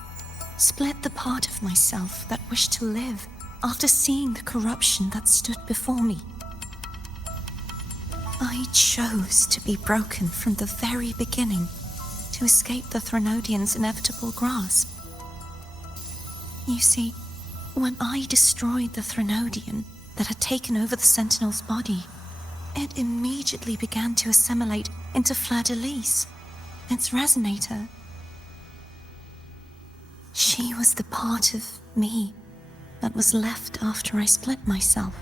split the part of myself that wished to live after seeing the corruption that stood before me. I chose to be broken from the very beginning to escape the Threnodian's inevitable grasp. You see, when I destroyed the Threnodian that had taken over the Sentinel's body, it immediately began to assimilate into Fleur-de-lis, its resonator. She was the part of me that was left after I split myself.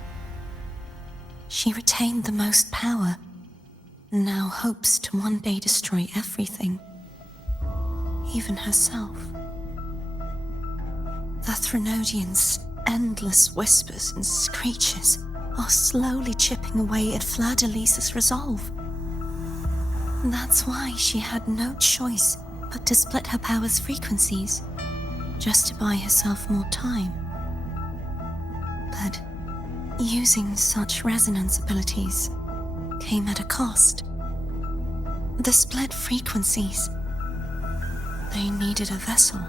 She retained the most power, and now hopes to one day destroy everything, even herself. The Threnodian's endless whispers and screeches are slowly chipping away at Fleur-de-lis's resolve. That's why she had no choice but to split her power's frequencies, just to buy herself more time. But using such resonance abilities came at a cost. The split frequencies. They needed a vessel.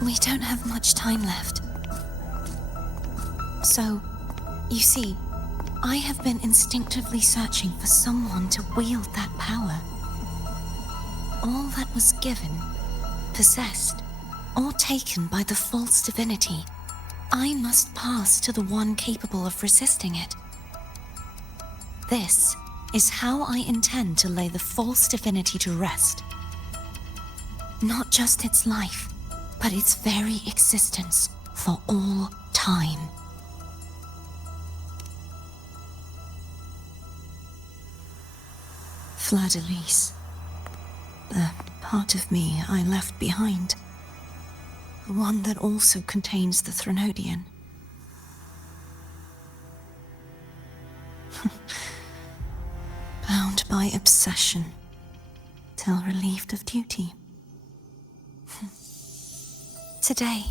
We don't have much time left. So, you see, I have been instinctively searching for someone to wield that power. All that was given, possessed, or taken by the false divinity, I must pass to the one capable of resisting it. This is how I intend to lay the false divinity to rest. Not just its life, but its very existence for all time. Fleur-de-Lis, the part of me I left behind, the one that also contains the Threnodian. Bound by obsession, till relieved of duty. Today,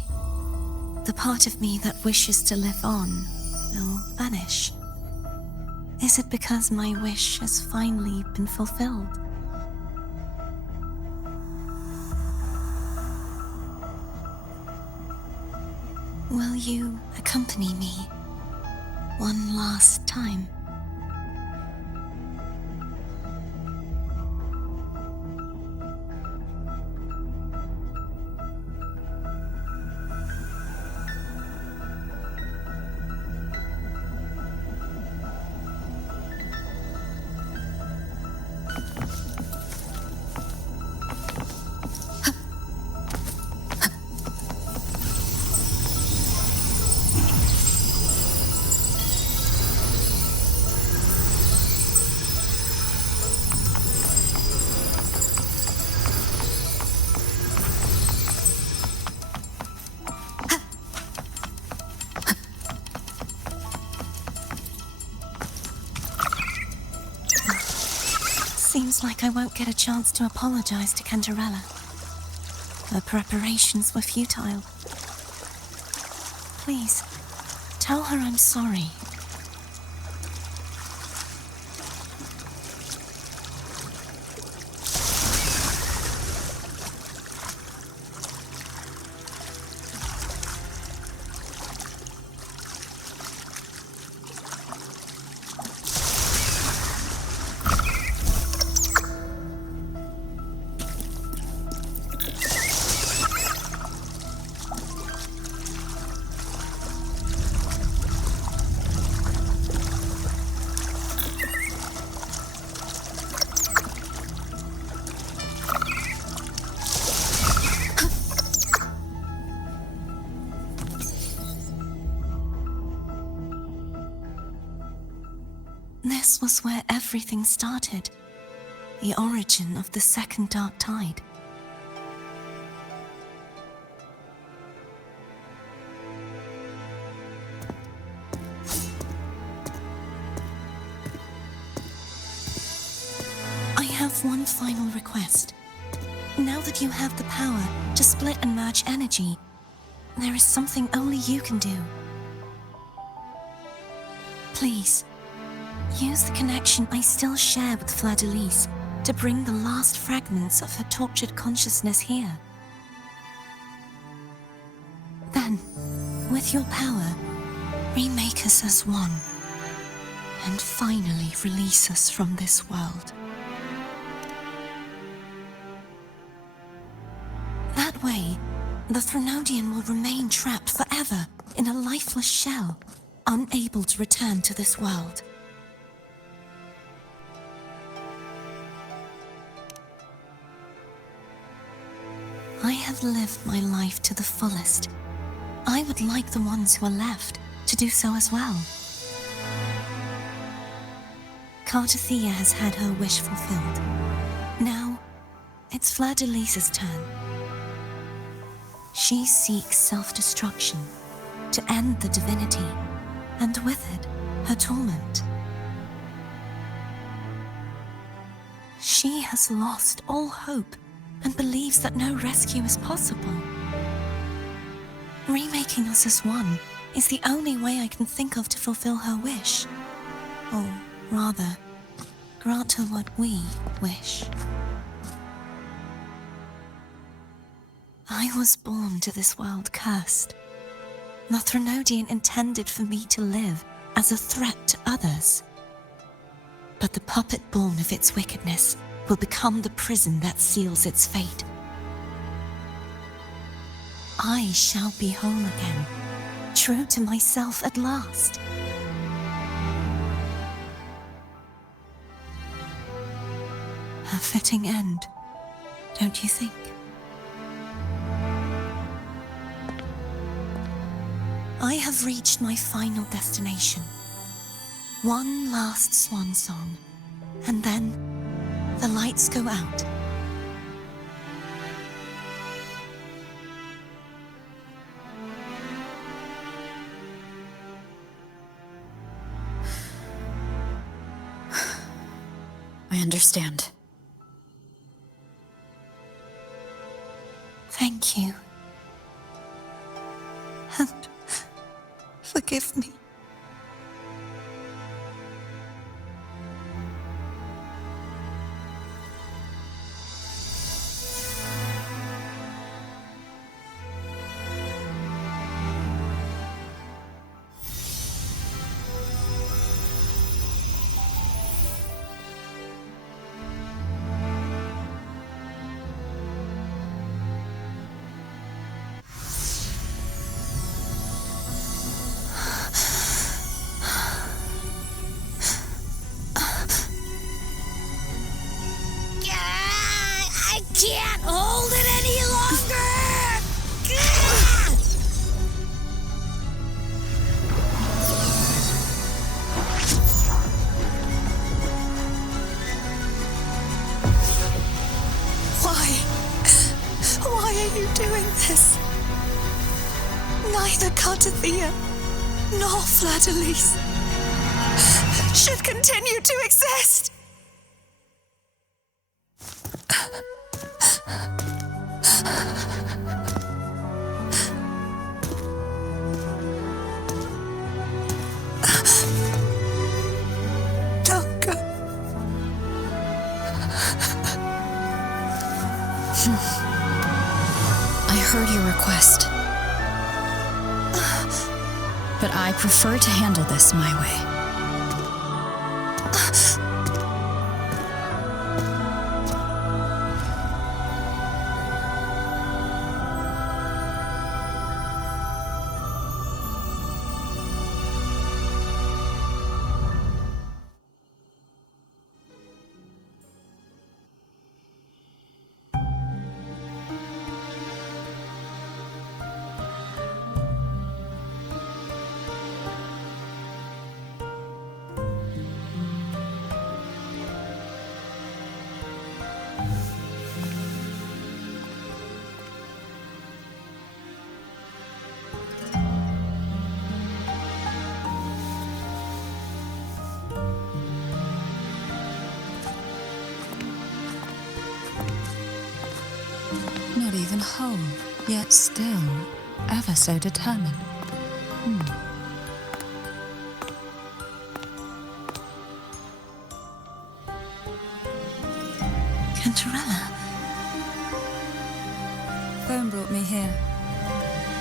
the part of me that wishes to live on will vanish. Is it because my wish has finally been fulfilled? Will you accompany me one last time? Seems like I won't get a chance to apologize to Cantarella. Her preparations were futile. Please, tell her I'm sorry. This was where everything started. The origin of the second dark tide. I have one final request. Now that you have the power to split and merge energy, there is something only you can do. Please, use the connection I still share with Fleur-de-Lis to bring the last fragments of her tortured consciousness here. Then, with your power, remake us as one, and finally release us from this world. That way, the Threnodian will remain trapped forever in a lifeless shell, unable to return to this world. I have lived my life to the fullest. I would like the ones who are left to do so as well. Carlotta has had her wish fulfilled. Now, it's Fleur-de-Lis's turn. She seeks self-destruction to end the divinity, and with it, her torment. She has lost all hope and believes that no rescue is possible. Remaking us as one is the only way I can think of to fulfill her wish. Or rather, grant her what we wish. I was born to this world cursed. The Threnodian intended for me to live as a threat to others. But the puppet born of its wickedness will become the prison that seals its fate. I shall be whole again, true to myself at last. A fitting end, don't you think? I have reached my final destination. One last swan song, and then the lights go out. I understand. Thank you. And forgive me. I can't hold it any longer! Why are you doing this? Neither Carlotta nor Fleur-de-Lis should continue to exist. Don't go. I heard your request. But I prefer to handle this my way. Not even whole, yet still ever so determined. Cantarella. Phone brought me here.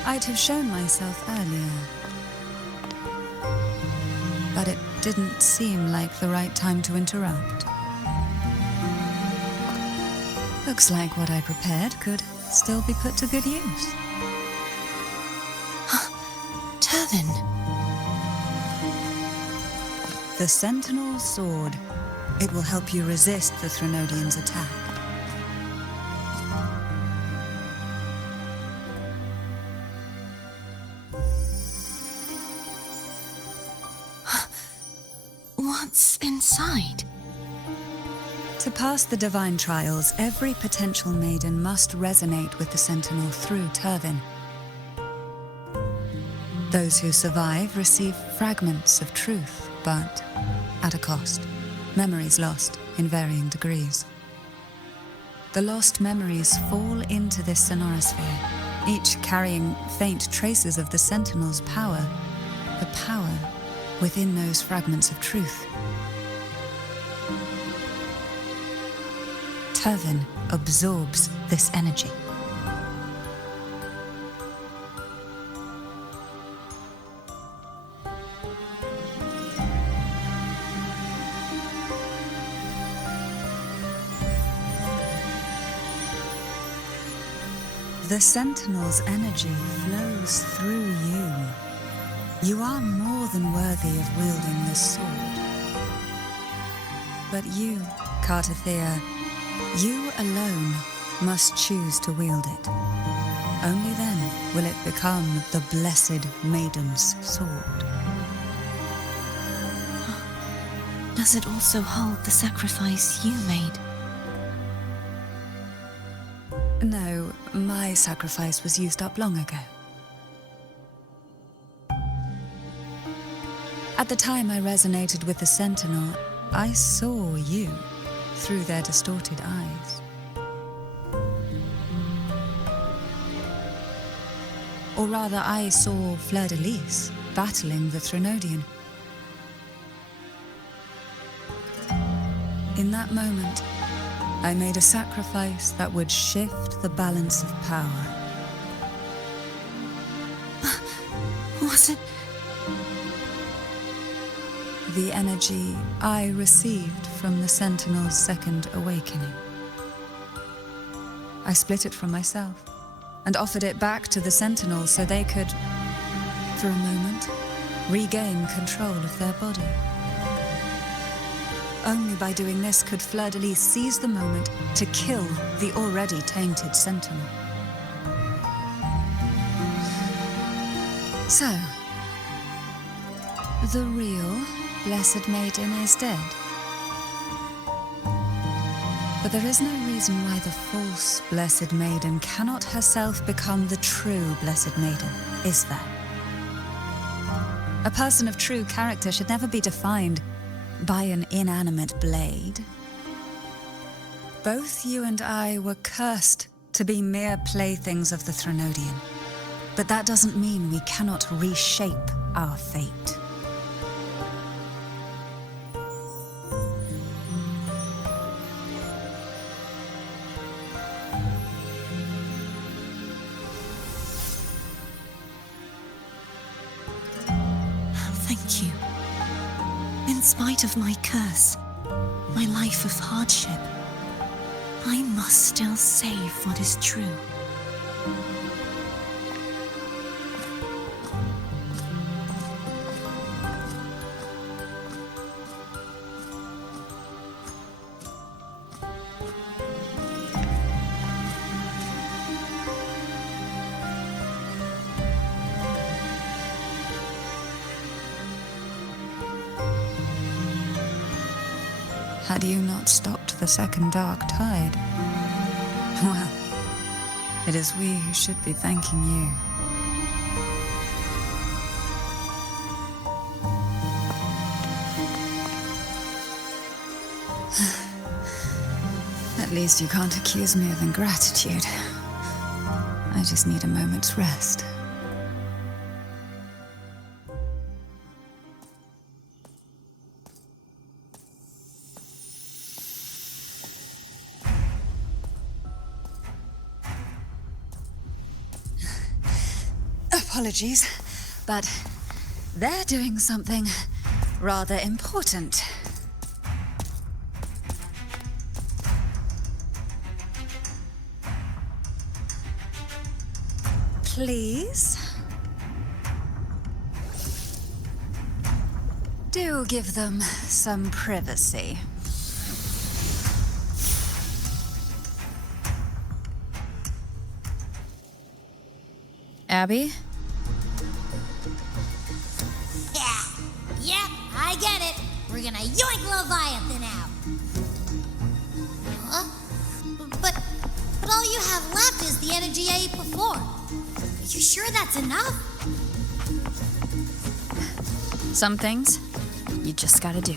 I'd have shown myself earlier. But it didn't seem like the right time to interrupt. Looks like what I prepared could still be put to good use. Turvin. The Sentinel Sword. It will help you resist the Threnodian's attack. What's inside? To pass the divine trials, every potential maiden must resonate with the Sentinel through Turvin. Those who survive receive fragments of truth, but at a cost. Memories lost, in varying degrees. The lost memories fall into this sonorosphere, each carrying faint traces of the Sentinel's power, the power within those fragments of truth. Turvin absorbs this energy. The Sentinel's energy flows through you. You are more than worthy of wielding this sword. But you, Cartothea, you alone must choose to wield it. Only then will it become the Blessed Maiden's sword. Does it also hold the sacrifice you made? No, my sacrifice was used up long ago. At the time I resonated with the Sentinel, I saw you through their distorted eyes. Or rather, I saw Fleur-de-Lis battling the Threnodian. In that moment, I made a sacrifice that would shift the balance of power. Was it? The energy I received from the Sentinel's second awakening. I split it from myself and offered it back to the Sentinel so they could, for a moment, regain control of their body. Only by doing this could Fleur-de-Lis seize the moment to kill the already tainted Sentinel. So, the real Blessed Maiden is dead. But there is no reason why the false Blessed Maiden cannot herself become the true Blessed Maiden, is there? A person of true character should never be defined by an inanimate blade. Both you and I were cursed to be mere playthings of the Threnodian, but that doesn't mean we cannot reshape our fate. Thank you. In spite of my curse, my life of hardship, I must still save what is true. Had you not stopped the second dark tide? Well, it is we who should be thanking you. At least you can't accuse me of ingratitude. I just need a moment's rest. Apologies, but they're doing something rather important. Please? Do give them some privacy. Abby? Yeah, I get it. We're gonna yoink Leviathan out. Huh? But all you have left is the energy I ate before. Are you sure that's enough? Some things you just gotta do.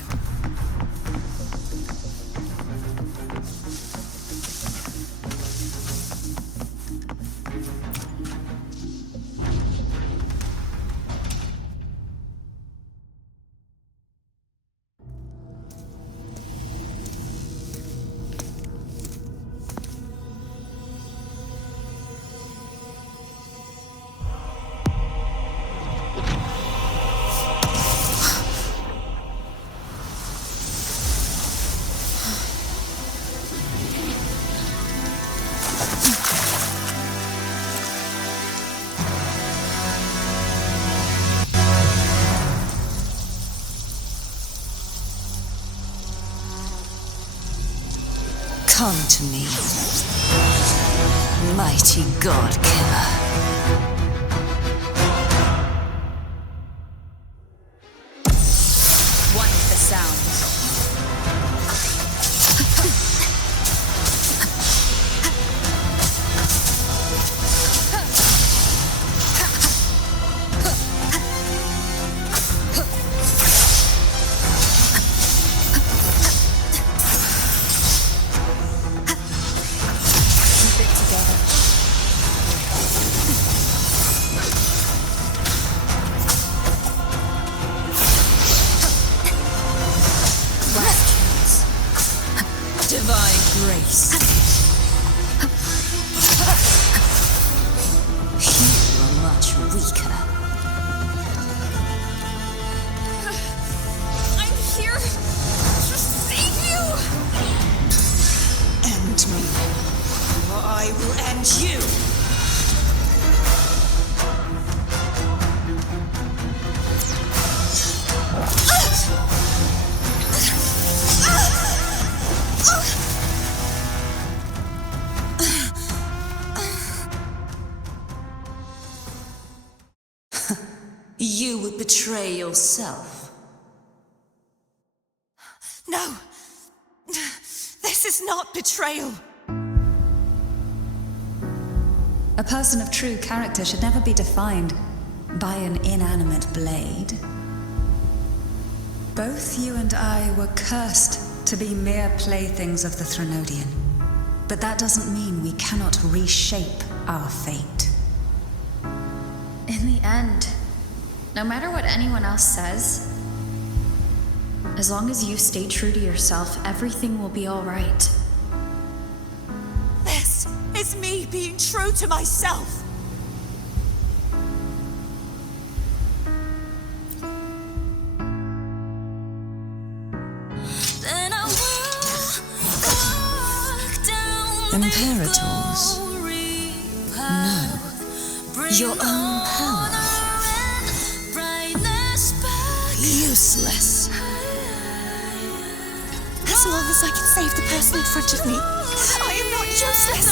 Come to me, mighty god killer. One with the sounds. Keep it together. Divine grace. You are much weaker. I'm here to save you! End me, or I will end you. You would betray yourself. No! This is not betrayal! A person of true character should never be defined by an inanimate blade. Both you and I were cursed to be mere playthings of the Threnodian. But that doesn't mean we cannot reshape our fate. In the end, no matter what anyone else says, as long as you stay true to yourself, everything will be all right. This is me being true to myself! Imperators? No. Your own power. Useless. As long as I can save the person in front of me, I am not useless.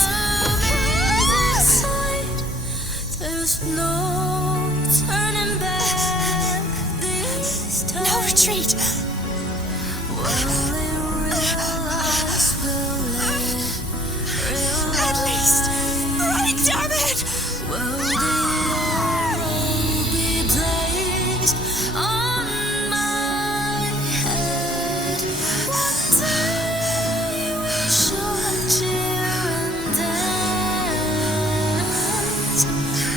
There's no turning back this time. No retreat. At least, right, damn it! Will the arrow be placed on my head? One day we shall cheer and dance,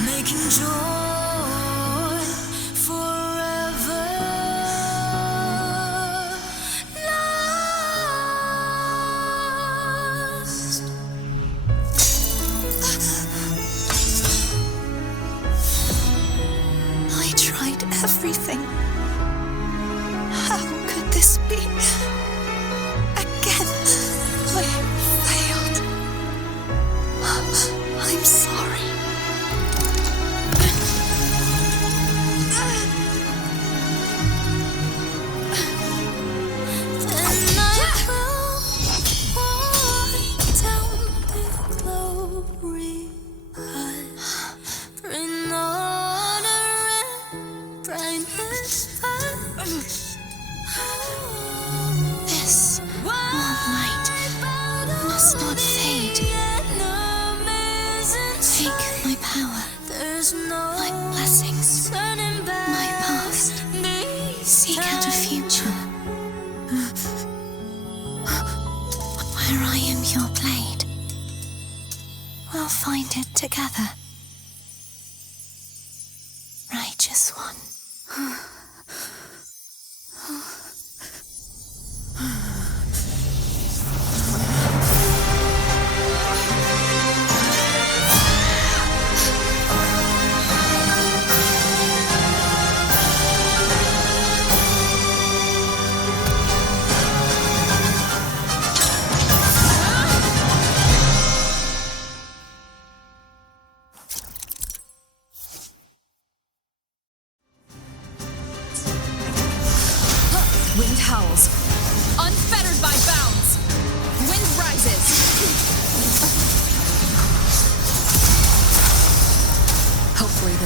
making joy forever. Lost. I tried everything. How could this be? Again, I failed. I'm sorry. Then I will walk down the glory path, bring honor and brightness back. This warm light must not fade. Take my power, There's no my blessings, turning back. my past. Seek out a future. Where I am your blade. We'll find it together. Righteous one.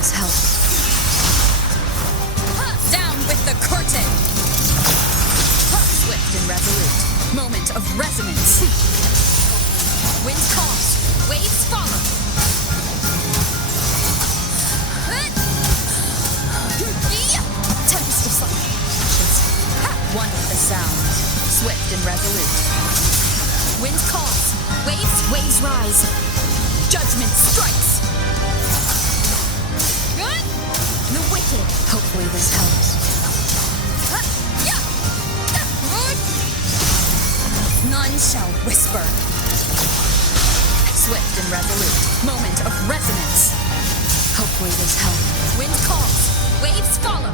this helps. Down with the curtain! Swift and resolute. Moment of resonance. Wind calls. Waves follow. Tempest of sunlight. One with the sound. Swift and resolute. Wind calls. Waves rise. Judgment strikes. The wicked. Hopefully this helps. None shall whisper. Swift and resolute. Moment of resonance. Hopefully this helps. Wind calls. Waves follow.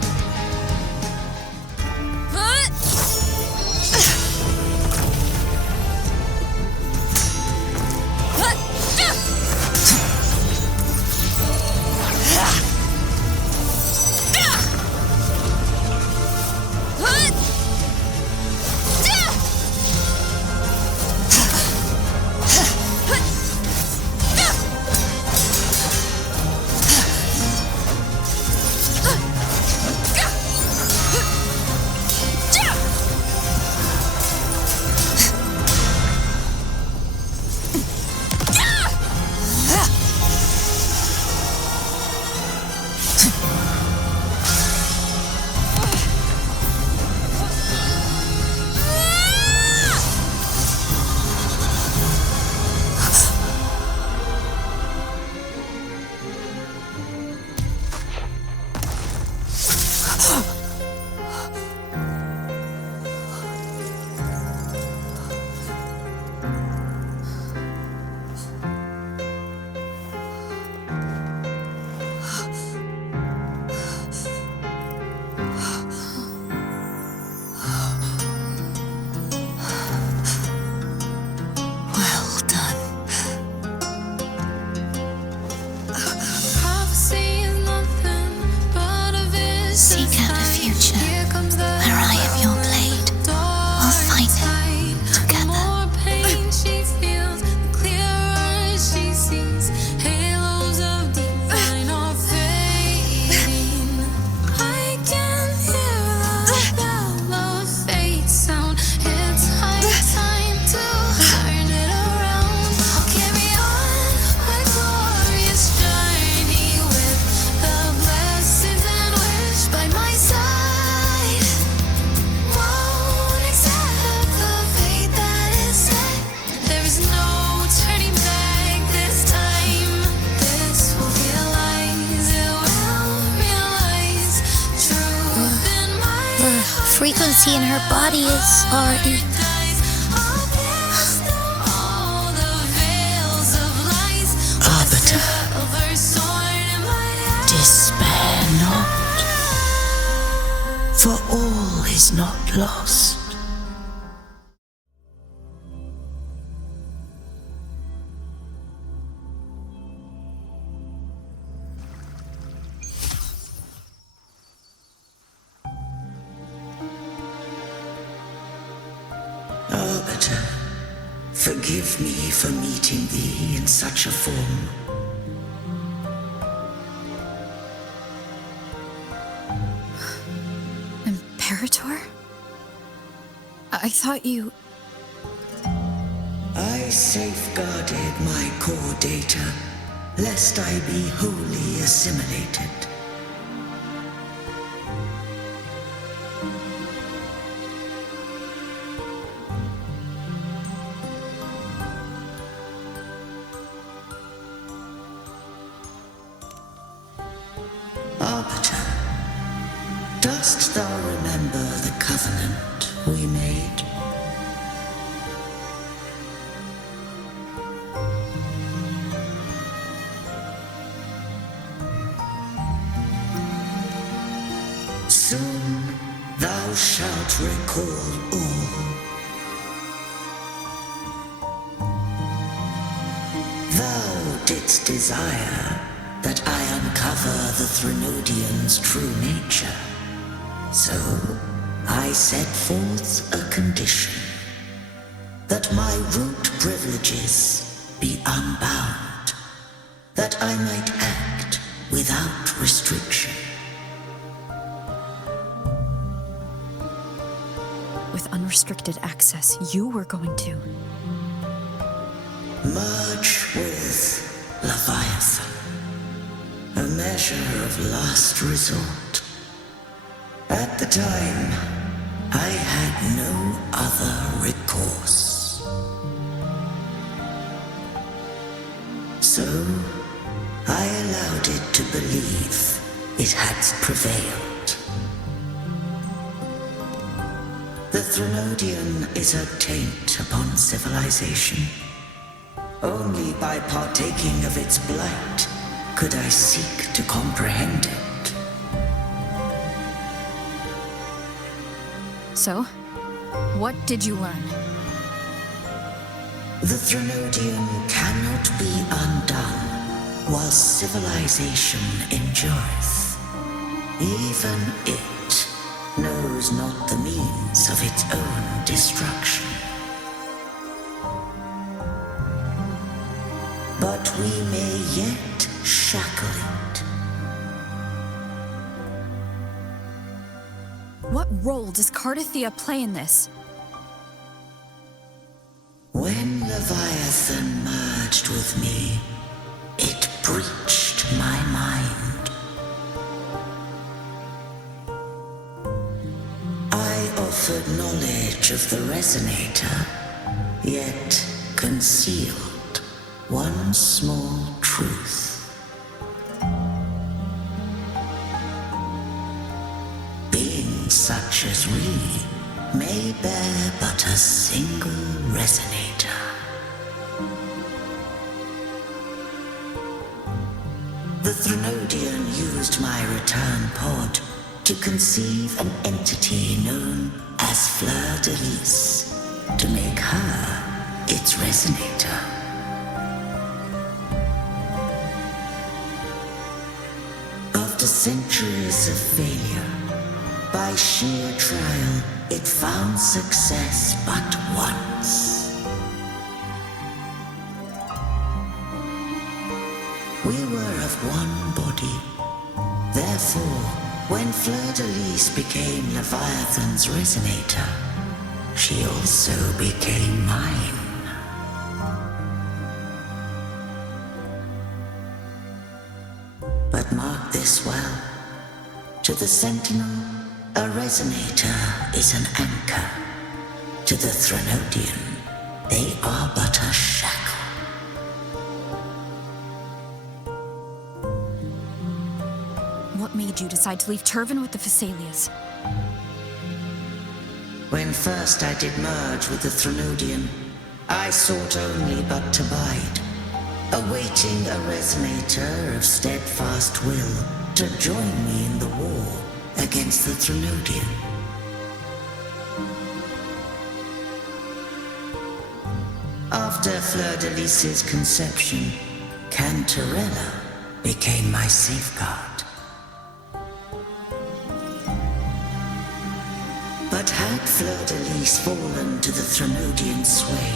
Frequency in her body is already... Arbiter, despair not, for all is not lost. Arbiter, forgive me for meeting thee in such a form. Imperator? I thought you... I safeguarded my core data, lest I be wholly assimilated. Arbiter, dost thou remember the covenant we made? Soon thou shalt recall all. Thou didst desire that I uncover the Threnodian's true nature. So I set forth a condition, that my root privileges be unbound, that I might act without restricted access you were going to. Merge with Leviathan. A measure of last resort. At the time, I had no other recourse. So, I allowed it to believe it had prevailed. The Threnodian is a taint upon civilization. Only by partaking of its blight could I seek to comprehend it. So, what did you learn? The Threnodian cannot be undone while civilization endureth. Even it knows not the means of its own destruction. But we may yet shackle it. What role does Cardothea play in this? When Leviathan merged with me, it breached my mind. I offered knowledge of the resonator, yet concealed one small truth. Beings such as we may bear but a single resonator. The Threnodian used my return pod to conceive an entity known as Fleur de Lis, to make her its resonator. After centuries of failure, by sheer trial, it found success but once. We were of one body. Therefore, when Fleur de Lis became Leviathan's resonator, she also became mine. But mark this well. To the Sentinel, a resonator is an anchor. To the Threnodian, they are but a shackle. What made you decide to leave Turvan with the Phassalias? When first I did merge with the Threnodian, I sought only but to bide, awaiting a resonator of steadfast will to join me in the war against the Threnodian. After Fleur de Lis's conception, Cantarella became my safeguard. But had Fleur de Lis fallen to the Threnodian sway,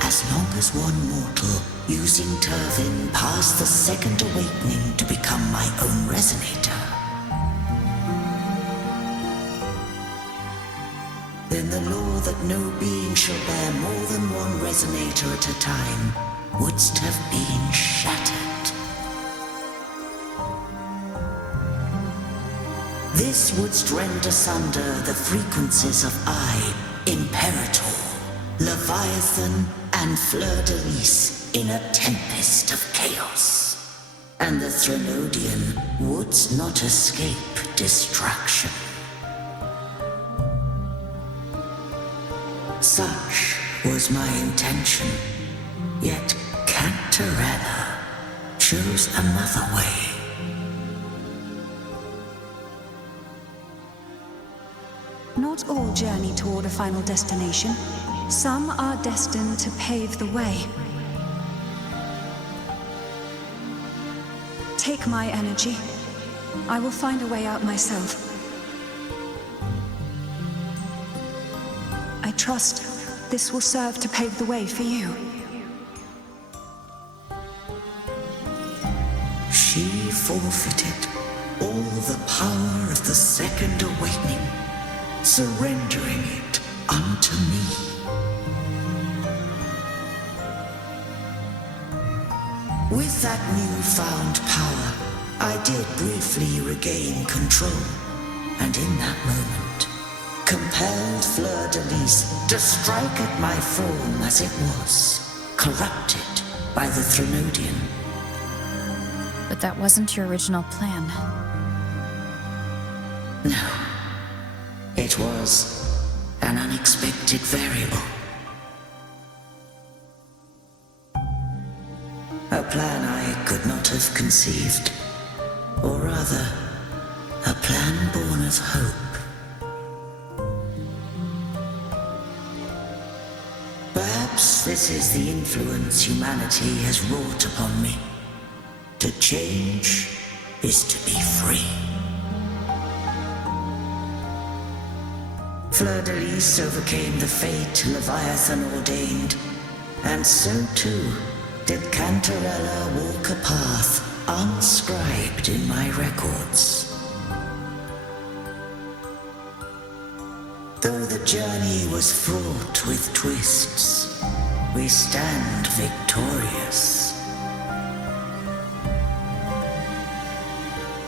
as long as one mortal using Turvan passed the second awakening to become my own resonator, then the law that no being shall bear more than one resonator at a time wouldst have been shattered. This wouldst rend asunder the frequencies of I, Imperator, Leviathan, and Fleur de Lis in a tempest of chaos. And the Threnodian wouldst not escape destruction. Such was my intention, yet Cantarella chose another way. Not all journey toward a final destination. Some are destined to pave the way. Take my energy. I will find a way out myself. I trust this will serve to pave the way for you. She forfeited all the power of the second awakening, surrendering it unto me. With that newfound power, I did briefly regain control, and in that moment, compelled Fleur-de-Lis to strike at my form as it was, corrupted by the Threnodian. But that wasn't your original plan. No, it was an unexpected variable. A plan I could not have conceived, or rather, a plan born of hope. Perhaps this is the influence humanity has wrought upon me. To change is to be free. Fleur-de-Lis overcame the fate Leviathan ordained, and so too did Cantarella walk a path unscribed in my records. Though the journey was fraught with twists, we stand victorious.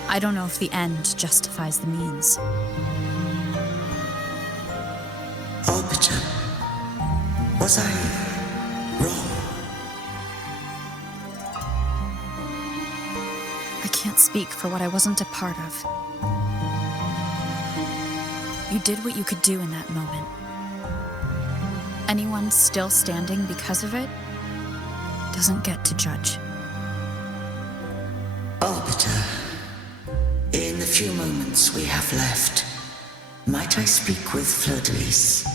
I don't know if the end justifies the means. Arbiter, was I wrong? I can't speak for what I wasn't a part of. You did what you could do in that moment. Anyone still standing because of it doesn't get to judge. Arbiter, in the few moments we have left, might I speak with Fleur-de-Lis?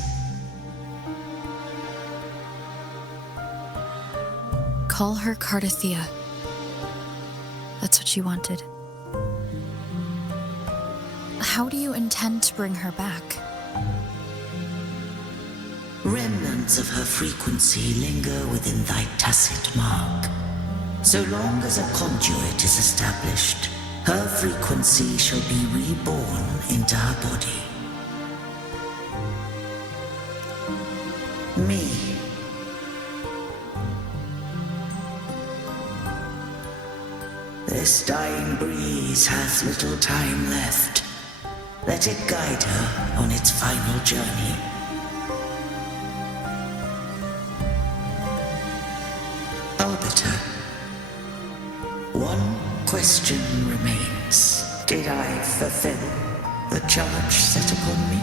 Call her Cardothea. That's what you wanted. How do you intend to bring her back? Remnants of her frequency linger within thy tacit mark. So long as a conduit is established, her frequency shall be reborn into her body. Me. This dying breeze hath little time left. Let it guide her on its final journey. Arbiter, one question remains. Did I fulfill the charge set upon me?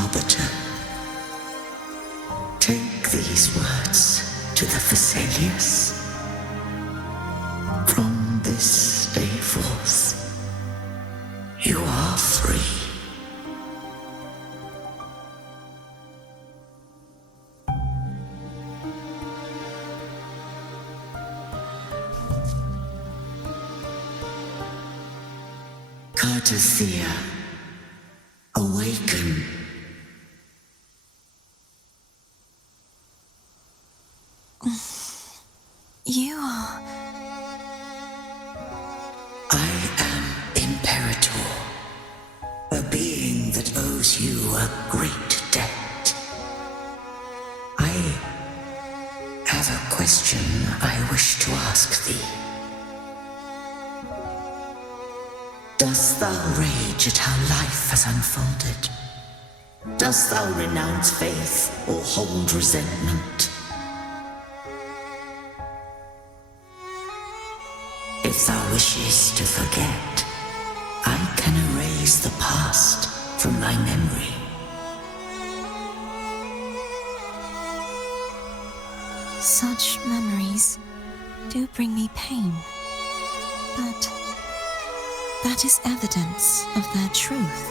Arbiter, take these words to the Thessalians. From this day forth, you are free. Cardothea, awaken. You are... I am Imperator, a being that owes you a great debt. I have a question I wish to ask thee. Dost thou rage at how life has unfolded? Dost thou renounce faith or hold resentment? If thou wishes to forget, I can erase the past from thy memory. Such memories do bring me pain, but that is evidence of their truth.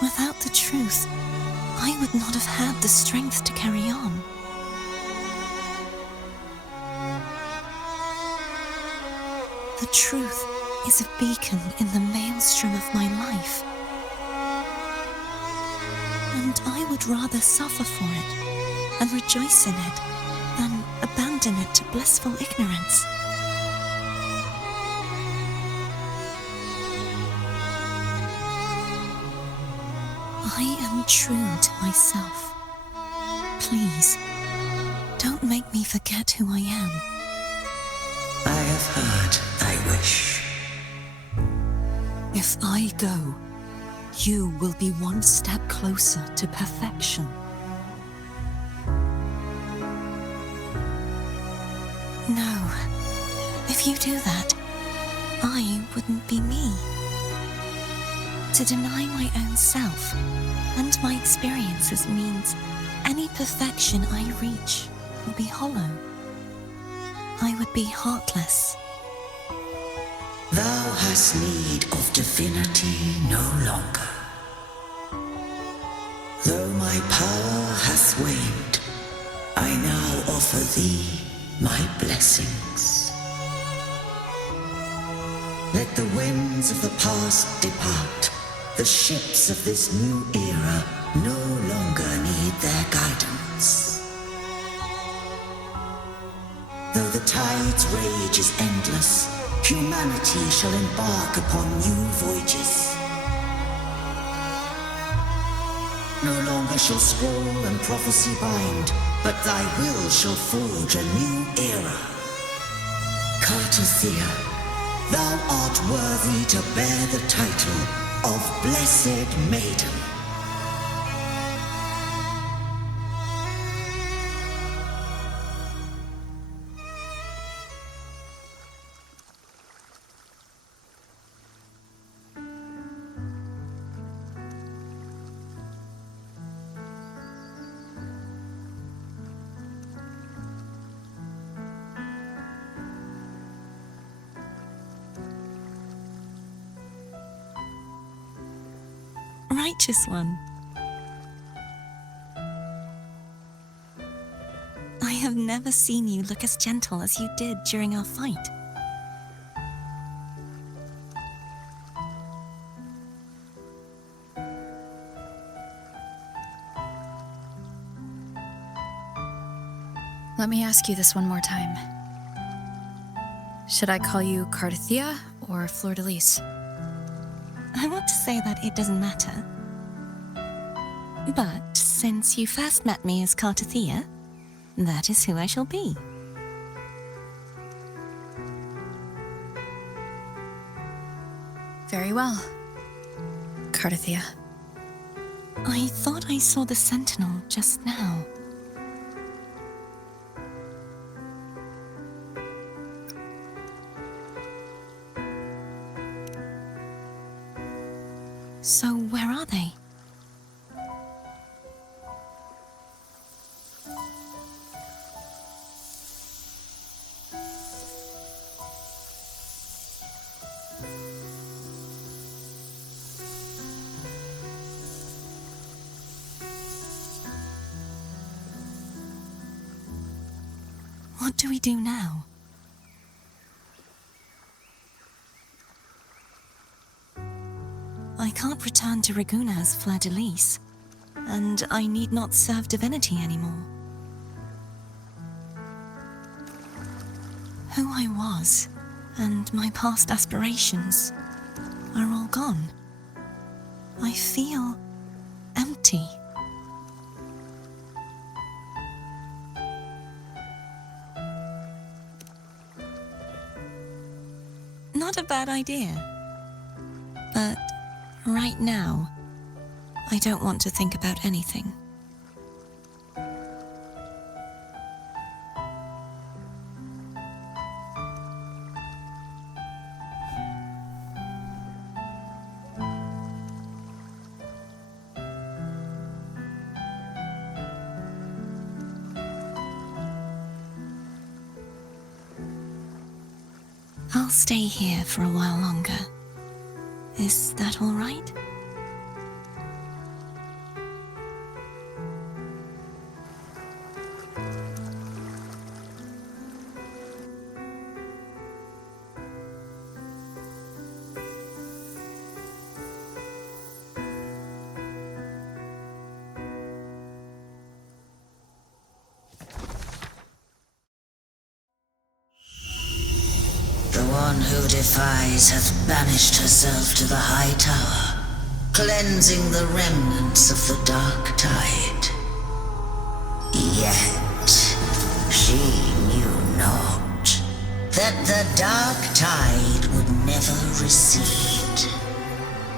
Without the truth, I would not have had the strength to carry on. The truth is a beacon in the maelstrom of my life. And I would rather suffer for it and rejoice in it than abandon abandon it to blissful ignorance. I am true to myself. Please, don't make me forget who I am. I have heard thy wish. If I go, you will be one step closer to perfection. No, if you do that, I wouldn't be me. To deny my own self and my experiences means any perfection I reach will be hollow. I would be heartless. Thou hast need of divinity no longer. Though my power hath waned, I now offer thee my blessings. Let the winds of the past depart. The ships of this new era no longer need their guidance. Though the tide's rage is endless, humanity shall embark upon new voyages. No longer shall scroll and prophecy bind, but thy will shall forge a new era. Carlotta, thou art worthy to bear the title of Blessed Maiden. Righteous one. I have never seen you look as gentle as you did during our fight. Let me ask you this one more time. Should I call you Carlotta or Fleur-de-Lis? I want to say that it doesn't matter. But since you first met me as Carlotta, that is who I shall be. Very well, Carlotta. I thought I saw the sentinel just now. So where are they? What do we do now? I can't return to Ragusa as Fleur-de-Lis, and I need not serve divinity anymore. Who I was, and my past aspirations, are all gone. I feel empty. Not a bad idea. But right now, I don't want to think about anything. I'll stay here for a while longer. Is that all right? one who defies hath banished herself to the high tower, cleansing the remnants of the dark tide. Yet she knew not that the dark tide would never recede.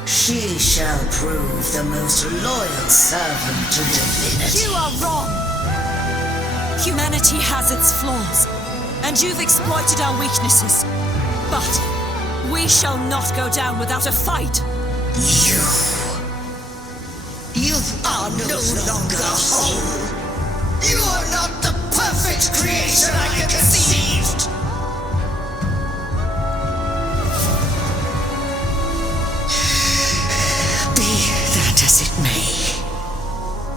She shall prove the most loyal servant to divinity. You are wrong! Humanity has its flaws, and you've exploited our weaknesses. But we shall not go down without a fight! You are no longer whole! You are not the perfect creation I conceived! Be that as it may,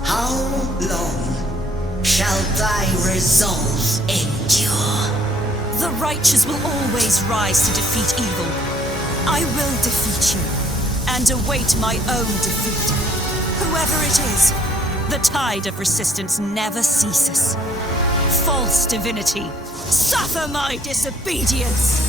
how long shall thy resolve endure? The righteous will always rise to defeat evil. I will defeat you, and await my own defeat. Whoever it is, the tide of resistance never ceases. False divinity, suffer my disobedience!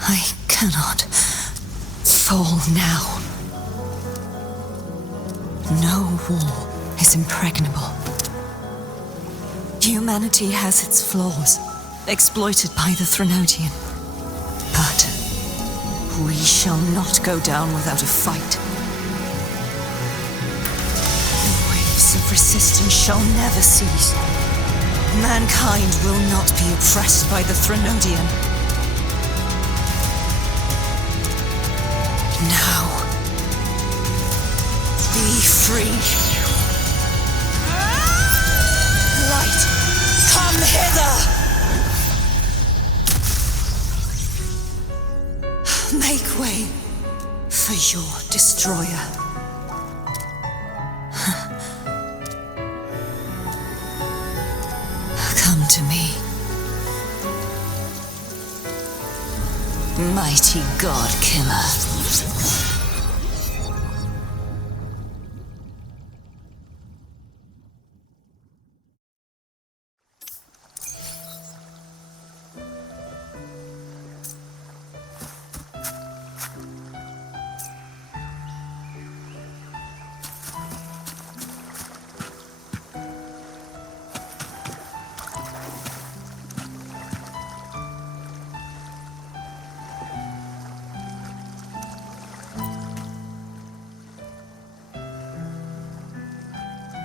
I cannot fall now. No wall is impregnable. Humanity has its flaws, exploited by the Threnodian. But we shall not go down without a fight. The waves of resistance shall never cease. Mankind will not be oppressed by the Threnodian. Now, be free. Light, come hither! Make way for your destroyer. Come to me. Mighty God Killer.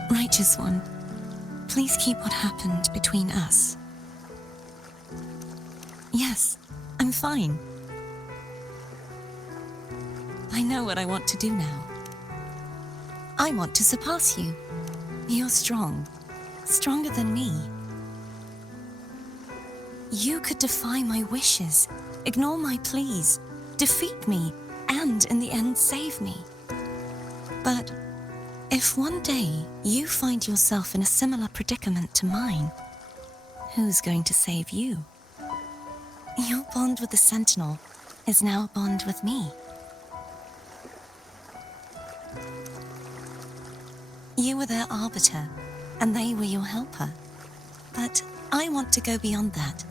Righteous One, please keep what happened between us. Yes, I'm fine. I know what I want to do now. I want to surpass you. You're strong, stronger than me. You could defy my wishes, ignore my pleas, defeat me, and in the end save me. But if one day you find yourself in a similar predicament to mine, who's going to save you? Your bond with the Sentinel is now a bond with me. You were their arbiter, and they were your helper. But I want to go beyond that.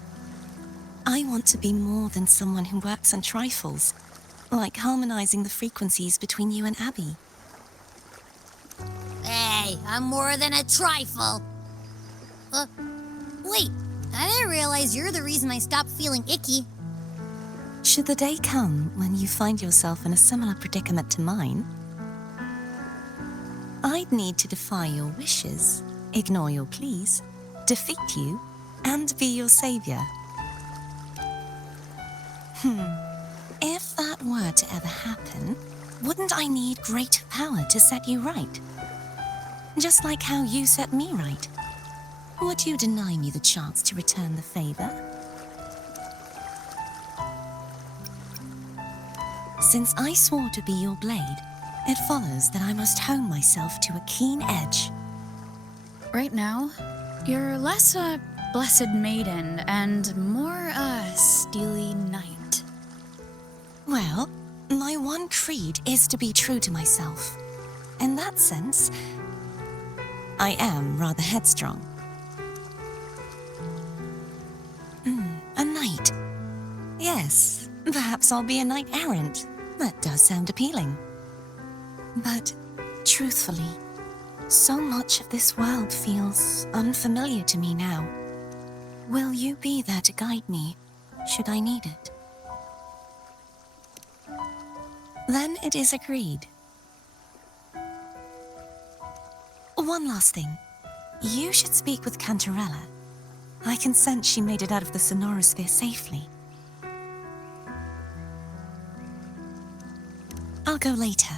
I want to be more than someone who works on trifles, like harmonizing the frequencies between you and Abby. Hey, I'm more than a trifle. Wait, I didn't realize you're the reason I stopped feeling icky. Should the day come when you find yourself in a similar predicament to mine, I'd need to defy your wishes, ignore your pleas, defeat you, and be your savior. If that were to ever happen, wouldn't I need greater power to set you right? Just like how you set me right. Would you deny me the chance to return the favor? Since I swore to be your blade, it follows that I must hone myself to a keen edge. Right now, you're less a blessed maiden and more a steely knight. Well, my one creed is to be true to myself. In that sense, I am rather headstrong. A knight. Yes, perhaps I'll be a knight errant. That does sound appealing. But, truthfully, so much of this world feels unfamiliar to me now. Will you be there to guide me, should I need it? Then it is agreed. One last thing. You should speak with Cantarella. I can sense she made it out of the sonorosphere safely. I'll go later.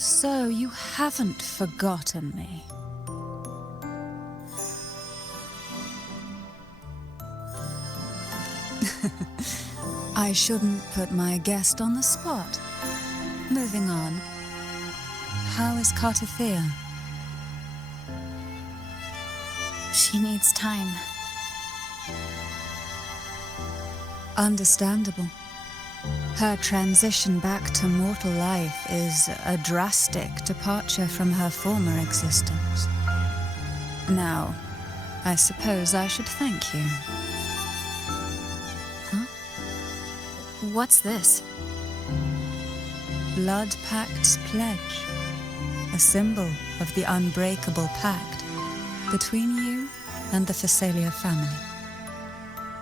So you haven't forgotten me. I shouldn't put my guest on the spot. Moving on. How is Carlotta? She needs time. Understandable. Her transition back to mortal life is a drastic departure from her former existence. Now, I suppose I should thank you. Huh? What's this? Blood Pact's pledge. A symbol of the unbreakable pact between you and the Phasalia family.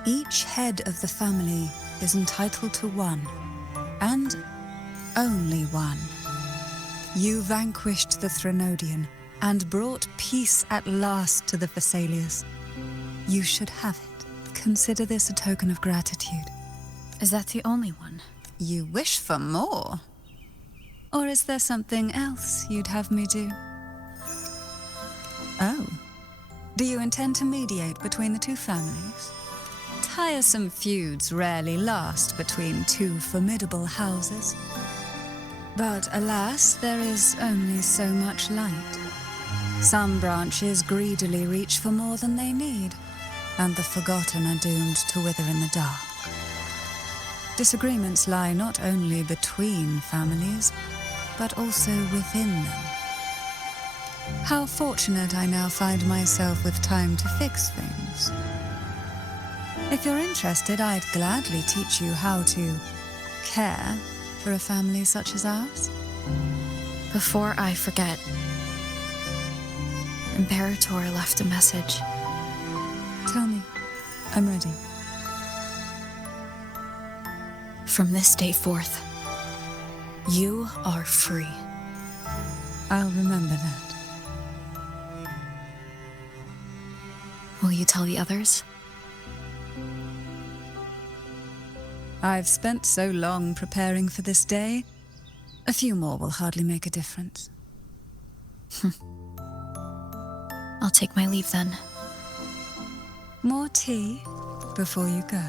Each head of the family is entitled to one, and only one. You vanquished the Threnodian and brought peace at last to the Phasalias. You should have it. Consider this a token of gratitude. Is that the only one? You wish for more? Or is there something else you'd have me do? Oh. Do you intend to mediate between the two families? Tiresome feuds rarely last between two formidable houses. But alas, there is only so much light. Some branches greedily reach for more than they need, and the forgotten are doomed to wither in the dark. Disagreements lie not only between families, but also within them. How fortunate I now find myself with time to fix things. If you're interested, I'd gladly teach you how to care for a family such as ours. Before I forget, Imperator left a message. Tell me. I'm ready. From this day forth, you are free. I'll remember that. Will you tell the others? I've spent so long preparing for this day. A few more will hardly make a difference. I'll take my leave then. More tea before you go.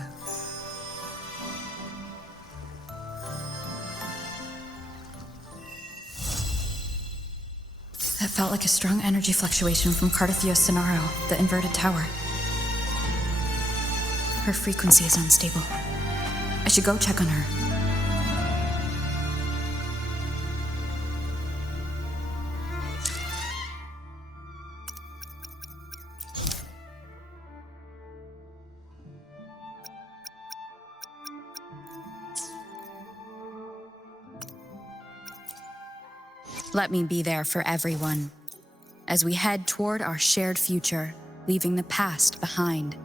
That felt like a strong energy fluctuation from Carlotta Sonaro, the inverted tower. Her frequency is unstable. I should go check on her. Let me be there for everyone, as we head toward our shared future, leaving the past behind.